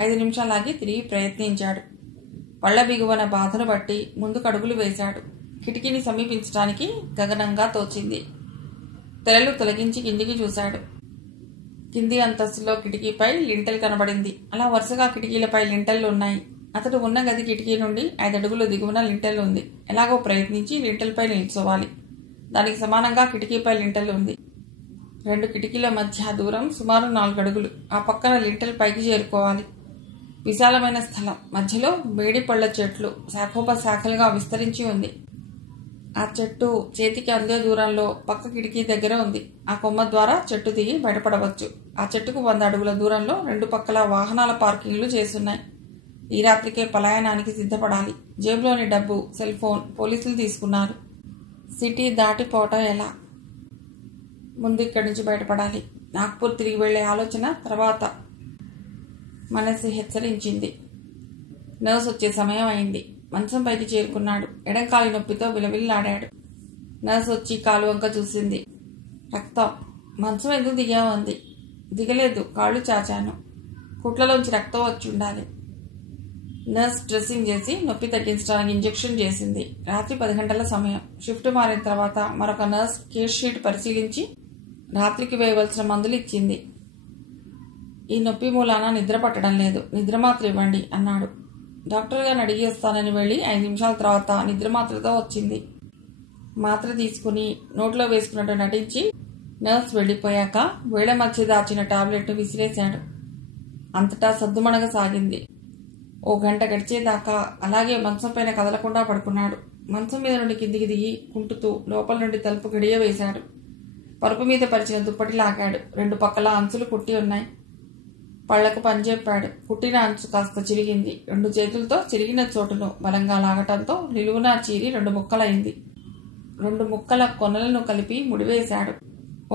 5 నిమిషాలాగి తిరిగి ప్రయత్నించాడు. పళ్ల బిగువన బాధను బట్టి ముందుకు అడుగులు వేశాడు. కిటికీని సమీపించడానికి గగనంగా తోచింది. తెరలు తొలగించి కిందికి చూశాడు. కింది అంతస్తులో కిటికీపై లింటెల్ కనబడింది. అలా వరుసగా కిటికీలపై లింటెల్లు ఉన్నాయి. అతడు ఉన్న గది కిటికీ నుండి 5 అడుగులు దిగువన లింటెల్ ఉంది. ఎలాగో ప్రయత్నించి లింటెల్పై నిల్చోవాలి. దానికి సమానంగా కిటికీపై లింటెల్ ఉంది. 2 కిటికీల మధ్య దూరం సుమారు 4 అడుగులు. ఆ పక్కన లింటెల్ పైకి చేరుకోవాలి. విశాలమైన స్థలం. మధ్యలో మేడి పళ్ల చెట్లు శాఖోపశాఖలుగా విస్తరించి ఉంది. ఆ చెట్టు చేతికి అందే దూరంలో పక్క కిటికీ దగ్గర ఉంది. ఆ కొమ్మ ద్వారా చెట్టు దిగి బయటపడవచ్చు. ఆ చెట్టుకు 100 అడుగుల దూరంలో 2 పక్కల వాహనాల పార్కింగ్లు చేస్తున్నాయి. ఈ రాత్రికే పలాయనానికి సిద్ధపడాలి. జేబులోని డబ్బు, సెల్ ఫోన్ పోలీసులు తీసుకున్నారు. సిటీ దాటిపోవటం ఎలా? ముందు ఇక్కడి నుంచి బయటపడాలి. నాగ్పూర్ తిరిగి వెళ్లే ఆలోచన తర్వాత. మనసు హెచ్చరించింది. నర్స్ వచ్చే సమయం అయింది. మంచం పైకి చేరుకున్నాడు. ఎడంకాలి నొప్పితో విలవిల్లాడాడు. నర్స్ వచ్చి కాలు వంక చూసింది. రక్తం. మంచం ఎందుకు దిగావు అంది. దిగలేదు, కాళ్ళు చాచాను. కుట్లలోంచి రక్తం వచ్చి ఉండాలి. నర్స్ డ్రెస్సింగ్ చేసి నొప్పి తగ్గించడానికి ఇంజెక్షన్ చేసింది. రాత్రి 10 గంటల సమయం. షిఫ్ట్ మారిన తర్వాత మరొక నర్స్ కేస్ షీట్ పరిశీలించి రాత్రికి వేయవలసిన మందులు ఇచ్చింది. ఈ నొప్పి మూలాన నిద్ర పట్టడం లేదు, నిద్రమాత్ర ఇవ్వండి అన్నాడు. డాక్టర్ గారిని అడిగి వస్తానని వెళ్ళి 5 నిమిషాల తర్వాత నిద్రమాత్రతో వచ్చింది. మాత్ర తీసుకుని నోట్లో వేసుకున్నట్టు నటించి నర్స్ వెళ్లిపోయాక వేళ్ల మధ్య దాచిన టాబ్లెట్ను విసిరేశాడు. అంతటా సద్దుమణగసాగింది. 1 గంట గడిచేదాకా అలాగే మంచం పైన కదలకుండా పడుకున్నాడు. మంచం మీద నుండి కిందికి దిగి కుంటుతూ లోపల నుండి తలుపు గడియ వేశాడు. పరుపు మీద పరిచిన దుప్పటి లాగాడు. 2 పక్కల అంచులు కుట్టి ఉన్నాయి. పళ్లకు పనిచెప్పాడు. కుట్టిన అంచు కాస్త చిరిగింది. 2 చేతులతో చిరిగిన చోటును బలంగా లాగటంతో నిలువునా చీరి 2 ముక్కలైంది. 2 ముక్కల కొనలను కలిపి ముడివేశాడు.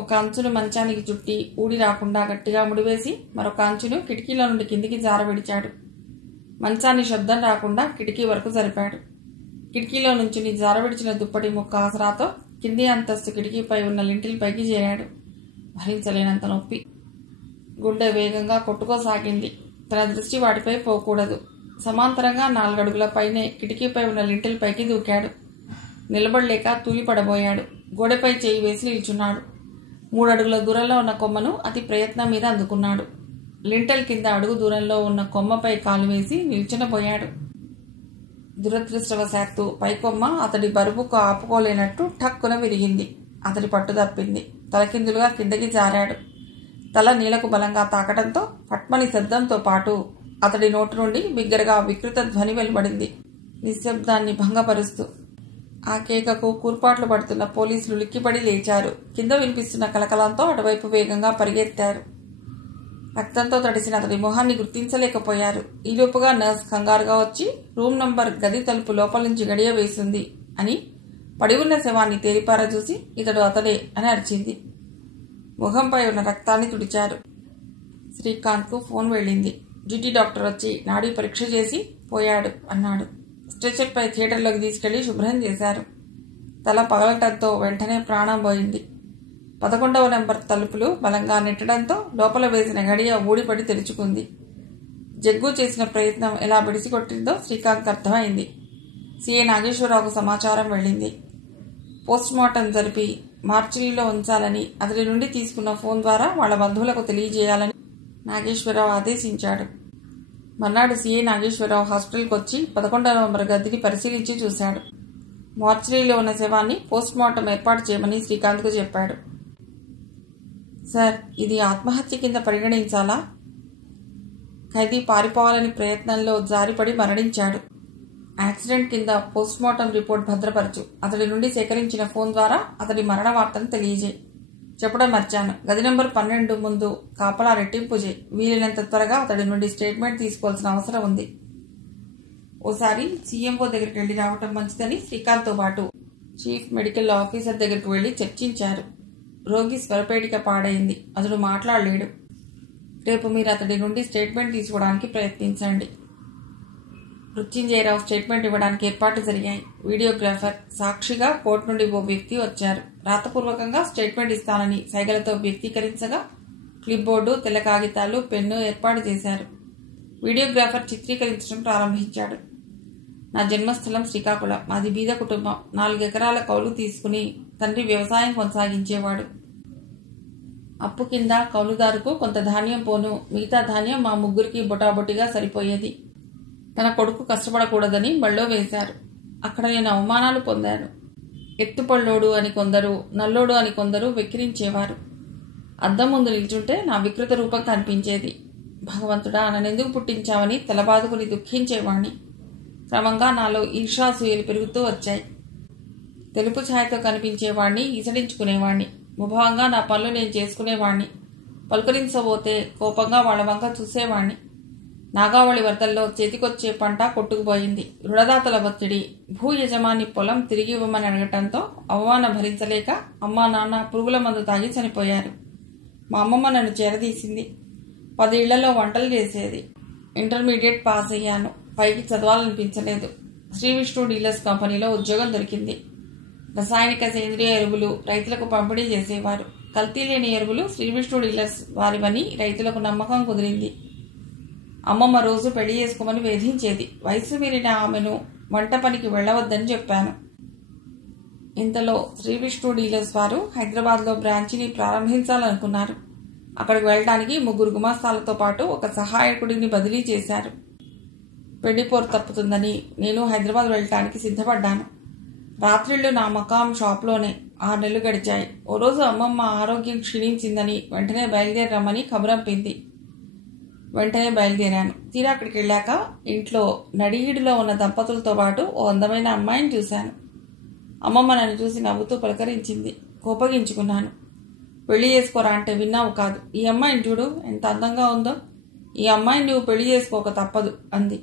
ఒక అంచును మంచానికి చుట్టి ఊడి రాకుండా గట్టిగా ముడివేసి మరొక అంచును కిటికీలో నుండి కిందికి జారవిడిచాడు. మంచాన్ని శబ్దం రాకుండా కిటికీ వరకు జరిపాడు. కిటికీలో నుంచి జారవిడిచిన దుప్పటి ముక్క ఆసరాతో కింది అంతస్తు కిటికీపై ఉన్న లింటిల్ పైకి చేరాడు. భరించలేనంత నొప్పి. గుండె వేగంగా కొట్టుకోసాగింది. తన దృష్టి వాటిపై పోకూడదు. సమాంతరంగా 4 అడుగుల పైనే కిటికీపై ఉన్న లింటిల్ పైకి దూకాడు. నిలబడలేక తూలిపడబోయాడు. గోడపై చేయి వేసి నిల్చున్నాడు. 3 అడుగుల దూరంలో ఉన్న కొమ్మను అతి ప్రయత్నం మీద అందుకున్నాడు. లింటల్ కింద అడుగు దూరంలో ఉన్న కొమ్మపై కాలు వేసి నిల్చునబోయాడు. దురదృష్టవశాత్తు పైకొమ్మ అతడి బరువుకు ఆపుకోలేనట్టు ఠక్కున విరిగింది. అతడి పట్టు తప్పింది. తలకిందులుగా కిందకి జారాడు. తల నీళ్లకు బలంగా తాకడంతో పట్మని శబ్దంతో పాటు అతడి నోటి నుండి బిగ్గరగా వికృత ధ్వని వెలువడింది, నిశ్శబ్దాన్ని భంగపరుస్తూ. ఆ కేకకు కూర్పాట్లు పడుతున్న పోలీసులు లిక్కిపడి లేచారు. కింద వినిపిస్తున్న కలకలంతో అటువైపు వేగంగా పరిగెత్తారు. రక్తంతో తడిసిన అతడి మొహాన్ని గుర్తించలేకపోయారు. ఈలోపుగా నర్స్ కంగారుగా వచ్చి రూమ్ నంబర్ గది తలుపు లోపల నుంచి గడియ వేసింది అని పడి ఉన్న శవాన్ని తేరిపారా చూసి ఇతడు అతడే అని అరిచింది. ముఖంపై ఉన్న రక్తాన్ని తుడిచారు. శ్రీకాంత్కు ఫోన్ వెళ్ళింది. డ్యూటీ డాక్టర్ వచ్చి నాడీ పరీక్ష చేసి పోయాడు అన్నాడు. స్ట్రెచర్పై థియేటర్లోకి తీసుకెళ్లి శుభ్రం చేశారు. తల పగలటంతో వెంటనే ప్రాణం పోయింది. 11వ నెంబర్ తలుపులు బలంగా నెట్టడంతో లోపల వేసిన గడియ ఊడిపడి తెరుచుకుంది. జగ్గు చేసిన ప్రయత్నం ఎలా బిడిసికొట్టిందో శ్రీకాంత్ అర్థమైంది. సిఐ నాగేశ్వరరావుకు సమాచారం వెళ్ళింది. పోస్ట్మార్టం జరిపి మార్చురీలో ఉంచాలని అతడి నుండి తీసుకున్న ఫోన్ ద్వారా వాళ్ల బంధువులకు తెలియజేయాలని నాగేశ్వరరావు ఆదేశించాడు. మర్నాడు సిఐ నాగేశ్వరరావు హాస్పిటల్కి వచ్చి 11వ నెంబర్ గదిని పరిశీలించి చూశాడు. మార్చురీలో ఉన్న శవాన్ని పోస్ట్మార్టం ఏర్పాటు చేయమని శ్రీకాంత్కు చెప్పాడు. సార్, ఇది ఆత్మహత్య కింద పరిగణించాలా? ఖైదీ పారిపోవాలని ప్రయత్నంలో జారిపడి మరణించాడు. యాక్సిడెంట్ కింద పోస్ట్మార్టం రిపోర్ట్ భద్రపరచు. అతడి నుండి సేకరించిన ఫోన్ ద్వారా అతడి మరణ వార్తను తెలియజేయి. చెప్పడం మర్చాను. గది నెంబర్ 12 ముందు కాపలా రెట్టింపు చేయి. వీలైనంత త్వరగా అతడి నుండి స్టేట్మెంట్ తీసుకోవాల్సిన అవసరం ఉంది. ఓసారి సీఎంఓ దగ్గరికి వెళ్లి రావటం మంచిదని శ్రీకాంత్తో పాటు చీఫ్ మెడికల్ ఆఫీసర్ దగ్గరికి వెళ్లి చర్చించారు. రోగి స్వరపేటిక పాడైంది. అతడు మాట్లాడలేడు. రేపు మీరు అతడి నుండి స్టేట్మెంట్ తీసుకోవడానికి ప్రయత్నించండి. మృత్యుంజయరావు స్టేట్మెంట్ ఇవ్వడానికి ఏర్పాట్లు జరిగాయి. వీడియోగ్రాఫర్, సాక్షిగా కోర్టు నుండి ఓ వ్యక్తి వచ్చారు. రాతపూర్వకంగా స్టేట్మెంట్ ఇస్తానని సైగలతో వ్యక్తీకరించగా క్లిప్ బోర్డు, తెల్ల కాగితాలు, పెన్ను ఏర్పాటు చేశారు. వీడియోగ్రాఫర్ చిత్రీకరించడం ప్రారంభించాడు. నా జన్మస్థలం శ్రీకాకుళం. మాది బీద కుటుంబం. 4 ఎకరాల కౌలు తీసుకుని తండ్రి వ్యవసాయం కొనసాగించేవాడు. అప్పు కింద కౌలుదారుకు కొంత ధాన్యం పోను, మిగతా ధాన్యం మా ముగ్గురికి బొటాబొటిగా సరిపోయేది. తన కొడుకు కష్టపడకూడదని బళ్ళో వేశారు. అక్కడ నేను అవమానాలు పొందాను. ఎత్తుపళ్ళోడు అని కొందరు, నల్లోడు అని కొందరు వెక్కిరించేవారు. అద్దం ముందు నిల్చుంటే నా వికృత రూపం కనిపించేది. భగవంతుడా, నన్నెందుకు పుట్టించావని తలబాదుకుని దుఃఖించేవాణ్ణి. క్రమంగా నాలో ఈర్ష్యాసూయలు పెరుగుతూ వచ్చాయి. తెలుపు ఛాయతో కనిపించేవాణ్ణి ఈసడించుకునేవాణ్ణి. ముభావంగా నా పనులు నేను చేసుకునేవాణ్ణి. పలుకరించబోతే కోపంగా వాళ్ళ వంక చూసేవాణ్ణి. నాగావళి వరదల్లో చేతికొచ్చే పంట కొట్టుకుపోయింది. రుణదాతల ఒత్తిడి, భూ యజమాని పొలం తిరిగి ఇవ్వమని అడగటంతో అవమానం భరించలేక అమ్మా నాన్న పురుగుల మందు తాగి చనిపోయారు. మా అమ్మమ్మ నన్ను చేరదీసింది. 10 ఇళ్లలో వంటలు చేసేది. ఇంటర్మీడియట్ పాస్ అయ్యాను. పైకి చదవాలనిపించలేదు. శ్రీ విష్ణు డీలర్స్ కంపెనీలో ఉద్యోగం దొరికింది. రసాయనిక సేంద్రియ ఎరువులు రైతులకు పంపిణీ చేసేవారు. కల్తీ లేని ఎరువులు శ్రీ విష్ణు డీలర్స్ వారివని రైతులకు నమ్మకం కుదిరింది. అమ్మమ్మ రోజు పెళ్లి చేసుకోమని వేధించేది. వయసు మీరిన ఆమెను వంట పనికి వెళ్లవద్దని చెప్పాను. ఇంతలో శ్రీ విష్ణు డీలర్స్ వారు హైదరాబాద్లో బ్రాంచిని ప్రారంభించాలనుకున్నారు. అక్కడికి వెళ్ళడానికి 3 గుమాస్తాలతో పాటు ఒక సహాయకుడిని బదిలీ చేశారు. పెళ్లిపోరు తప్పుతుందని నేను హైదరాబాద్ వెళ్ళటానికి సిద్ధపడ్డాను. రాత్రిళ్లు నా మకాం షాప్లోనే 6 నెలలు గడిచాయి. ఓ రోజు అమ్మమ్మ ఆరోగ్యం క్షీణించిందని వెంటనే బయలుదేరమ్మని కబురంపింది. వెంటనే బయలుదేరాను. తీరా అక్కడికి వెళ్ళాక ఇంట్లో నడిగిడిలో ఉన్న దంపతులతో పాటు ఓ అందమైన అమ్మాయిని చూశాను. అమ్మమ్మ నన్ను చూసి నవ్వుతూ పలకరించింది. కోపగించుకున్నాను. పెళ్లి చేసుకోరా అంటే విన్నావు కాదు. ఈ అమ్మాయిని చూడు, ఎంత అందంగా ఉందో. ఈ అమ్మాయిని నువ్వు పెళ్లి చేసుకోక తప్పదు అంది.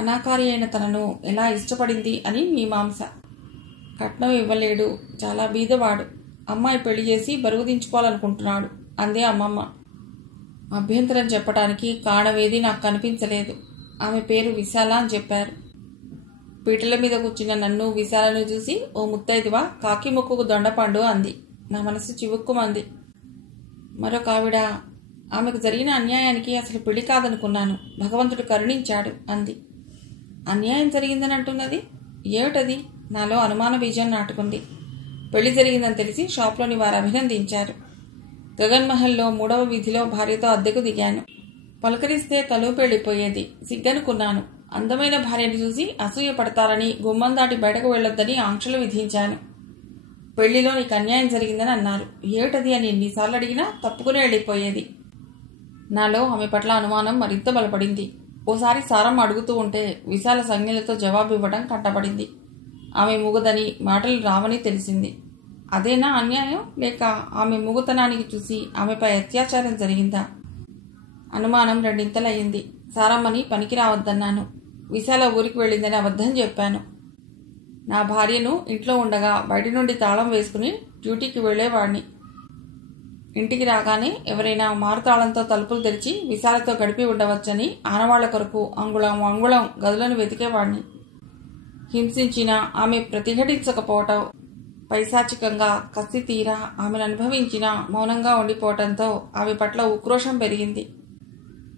అనాకారి అయిన తనను ఎలా ఇష్టపడింది అని మీమాంస. కట్నం ఇవ్వలేడు, చాలా బీదవాడు. అమ్మాయి పెళ్లి చేసి బరువు దించుకోవాలనుకుంటున్నాడు అందే అమ్మమ్మ. అభ్యంతరం చెప్పడానికి కారణమేది నాకు కనిపించలేదు. ఆమె పేరు విశాల అని చెప్పారు. పీటల మీద కూర్చున్న నన్ను విశాలను చూసి, ఓ ముత్తైదువా, కాకి మొక్కుకు దొండపండు అంది. నా మనసు చివుక్కుమంది. మరొక ఆవిడ, ఆమెకు జరిగిన అన్యాయానికి అసలు పెళ్లి కాదనుకున్నాను, భగవంతుడు కరుణించాడు అంది. అన్యాయం జరిగిందని అంటున్నది ఏమిటది? నాలో అనుమాన బీజం నాటుకుంది. పెళ్లి జరిగిందని తెలిసి షాప్లోని వారు అభినందించారు. గగన్మహల్లో 3వ వీధిలో భార్యతో అద్దెకు దిగాను. పలకరిస్తే తలుపు వెళ్ళిపోయేది. సిగ్గనుకున్నాను. అందమైన భార్యను చూసి అసూయ పడతారని గుమ్మం దాటి బయటకు వెళ్లొద్దని ఆంక్షలు విధించాను. పెళ్లిలో నీకు అన్యాయం జరిగిందని అన్నారు. ఏమిటది అని ఎన్నిసార్లు అడిగినా తప్పుకుని వెళ్ళిపోయేది. నాలో ఆమె పట్ల అనుమానం మరింత బలపడింది. ఓసారి సారం అడుగుతూ ఉంటే విశాల సంజ్ఞలతో జవాబు ఇవ్వడం కంటపడింది. ఆమె మూగదని, మాటలు రావని తెలిసింది. అదేనా అన్యాయం, లేక ఆమె మూగతనానికి చూసి ఆమెపై అత్యాచారం జరిగిందా? అనుమానం రెండింతలయ్యింది. సారమ్మని పనికి రావద్దన్నాను. విశాల ఊరికి వెళ్ళిందని అబద్ధం చెప్పాను. నా భార్యను ఇంట్లో ఉండగా బయట నుండి తాళం వేసుకుని డ్యూటీకి వెళ్లేవాడిని. ఇంటికి రాగానే ఎవరైనా మారుతాళంతో తలుపులు తెరిచి విశాలతో గడిపి ఉండవచ్చని ఆనవాళ్ల కొరకు అంగుళం గదులను వెతికేవాడిని. హింసించినా ఆమె ప్రతిఘటించకపోవటం, పైశాచికంగా కసి తీరా ఆమెను అనుభవించినా మౌనంగా ఉండిపోవటంతో ఆమె పట్ల ఉక్రోషం పెరిగింది.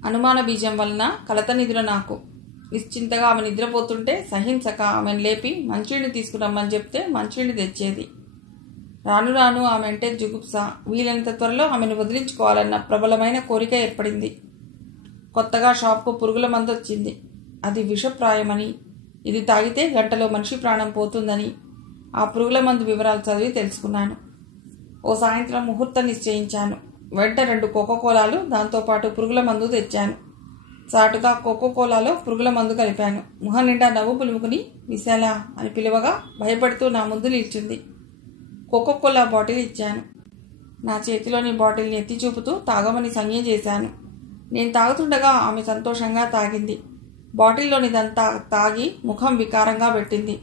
అనుమాన బీజం వలన కలత నిధుల నాకు. నిశ్చింతగా ఆమె నిద్రపోతుంటే సహించక ఆమెను లేపి మంచినీళ్ళు తీసుకురమ్మని చెప్తే మంచినీళ్ళు తెచ్చేది. రాను రాను ఆమె అంటే జుగుప్స. వీలైనంత త్వరలో ఆమెను వదిలించుకోవాలన్న ప్రబలమైన కోరిక ఏర్పడింది. కొత్తగా షాప్కు పురుగుల మందు వచ్చింది. అది విషప్రాయమని, ఇది తాగితే గంటలో మనిషి ప్రాణం పోతుందని ఆ పురుగుల మందు వివరాలు చదివి తెలుసుకున్నాను. ఓ సాయంత్రం ముహూర్తం నిశ్చయించాను. వెంట 2 కోకోకోలాలు, దాంతోపాటు పురుగుల మందు తెచ్చాను. చాటుగా కోకోకోలాలో పురుగుల మందు కలిపాను. ముఖం నిండా నవ్వు పులుముకుని విశాల అని పిలువగా భయపడుతూ నా ముందు నిల్చుంది. కోకోకోలా బాటిల్ ఇచ్చాను. నా చేతిలోని బాటిల్ని ఎత్తి చూపుతూ తాగమని సంజ్ఞ చేశాను. నేను తాగుతుండగా ఆమె సంతోషంగా తాగింది. బాటిల్లోనిదంతా తాగి ముఖం వికారంగా పెట్టింది.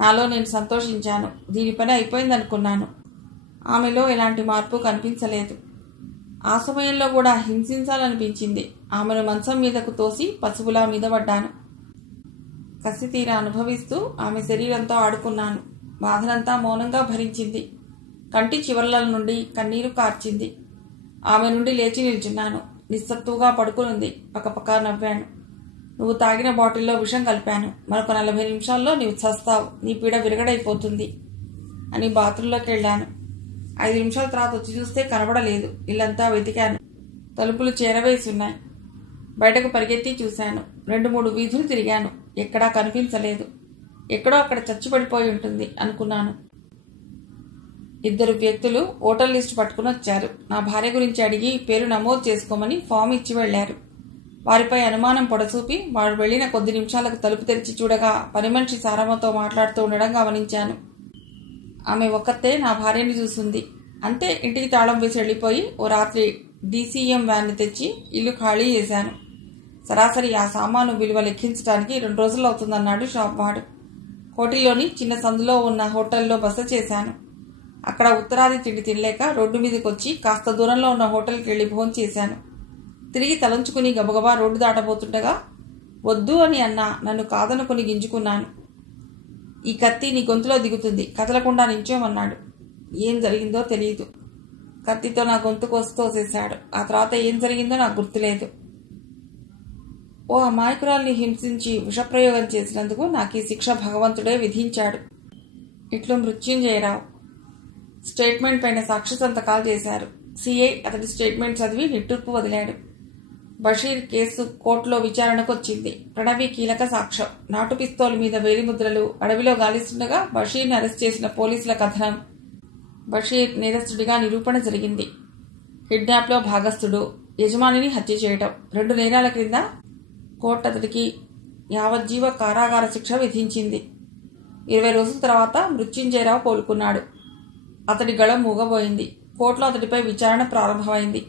నాలో నేను సంతోషించాను. దీని పని అయిపోయిందనుకున్నాను. ఆమెలో ఎలాంటి మార్పు కనిపించలేదు. ఆ సమయంలో కూడా హింసించాలనిపించింది. ఆమెను మంచం మీదకు తోసి పసుపులా మీద పడ్డాను. కసి తీరా అనుభవిస్తూ ఆమె శరీరంతో ఆడుకున్నాను. బాధనంతా మౌనంగా భరించింది. కంటి చివర్ల నుండి కన్నీరు కార్చింది. ఆమె నుండి లేచి నిల్చున్నాను. నిస్సత్తుగా పడుకునుంది. పక్కపక్క నవ్వాను. నువ్వు తాగిన బాటిల్లో విషం కలిపాను. మరొక 40 నిమిషాల్లో నీవు చస్తావు. నీ పీడ విరగడైపోతుంది అని బాత్రూంలోకి వెళ్ళాను. 5 నిమిషాల తర్వాత వచ్చి చూస్తే కనబడలేదు. ఇల్లంతా వెతికాను. తలుపులు చేరవేసున్నాయి. బయటకు పరిగెత్తి చూశాను. 2-3 వీధులు తిరిగాను. ఎక్కడా కనిపించలేదు. ఎక్కడో అక్కడ చచ్చిపడిపోయి ఉంటుంది అనుకున్నాను. 2 వ్యక్తులు ఓటర్ లిస్టు పట్టుకుని వచ్చారు. నా భార్య గురించి అడిగి పేరు నమోదు చేసుకోమని ఫామ్ ఇచ్చి వెళ్లారు. వారిపై అనుమానం పొడచూపి వారు వెళ్లిన కొద్ది నిమిషాలకు తలుపు తెరిచి చూడగా పని మనిషి సారమ్మతో మాట్లాడుతూ ఉండడం గమనించాను. ఆమె ఒక్కతే నా భార్యని చూసింది. అంతే, ఇంటికి తాళం వేసి వెళ్లిపోయి ఓ రాత్రి DCM వ్యాన్ని తెచ్చి ఇల్లు ఖాళీ చేశాను. సరాసరి ఆ సామాను విలువ లెక్కించడానికి 2 రోజులు అవుతుందన్నాడు షాప్ వాడు. కోటిలోని చిన్న సందులో ఉన్న హోటల్లో బస చేశాను. అక్కడ ఉత్తరాది తిండి తినలేక రోడ్డు మీదకి వచ్చి కాస్త దూరంలో ఉన్న హోటల్కి వెళ్లి భోజనం చేశాను. తిరిగి తలంచుకుని గబగబా రోడ్డు దాటబోతుండగా వద్దు అని అన్నా నన్ను కాదనుకుని గింజుకున్నాను. ఈ కత్తి నీ గొంతులో దిగుతుంది, కదలకుండా నించోమన్నాడు. ఏం జరిగిందో తెలియదు. కత్తితో నా గొంతు కోసి తోసేశాడు. ఆ తర్వాత ఏం జరిగిందో నాకు గుర్తులేదు. ఓ అమాయకురాల్ని హింసించి విషప్రయోగం చేసినందుకు నాకు ఈ శిక్ష భగవంతుడే విధించాడు. ఇట్లు మృత్యుంజయరావు. స్టేట్మెంట్ పైన సాక్షి సంతకాలు చేశారు. సిఐ అతడి స్టేట్మెంట్ చదివి నిట్టూర్పు వదిలాడు. బషీర్ కేసు కోర్టులో విచారణకు వచ్చింది. ప్రణవి కీలక సాక్ష్యం. నాటు పిస్తోల్ మీద వేలిముద్రలు అడవిలో గాలిస్తుండగా బషీర్ని అరెస్ట్ చేసిన పోలీసుల కథనం. బషీర్ నేరస్తుడిగా నిరూపణ జరిగింది. కిడ్నాప్లో భాగస్థుడు, యజమానిని హత్య చేయటం 2 నేరాల క్రింద కోర్టు అతడికి యావజ్జీవ కారాగార శిక్ష విధించింది. 20 రోజుల తర్వాత మృత్యుంజయరావు కోలుకున్నాడు. అతడి గళం మూగబోయింది. కోర్టులో అతడిపై విచారణ ప్రారంభమైంది.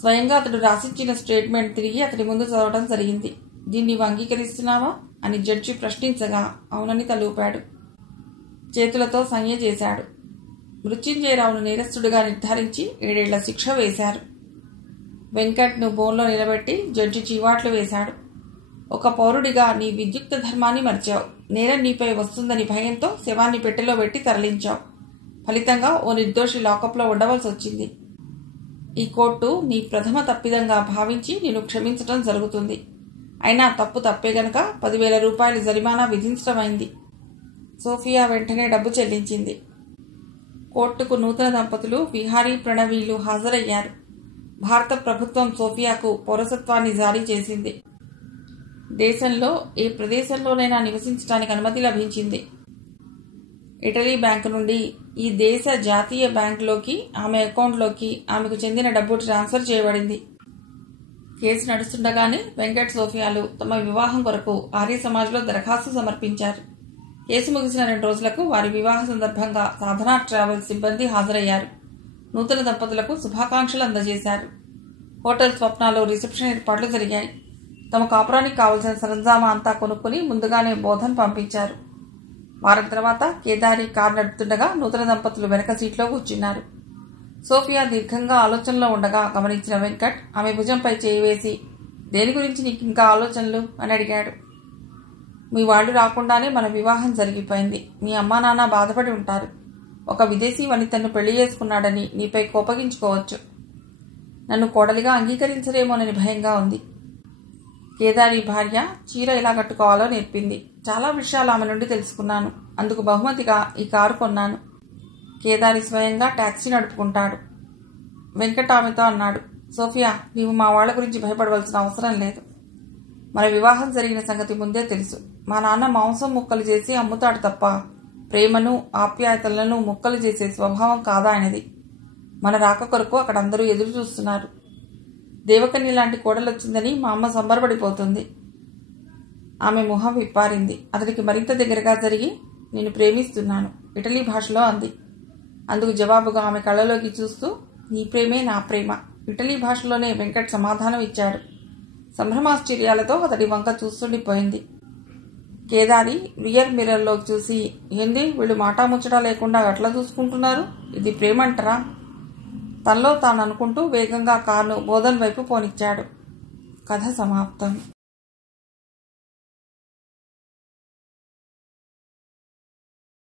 స్వయంగా అతడు రాసిచ్చిన స్టేట్మెంట్ తిరిగి అతడి ముందు చదవడం జరిగింది. దీన్ని నీవు అంగీకరిస్తున్నావా అని జడ్జి ప్రశ్నించగా అవునని తలూపాడు. చేతులతో సంజ్ఞ చేశాడు. మృత్యుంజయరావును నేరస్తుడిగా నిర్ధారించి 7 ఏళ్ల శిక్ష వేశారు. వెంకట్ను బోన్లో నిలబెట్టి జడ్జి చీవాట్లు వేశాడు. ఒక పౌరుడిగా నీ విద్యుక్త ధర్మాన్ని మర్చావు. నేరం నీపై వస్తుందని భయంతో శవాన్ని పెట్టెలో పెట్టి తరలించావు. ఫలితంగా ఓ నిర్దోషి లాకప్లో ఉండవలసి వచ్చింది. ఈ కోర్టు నీ ప్రథమ తప్పిదంగా భావించి నిన్ను క్షమించడం జరుగుతుంది. అయినా తప్పు తప్పే గనక 10,000 రూపాయలు జరిమానా విధించడమైంది. సోఫియా వెంటనే డబ్బు చెల్లించింది. కోర్టుకు నూతన దంపతులు విహారీ ప్రణవీలు హాజరయ్యారు. భారత ప్రభుత్వం సోఫియాకు పౌరసత్వాన్ని జారీ చేసింది. దేశంలో ఏ ప్రదేశంలోనైనా నివసించడానికి అనుమతి లభించింది. ఇటలీ బ్యాంకు నుండి ఈ దేశ జాతీయ బ్యాంకులోకి ఆమె అకౌంట్లోకి ఆమెకు చెందిన డబ్బు ట్రాన్స్ఫర్ చేయబడింది. కేసు నడుస్తుండగానే వెంకట్ సోఫియాలు తమ వివాహం కొరకు ఆర్య సమాజ్లో దరఖాస్తు సమర్పించారు. కేసు ముగిసిన 2 రోజులకు వారి వివాహ సందర్భంగా సాధనా ట్రావెల్స్ సిబ్బంది హాజరయ్యారు. నూతన దంపతులకు శుభాకాంక్షలు అందజేశారు. హోటల్ స్వప్నాలో రిసెప్షన్ ఏర్పాట్లు జరిగాయి. తమ కాపురానికి కావలసిన సరంజామా అంతా కొనుక్కుని ముందుగానే బోధన్ పంపించారు. వారం తర్వాత కేదారి కారు నడుపుతుండగా నూతన దంపతులు వెనక సీట్లో కూర్చున్నారు. సోఫియా దీర్ఘంగా ఆలోచనలో ఉండగా గమనించిన వెంకట్ ఆమె భుజంపై చేయి వేసి, దేని గురించి నీకు ఇంకా ఆలోచనలు అని అడిగాడు. మీ వాళ్ళు రాకుండానే మన వివాహం జరిగిపోయింది. మీ అమ్మా నాన్న బాధపడి ఉంటారు. ఒక విదేశీ వనితను పెళ్లి చేసుకున్నాడని నీపై కోపగించుకోవచ్చు. నన్ను కోడలిగా అంగీకరించరేమోనని భయంగా ఉంది. కేదారి భార్య చీర ఎలా కట్టుకోవాలో నేర్పింది. చాలా విషయాలు ఆమె నుండి తెలుసుకున్నాను. అందుకు బహుమతిగా ఈ కారు కొన్నాను. కేదారి స్వయంగా టాక్సీ నడుపుకుంటాడు. వెంకట్ ఆమెతో అన్నాడు, సోఫియా, నీవు మా వాళ్ల గురించి భయపడవలసిన అవసరం లేదు. మన వివాహం జరిగిన సంగతి ముందే తెలుసు. మా నాన్న మాంసం ముక్కలు చేసి అమ్ముతాడు తప్ప ప్రేమను ఆప్యాయతలను ముక్కలు చేసే స్వభావం కాదా ఆయనది. మన రాక కొరకు అక్కడ అందరూ ఎదురు చూస్తున్నారు. దేవకన్య లాంటి కోడలొచ్చిందని మా అమ్మ సంబరపడిపోతుంది. ఆమె మొహం విప్పారింది. అతడికి మరింత దగ్గరగా జరిగి, నేను ప్రేమిస్తున్నాను ఇటలీ భాషలో అంది. అందుకు జవాబుగా ఆమె కళ్ళలోకి చూస్తూ, నీ ప్రేమే నా ప్రేమ ఇటలీ భాషలోనే వెంకట్ సమాధానం ఇచ్చాడు. సంభ్రమాశ్చర్యాలతో అతడి వంక చూస్తుండిపోయింది. కేదారి రియర్ మిర్రర్లో చూసి, ఏంది వీళ్ళు మాటాముచ్చటా లేకుండా అట్లా చూసుకుంటున్నారు, ఇది ప్రేమంటరా? తనలో తాను అనుకుంటూ వేగంగా కారును బోధన్ వైపు పోనిచ్చాడు. కథ సమాప్తం.